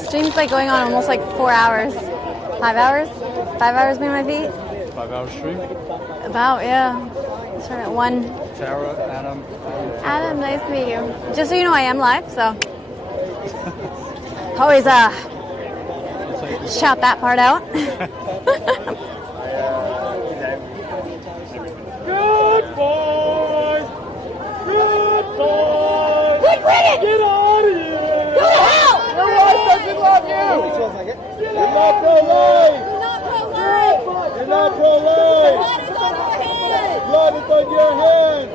Stream's like going on almost like 4 hours. 5 hours? 5 hours being my feet? 5 hour stream? About, yeah. Start at 1. Tara, Adam. Adam, nice to meet you. Just so you know, I am live, so. Always shout that part out. Good boy! Good boy! Quit quitting! Get out of here! Go to hell! Your wife doesn't love you! You're not pro-life! You're not pro-life! You're not pro-life! Blood is on your hands!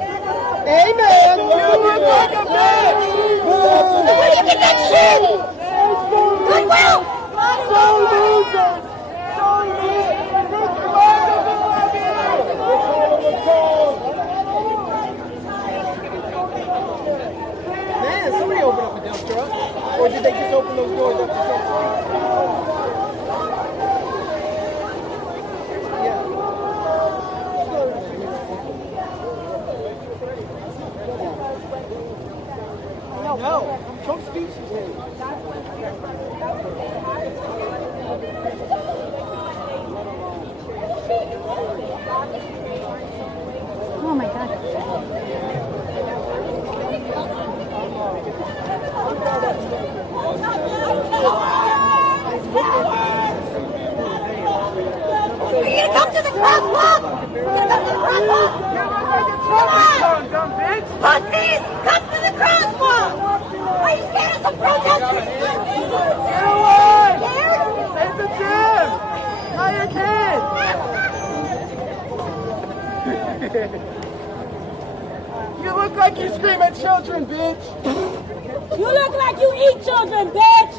Amen! You look like a bitch! Where do you get that shit? Goodwill! So losers! So losers! Your blood doesn't love you! Man, somebody opened up a dump truck. Or did they just open those doors up to truck? No, Trump speech. Oh my God. Are you gonna come to the crosswalk? You're gonna come to the crosswalk? Come on! Pussies! Come to the crosswalk! Are you scared of some protesters? Get away! Save the gym! Not your kids! You look like you scream at children, bitch! You look like you eat children, bitch!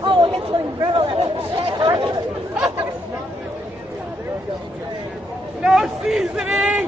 Oh, it's one girl. No seasoning!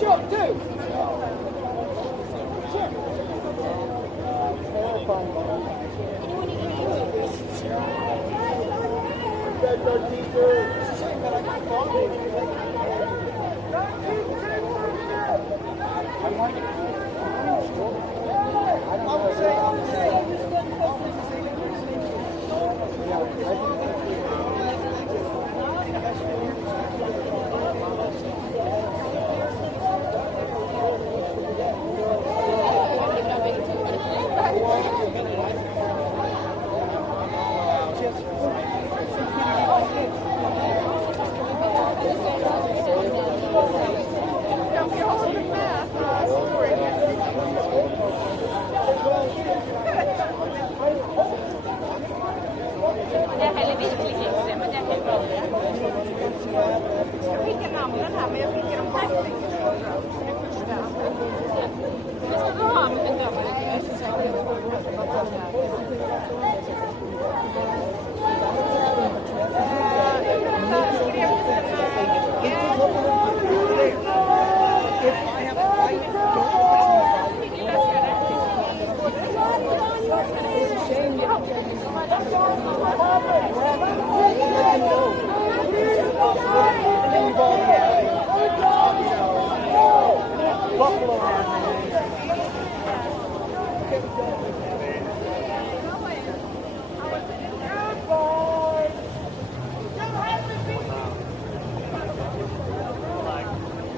show too.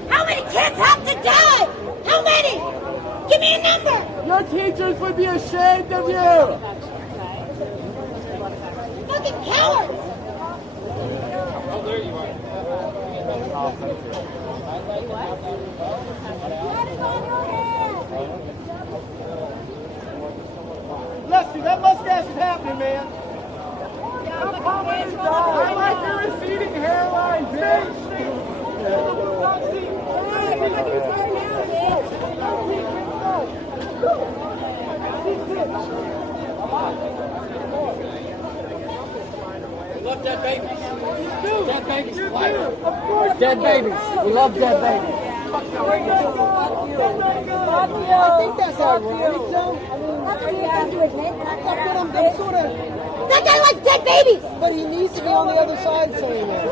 How many kids have to die? How many? Give me a number. Your teachers would be ashamed of you. Fucking cowards. Lester, that mustache is happening, man. I like your receding hairline, bitch. We love dead babies. Dead babies for life. Dead babies. We love dead babies. I think that's ironic, though. I'm sort of... That guy likes dead babies. But he needs to be on the other side saying that.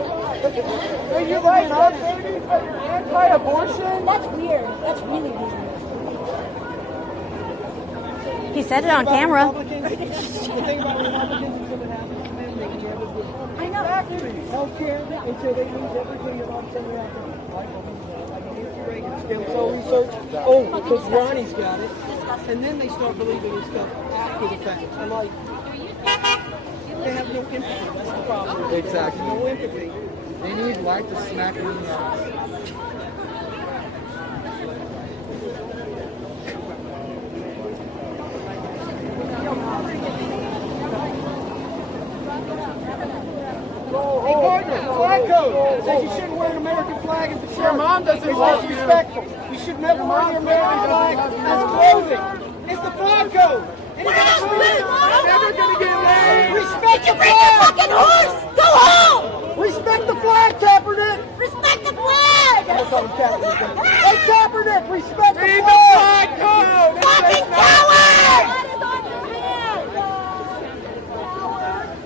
Are you like dead babies, but you're anti-abortion? That's weird. That's really weird. He said it on camera. The thing about Republicans is what happens to them, they can't live with it. I know. Healthcare, until they lose everything that I'm saying happened. Stem cell research. Oh, because Ronnie's got it. And then they start believing this stuff after the fact. I'm like, they have no empathy. That's the problem. Exactly. No empathy. They need light to smack them in the eye. Hey, Gardner, flag code says you shouldn't wear an American flag as a shirt. Your mom doesn't like you. Disrespectful. You should never wear the American flag as clothing. It's the flag code. And you're never gonna get laid. Respect the Bring your fucking horse. Go home. Respect the flag, Kaepernick. Respect the flag. Hey, Kaepernick, respect the flag. Code. Fucking coward.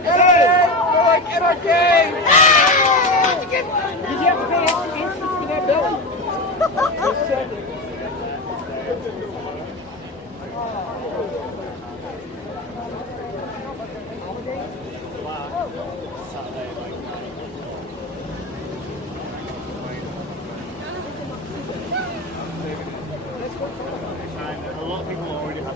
NRA. Did you have to pay extra for that bill? Just checking. A lot of people already have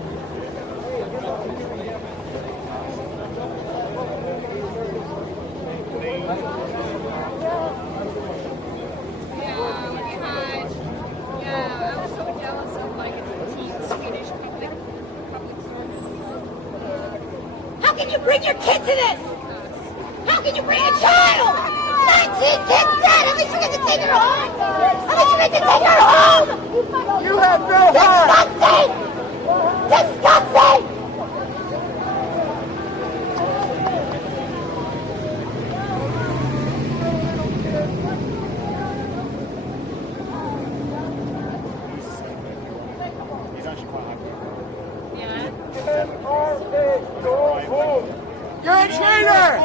How can you bring your kid to this? How can you bring a child? 19 kids dead. At least you get to take her home. At least you get to take her home. You have no heart. Disgusting. Disgusting. You're a traitor!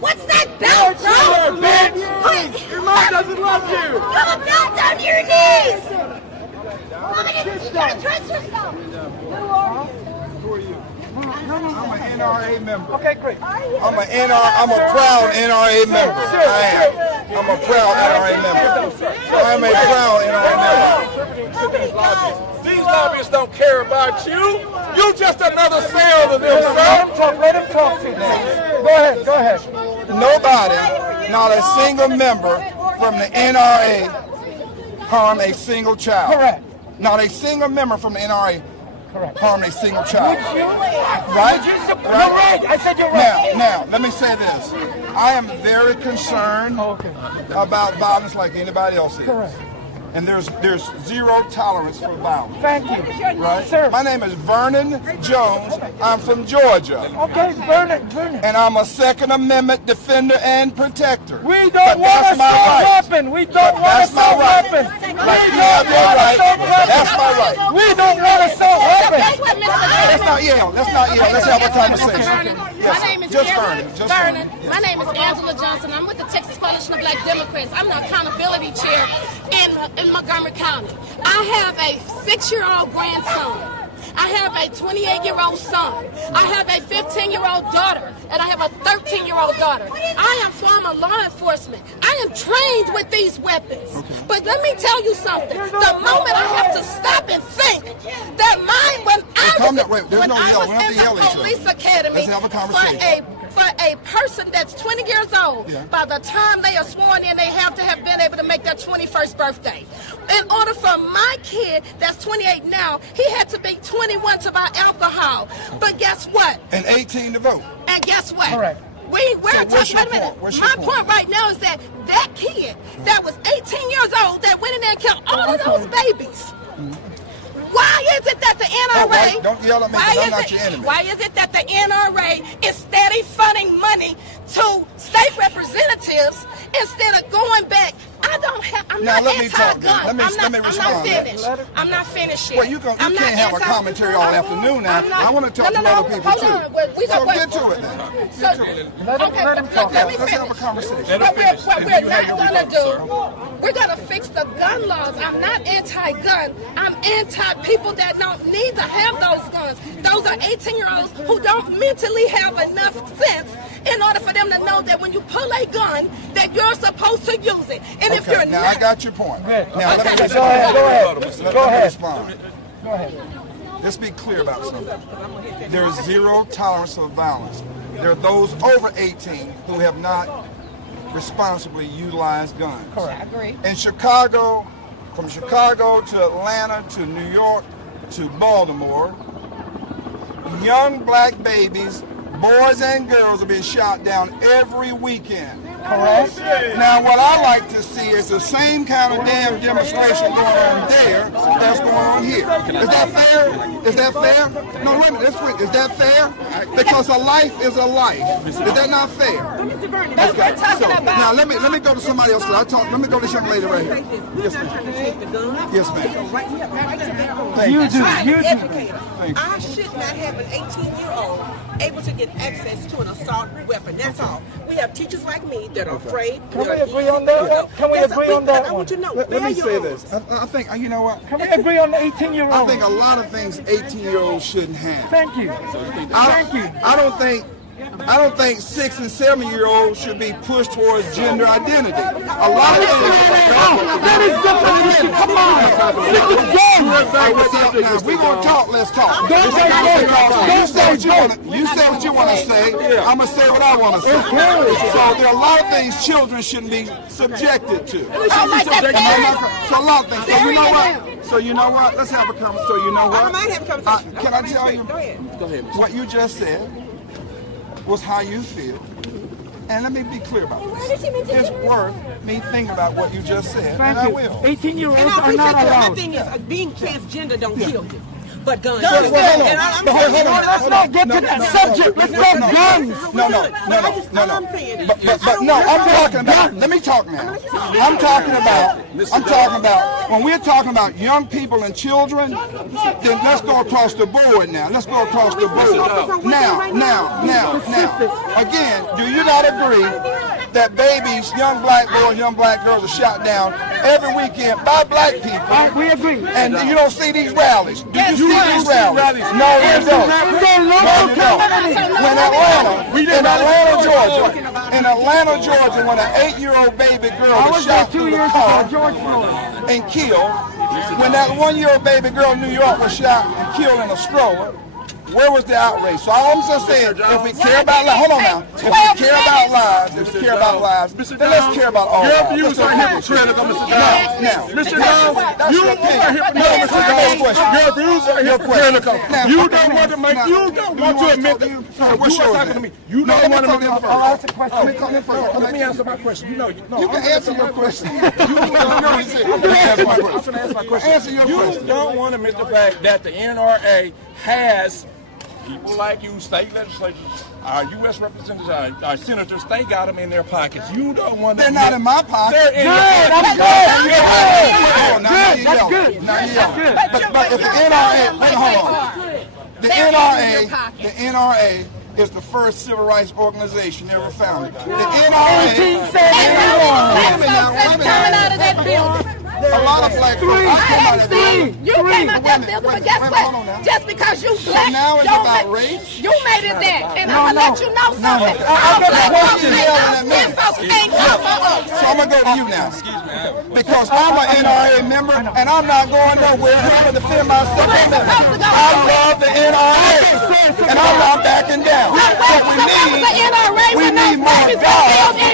What's that belt, bro? Bitch! Your mom doesn't love you! Put a belt on your knees! Look at you, trying to dress yourself! Who are you? I'm an NRA member. Okay, great. I'm a proud NRA member. I am. I'm a proud NRA member. I'm a proud NRA member. These lobbyists don't care about you. You just another cell to them, son. Let him talk to you. Go ahead. Nobody, not a single member from the NRA harmed a single child. Correct. Not a single member from the NRA harmed a single child. Would you? Right? You're right. I said you're right. Now, let me say this. I am very concerned about violence like anybody else is. Correct. And there's zero tolerance for violence. Thank you. Right? Sir. My name is Vernon Jones. I'm from Georgia. Okay, Vernon. And I'm a Second Amendment defender and protector. We don't want a assault weapon. We don't want a assault weapon. Like you have your right. That's my right. We don't want a assault weapon. Let's not yell. Let's have a conversation. My name is just Vernon. Vernon. My name is Angela Johnson. I'm with the Texas Coalition of Black Democrats. I'm the accountability chair in Montgomery County. I have a 6-year-old grandson. I have a 28-year-old son. I have a 15-year-old daughter. And I have a 13-year-old daughter. I am former law enforcement. I am trained with these weapons. But let me tell you something. The moment I have to stop and think that when I was in the police academy for a person that's 20 years old, by the time they are sworn in, they have to have been able to make their 21st birthday. In order for my kid that's 28 now, he had to be 21 to buy alcohol. But guess what? And 18 to vote. And guess what? Correct. We're talking. Wait a minute. My point right now is that kid that was 18 years old that went in there and killed all of those babies. Why is it that the NRA? Don't yell at me. I'm not your enemy. Why is it that the NRA is steady funding money to state representatives instead of going back? I'm not anti-gun. I'm not finished. I'm not finished yet. Well, you can't have a commentary all afternoon now. I want to talk to other people too. So get to it then. Let him talk. Let's have a conversation. What we're not going to do, we're going to fix the gun laws. I'm not anti-gun. I'm anti-people that don't need to have those guns. Those are 18-year-olds who don't mentally have enough sense in order for them to know that when you pull a gun, that you're supposed to use it. And if you're now not... I got your point. Now let me Go ahead. respond. Go ahead. Let's be clear about something. There is zero tolerance of violence. There are those over 18 who have not responsibly utilized guns. Correct. I agree. In Chicago, from Chicago to Atlanta to New York to Baltimore, young black babies, boys and girls are being shot down every weekend. Correct. Now, what I like to see is the same kind of damn demonstration going on there that's going on here. Is that fair? Is that fair? No, wait a minute. Is that fair? Because a life is a life. Is that not fair? Okay. So now let me go to somebody else. Let me go to this young lady right here. Yes, ma'am. Yes, ma'am. Thank you. I should not have an 18-year-old able to get access to an assault weapon. That's all. We have teachers like me that are afraid. Can we agree on that? Can we agree on that? I want you to know. Let me say this. I think, you know what? Can we agree on the 18-year-old? I think a lot of things 18-year-olds shouldn't have. Thank you. Thank you. I don't think 6 and 7-year-olds should be pushed towards gender identity. A lot of things. That is different. Come on. We're going to talk. Let's talk. You say what you want to say. I'm going to say what I want to say. So there are a lot of things children shouldn't be subjected to. So a lot of things. So you know what? Let's have a conversation. So you know what? I might have a conversation. Can I tell you? Go ahead. What you just said was how you feel. And let me be clear about this. It's worth me thinking about what you just said, and I will. 18-year-olds And I are not appreciate that. allowed. My thing is, being transgender don't kill you. but guns. Well, hold on. And I'm But saying, hold on. let's not get to that subject. Let's talk guns. No. But no, I'm talking about, let me talk now. I'm talking about, when we're talking about young people and children, then let's go across the board now. Let's go across the board. Now. Again, do you not agree that babies, young black boys, young black girls are shot down every weekend by black people? We agree. And you don't see these rallies. Do you see these rallies? No, you don't. In Atlanta, Georgia, when an 8-year-old baby girl was shot through the car and killed, when that 1-year-old baby girl in New York was shot and killed in a stroller, where was the outrage? So all I'm just saying, if we care about lives, hold on now. If we care about lives, then let's care about all lives. Your views are hypocritical, Mr. Jones. Now, Mr. Jones, you are hypocritical, Mr. Jones. Your views are hypocritical. You don't want to make, you don't want to admit that. What's yours? You don't want to admit that. I'll ask a question. Let me answer my question. You can answer your question. I'm going to ask my question. Answer your question. You don't want to admit the fact that the NRA has people like you, state legislators, our U.S. representatives, our senators, they got them in their pockets. You don't want them. They're not in my pocket. They're in your pocket. That's good. But if the NRA, hold on. The NRA is the first civil rights organization ever founded. The NRA. A lot of black people. You came out that building, but guess what? Just because you black, so now it's about race? You made it there. And I'm going to let you know something. So I'm going to go to you now. Because I'm an NRA member, and I'm not going nowhere. I'm going to defend myself. I love the NRA, and I'm not backing down. What we need more God. We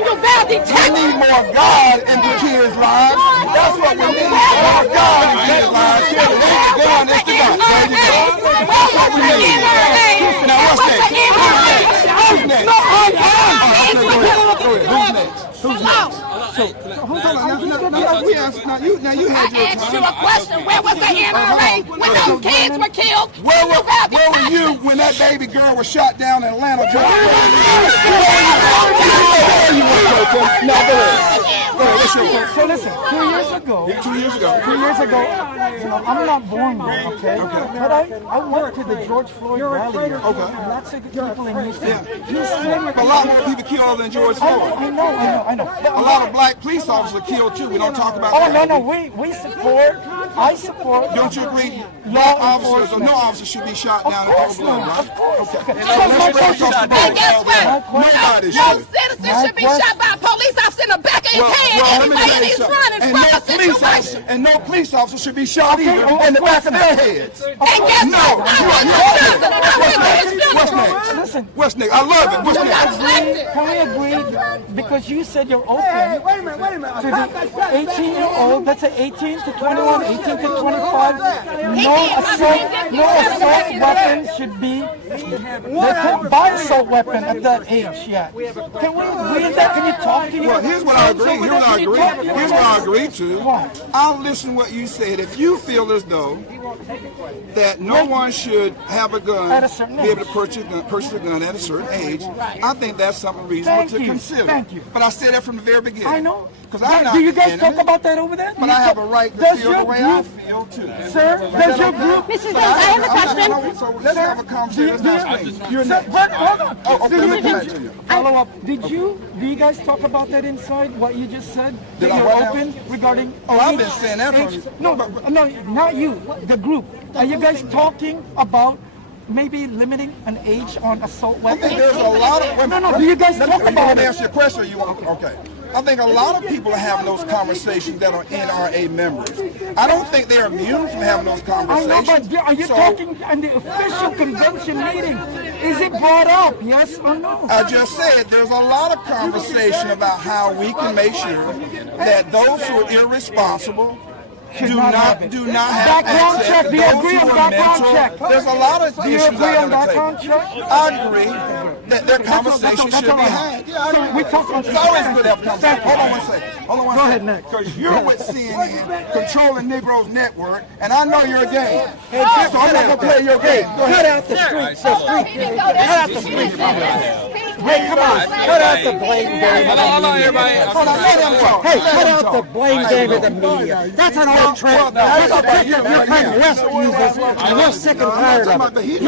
need more God in the kids' lives. That's what we need. More God in kids' lives. Here, the gun is the gun. There you go. That's what we need. Now, what's next? Who's next? So hold on. Now you had your I asked you a question. Where was the NRA when those kids were killed? Where were you when that baby girl was shot down in Atlanta, Georgia? So listen, 2 years ago, I'm not born yet, okay? But I went to the George Floyd rally. Lots of people in Houston. A lot more people killed than George Floyd. I know. A lot of black police officers are killed too. We don't talk about that. No, we support. I support. Don't you agree? Law officers or no officer should be shot down in cold blood, right? Okay. And guess what? No citizen should be shot by a police officer in the back of his head and he's running from a situation. And no police officer should be shot either in the back of their heads. And guess what? What's next? I love it. What's next? Can we agree? Because you said you're open Wait a minute. to the 18-year-old, let's say 18 to 21, 18 to 25, no assault weapons should be, they can't buy assault weapon at that age yet. Can we agree with that? Can you talk to you? Well, here's what I agree to. I'll listen to what you said. If you feel as though that no one should have a gun, be able to purchase a gun at a certain age, I think that's something reasonable to consider. Thank you. But I said that from the very beginning. I know. Do you guys talk about that over there? But I have a right to feel the way I feel too. Sir, does your group... Mr. Jones, I have a question. So let's have a conversation. Follow up. Do you guys talk about that inside, what you just said? That you're open regarding... I've been saying that from you. No, not you, the group. Are you guys talking about maybe limiting an age on assault weapons? I think there's a lot of... No, do you guys talk about it? Let me answer your question or you want... Okay. I think a lot of people are having those conversations that are NRA members. I don't think they're immune from having those conversations. I know, but are you talking in the official convention meeting? Is it brought up, yes or no? I just said there's a lot of conversation about how we can make sure that those who are irresponsible do not have background access. check. Do you agree on background check? There's a lot of Do you issues agree out on there to background take. check? I agree that their conversation should be had. Yeah, I agree. We talk about it's always good to have conversation. Hold on one second. Hold on one Go second. ahead, Nick. Because you're with CNN, controlling Negroes Network, and I know your game. So I'm not going to play your game. Go ahead. Cut out the street. Cut out the street. Hey, come on. Cut out the blame game. Hold on, everybody. Hold on, let him talk. Hey, cut out the blame game of the media. That's an old trick. That's a trick your kind West uses, and we're sick and tired of it.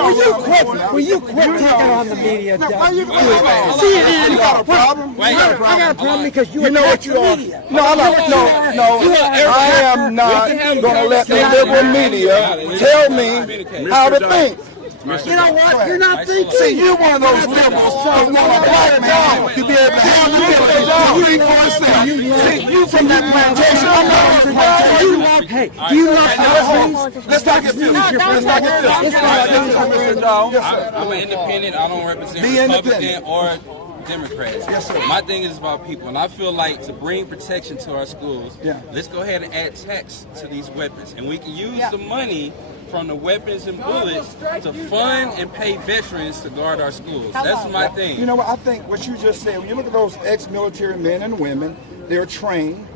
Will you quit taking on the media? CNN, You got a problem? I got a problem because you know what you are. No, I am not going to let the liberal media tell me how to think. You know what? You're not thinking. See, you're one of those liberals who want a black man to be able to handle you for yourself. See, you from that plantation. I'm not from that plantation. Hey, do you love Let's not get finished. Let's not get finished. I'm an independent. I don't represent Republican or Democrats. Yes, sir. My thing is about people, and I feel like to bring protection to our schools, let's go ahead and add tax to these weapons, and we can use the money from the weapons and bullets to fund and pay veterans to guard our schools. That's my thing. You know what? I think what you just said, when you look at those ex-military men and women, they're trained.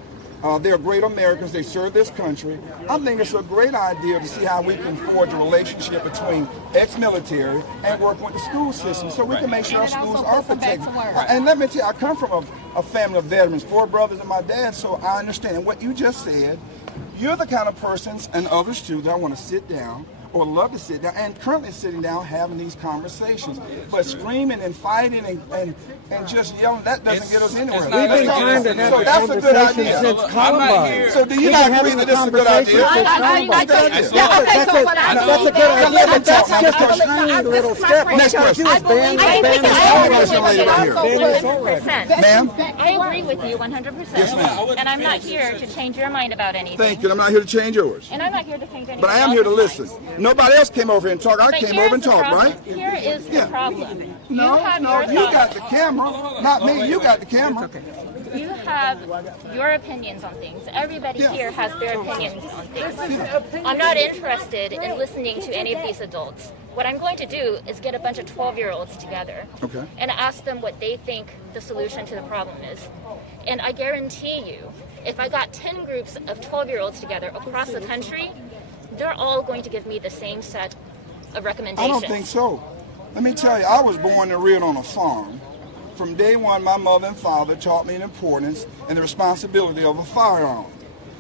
They're great Americans. They serve this country. I think it's a great idea to see how we can forge a relationship between ex-military and working with the school system so we can make sure our schools are protected. And let me tell you, I come from a family of veterans, 4 brothers and my dad, so I understand what you just said. You're the kind of persons, and others too, that I want to sit down or love to sit down, and currently sitting down having these conversations. But screaming and fighting and just yelling, that doesn't get us anywhere. We've been trying to have so that's a good idea. since Columbine. So do you not agree that this is a good idea? That's a good idea, but that's just a tiny little step. Next question. Ma'am? I agree with you 100%. Yes, ma'am. And I'm not here to change your mind about anything. Thank you. I'm not here to change yours. And I'm not here to change anything. But I am here to listen. Nobody else came over here and talked. I came over and talked, right? Here is the problem. No, you got the camera. Not me. You got the camera. You have your opinions on things. Everybody here has their opinions on things. I'm not interested in listening to any of these adults. What I'm going to do is get a bunch of 12-year-olds together and ask them what they think the solution to the problem is. And I guarantee you, if I got 10 groups of 12-year-olds together across the country, they're all going to give me the same set of recommendations. I don't think so. Let me tell you, I was born and reared on a farm. From day one, my mother and father taught me the importance and the responsibility of a firearm.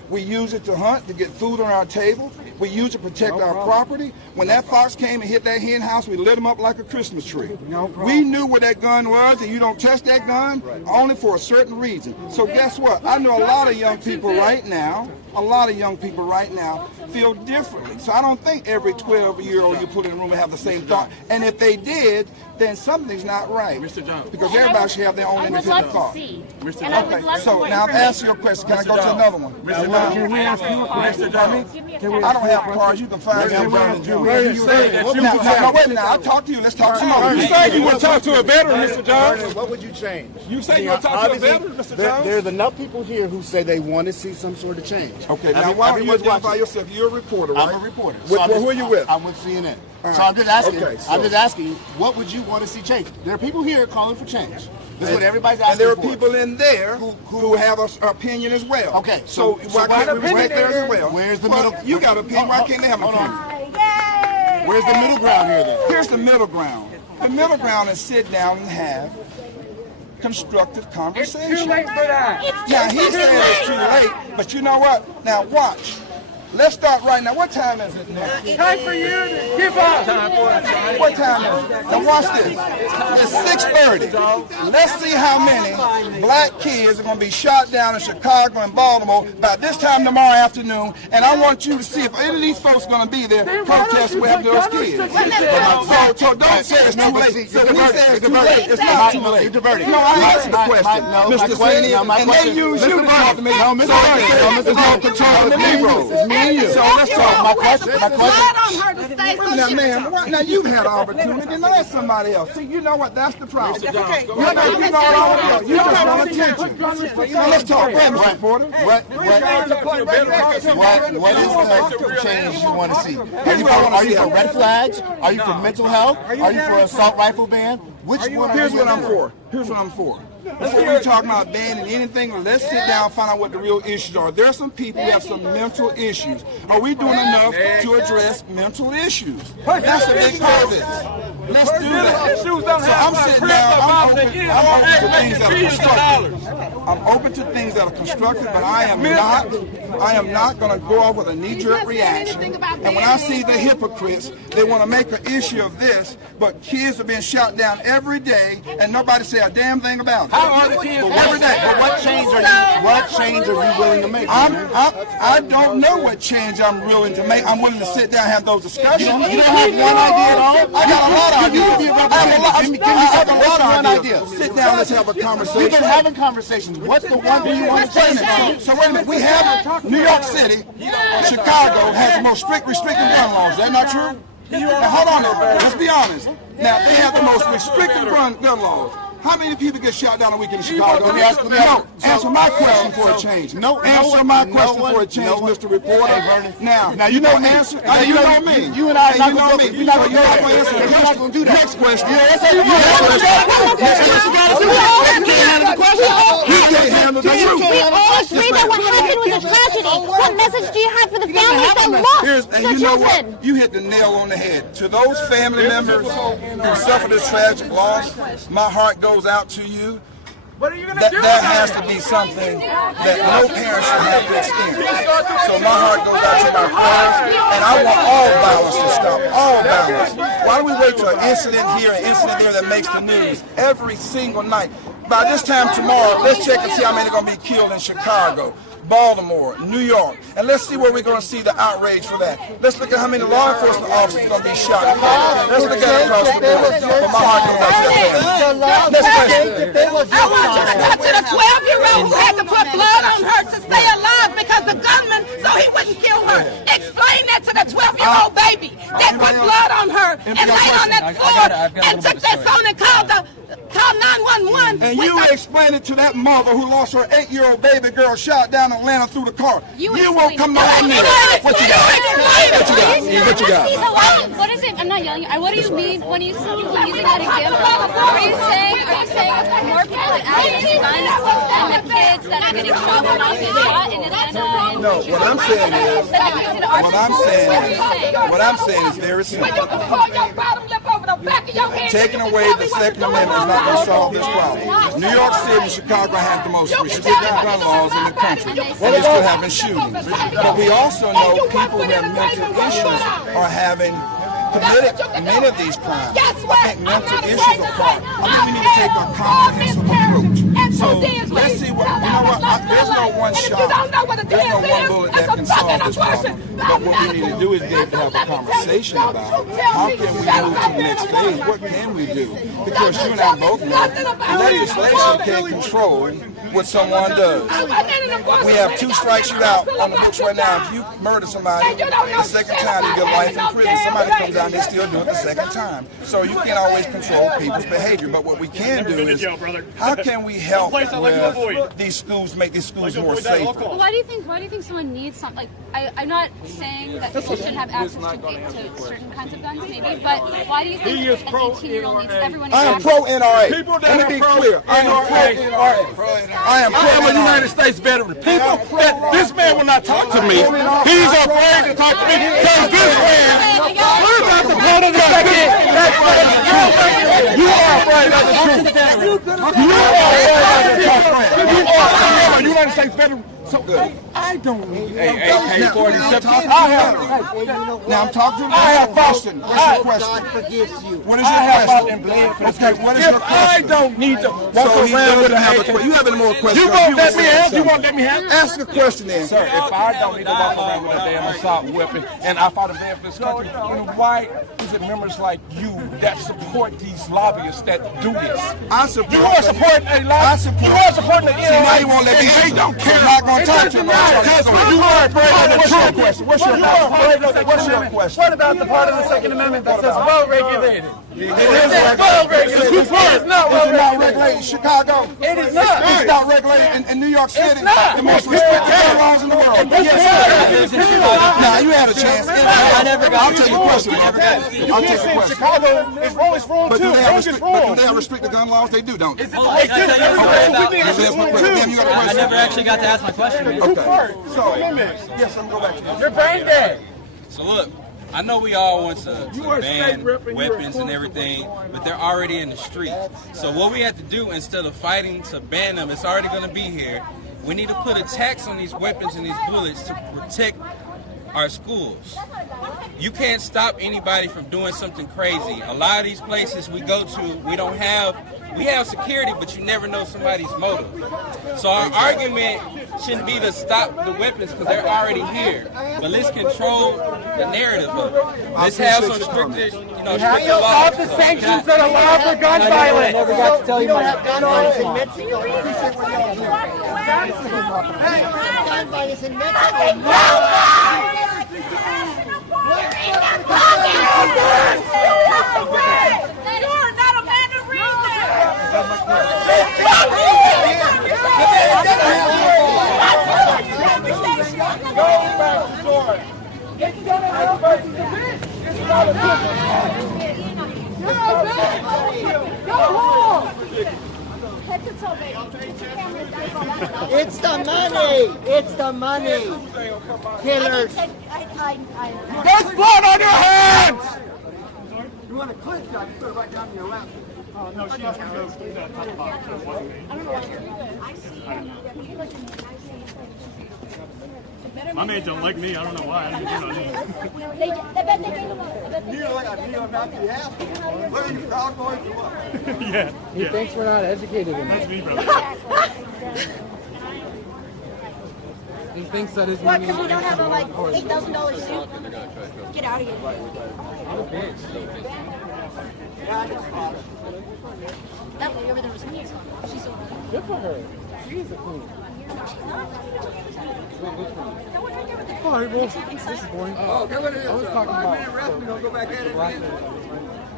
We use it to hunt, to get food on our table. We use it to protect our property. When that fox came and hit that hen house, we lit him up like a Christmas tree. We knew where that gun was, and you don't touch that gun only for a certain reason. So guess what? I know a lot of young people right now, feel differently. So I don't think every 12-year-old you put in a room and have the same thought. And if they did, then something's not right. Mr. Jones. Because everybody should have their own independent thought. Mr. Okay, so now I'm asking you a question. Can I go to another one? Can we ask you a question? I don't have cars. You can find them. Wait a minute. I'll talk to you. Let's talk to you. You say you want to talk to a veteran, Mr. Jones? What would you change? You say you want to talk to a veteran, Mr. Jones? There's enough people here who say they want to see some sort of change. Okay, now why don't you identify yourself? You're a reporter, right? I'm a reporter. Who are you with? I'm with CNN. Right. So I'm just asking. Okay, I'm just asking, what would you want to see change? There are people here calling for change. This is what everybody's asking for. And there are people in there who have an opinion as well. Okay, so why can't we respect theirs as well? Where's the middle? You got an opinion. Why can't they have an opinion? Where's the middle ground here then? Here's the middle ground. The middle ground is sit down and have constructive conversation. It's too late for that. Yeah, he said it's too late, but you know what? Now watch. Let's start right now. What time is it now? Time for you to give up. What time is it? Now watch this. It's 6:30. Let's see how many black kids are going to be shot down in Chicago and Baltimore by this time tomorrow afternoon. And I want you to see if any of these folks are going to be there protesting what happened to those kids. So don't say it's too late. So when he says it's too late, it's not too late. No, I answered the question, Mr. Sweeney, and they use you to talk to me. So it's no control of the Negroes. me and you. So let's talk. My question. Now, man, now you've had an opportunity. Now let somebody else. See, you know what? That's the problem. You know all you just want attention. Now let's talk. What is the change you want to see? Are you for red flags? Are you for mental health? Are you for assault rifle ban? Which one? Here's what I'm for. Here's what I'm for. Before we talk about banning anything, let's sit down and find out what the real issues are. There are some people who have some mental issues. Are we doing enough to address mental issues? That's a big part of this. Let's do that. So I'm sitting down, I'm open to things that are constructive. I'm open to things that are constructive, but I am not going to go off with a knee-jerk reaction. And when I see the hypocrites, they want to make an issue of this, but kids are being shot down every day, and nobody say a damn thing about it. How are the kids every day? But what change are you willing to make? I don't know what change I'm willing to make. I'm willing to sit down and have those discussions. You don't have one idea at all? I got a lot of ideas. I have a lot of ideas. Sit down, let's have a conversation. We've been having conversations. What's the one thing you want to change? So wait a minute. We have New York City, Chicago has the most restrictive gun laws. Is that not true? Now hold on there. Let's be honest. Now they have the most restrictive gun laws. How many people get shot down a week in Chicago? No, answer my question for a change. Answer my question for a change, Mr. Reporter. Now you know answer. You know me. You and I are not going to You're not going to answer. You're not going to do that. Next question. What message do you have for the families that lost And their you know children? what? You hit the nail on the head. To those family members who suffered this tragic loss, my heart goes out to you. What are you going to do? That has to be something that no parent should have to experience. So my heart goes out to my parents, and I want all violence to stop. All violence. Why don't we wait till an incident here, an incident there that makes the news every single night? By this time tomorrow, let's check and see how many are going to be killed in Chicago, Baltimore, New York, and let's see where we're going to see the outrage for that. Let's look at how many law enforcement officers are going to be shot. Let's look at it across the board. But my heart goes out to that. Next question. I want you to talk to the 12-year-old who had to put blood on her to stay alive because the gunman, so he wouldn't kill her. Explain that to the 12-year-old baby that put blood on her and laid on that floor and took that phone and called 911. And you explained it to that mother who lost her 8-year-old baby girl shot down in Atlanta through the car. You won't come to me. What you got? What you got? What is it? I'm not yelling. What do you mean when you using that example? Are you saying more people are adding guns and the kids that are getting shot will not be shot in Atlanta? No, what I'm saying is very simple. Taking away the Second Amendment is not going to solve this problem. New York City and Chicago have the most restrictive gun laws in the country, and they're still having shootings. But we also know people who have mental issues are having committed many of these crimes. I think mental issues are part. I think we need to take a comprehensive approach. So let's see what, you know what, there's no one shot, there's no one bullet that can solve this problem. But what we need to do is be able to have a conversation about how can we move to the next phase, what can we do? Because you and I both know legislation can't control what someone does. We have 2 strikes you out on the books right now. If you murder somebody the second time, you get life in prison. Somebody comes down, they still do it the second time. So you can't always control people's behavior. But what we can do is, how can we help with these schools, make these schools more safe? Well, why do you think someone needs something? Like, I'm not saying that people shouldn't have access to certain kinds of guns, maybe, but why do you think an 18-year-old needs everyone? I am pro NRA. Let me be clear. I am pro NRA. I am a United States veteran. People, this man will not talk to me. He's afraid to talk to me because this man, we're about to go to the second. You are afraid of the truth. You are a United States veteran. So I don't need AK-47. Now I'm talking to you. I have a question. What's your question? What is your question? Okay, what is your question? I don't need to walk around with an AK. You have any more questions? You won't let me have. You won't let me have. Ask the question then. Sir, if I don't need to walk around with a damn assault weapon and I fought a man for this country, then why is it members like you that support these lobbyists that do this. I support. You are supporting a lobbyist. You are supporting the NRA. Now you won't let me and they answer. don't care. I'm not going to talk to you. You are afraid of the truth. What's your question? What about the part of the Second Amendment that says well regulated? It is well regulated. It's not well regulated in Chicago. It is not. It's not regulated in New York City. It's not. The most restricted gun laws in the world. Yes, sir. Now you had a chance. I'll take your question. I'll take your question. Chicago is wrong. It's wrong too. But they have restricted gun laws. They do, don't they? I never actually got to ask my question. Okay. So, yes, I'm going to go back to you. You're brain dead. So look, I know we all want to ban weapons and everything, but they're already in the street. So what we have to do, instead of fighting to ban them, it's already going to be here. We need to put a tax on these weapons and these bullets to protect our schools. You can't stop anybody from doing something crazy. A lot of these places we go to, we have security, but you never know somebody's motive. So our argument shouldn't be to stop the weapons because they're already here. But let's control the narrative of it. Let's have some stricter, stricter laws. Stop the sanctions that allow for gun violence. I never got to tell you my Gun violence in Mexico. Gun violence in Mexico. You're not a man of It's the money. It's the money. Killers. There's blood on your hands! You want a clip shot? You put it right down in your lap. Oh, no, she doesn't go through that top box. So what? My man don't like me. I don't know why. I didn't do nothing. You know, like I feel about the ass. What are you proud boys or what? Yeah. He thinks we're not educated enough. That's me, brother. He thinks that his What, money because we don't have a like important. $8,000 suit? Get out of here. That lady over there was me. She's over there. Good for her. She's a queen. Oh, well, this is boring. Oh, come in here. I was talking about Don't go back at it again.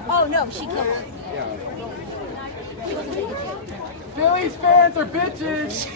Oh, no, she killed her. Phillies fans are bitches.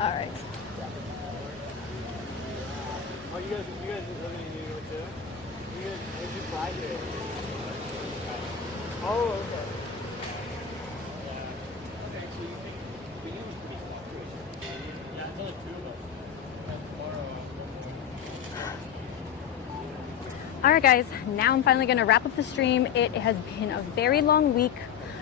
All right. Oh, you guys live in New York too? Where'd you fly here? Oh, okay. Okay, so you think the beginning was pretty slow. Yeah, it's only two of us. All right, guys, now I'm finally going to wrap up the stream. It has been a very long week.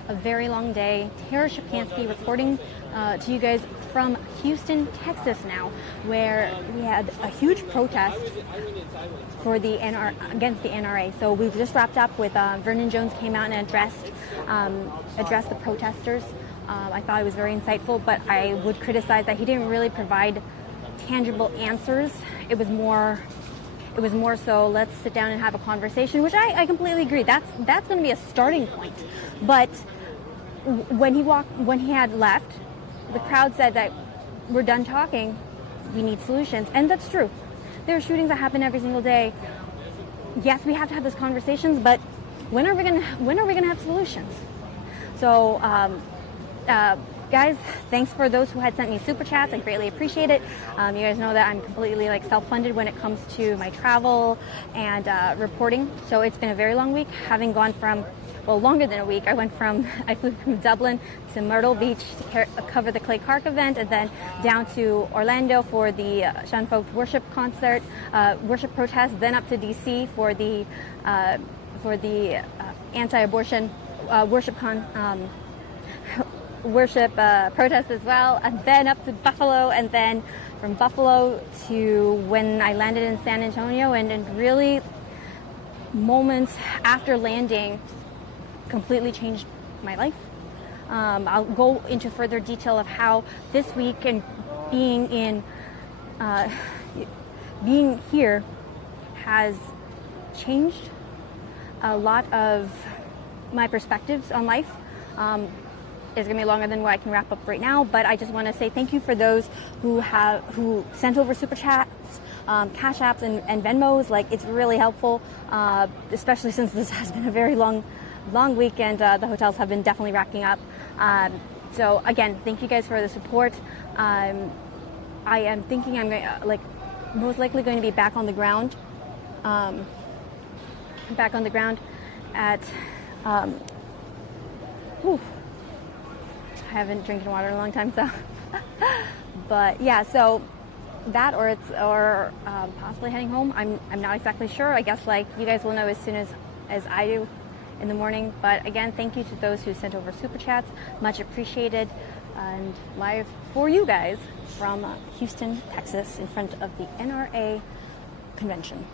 a very long day. Tara Shapansky reporting to you guys from Houston, Texas now, where we had a huge protest for the against the NRA. So we've just wrapped up with Vernon Jones came out and addressed the protesters. I thought it was very insightful, but I would criticize that he didn't really provide tangible answers. It was more so let's sit down and have a conversation, which I completely agree. That's going to be a starting point. But when he had left, the crowd said that we're done talking. We need solutions, and that's true. There are shootings that happen every single day. Yes, we have to have those conversations, but when are we gonna have solutions? So, guys, thanks for those who had sent me super chats. I greatly appreciate it. You guys know that I'm completely self-funded when it comes to my travel and reporting. So it's been a very long week, having gone from, well, longer than a week. I flew from Dublin to Myrtle Beach to cover the Clay Clark event, and then down to Orlando for the Sean Folk worship concert, worship protest, then up to DC for the anti-abortion worship protest as well, and then up to Buffalo, and then from Buffalo to when I landed in San Antonio, and really moments after landing completely changed my life. I'll go into further detail of how this week and being here has changed a lot of my perspectives on life. It's going to be longer than what I can wrap up right now, but I just want to say thank you for those who sent over super chats, Cash Apps, and Venmos. It's really helpful, especially since this has been a very long week, and the hotels have been definitely racking up. So again, thank you guys for the support. I am thinking I'm going most likely going to be back on the ground. At I haven't drinking water in a long time, so but yeah, so that or possibly heading home. I'm not exactly sure. I guess you guys will know as soon as I do in the morning. But again, thank you to those who sent over super chats, much appreciated, and live for you guys from Houston, Texas, in front of the NRA convention.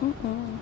Mm-hmm.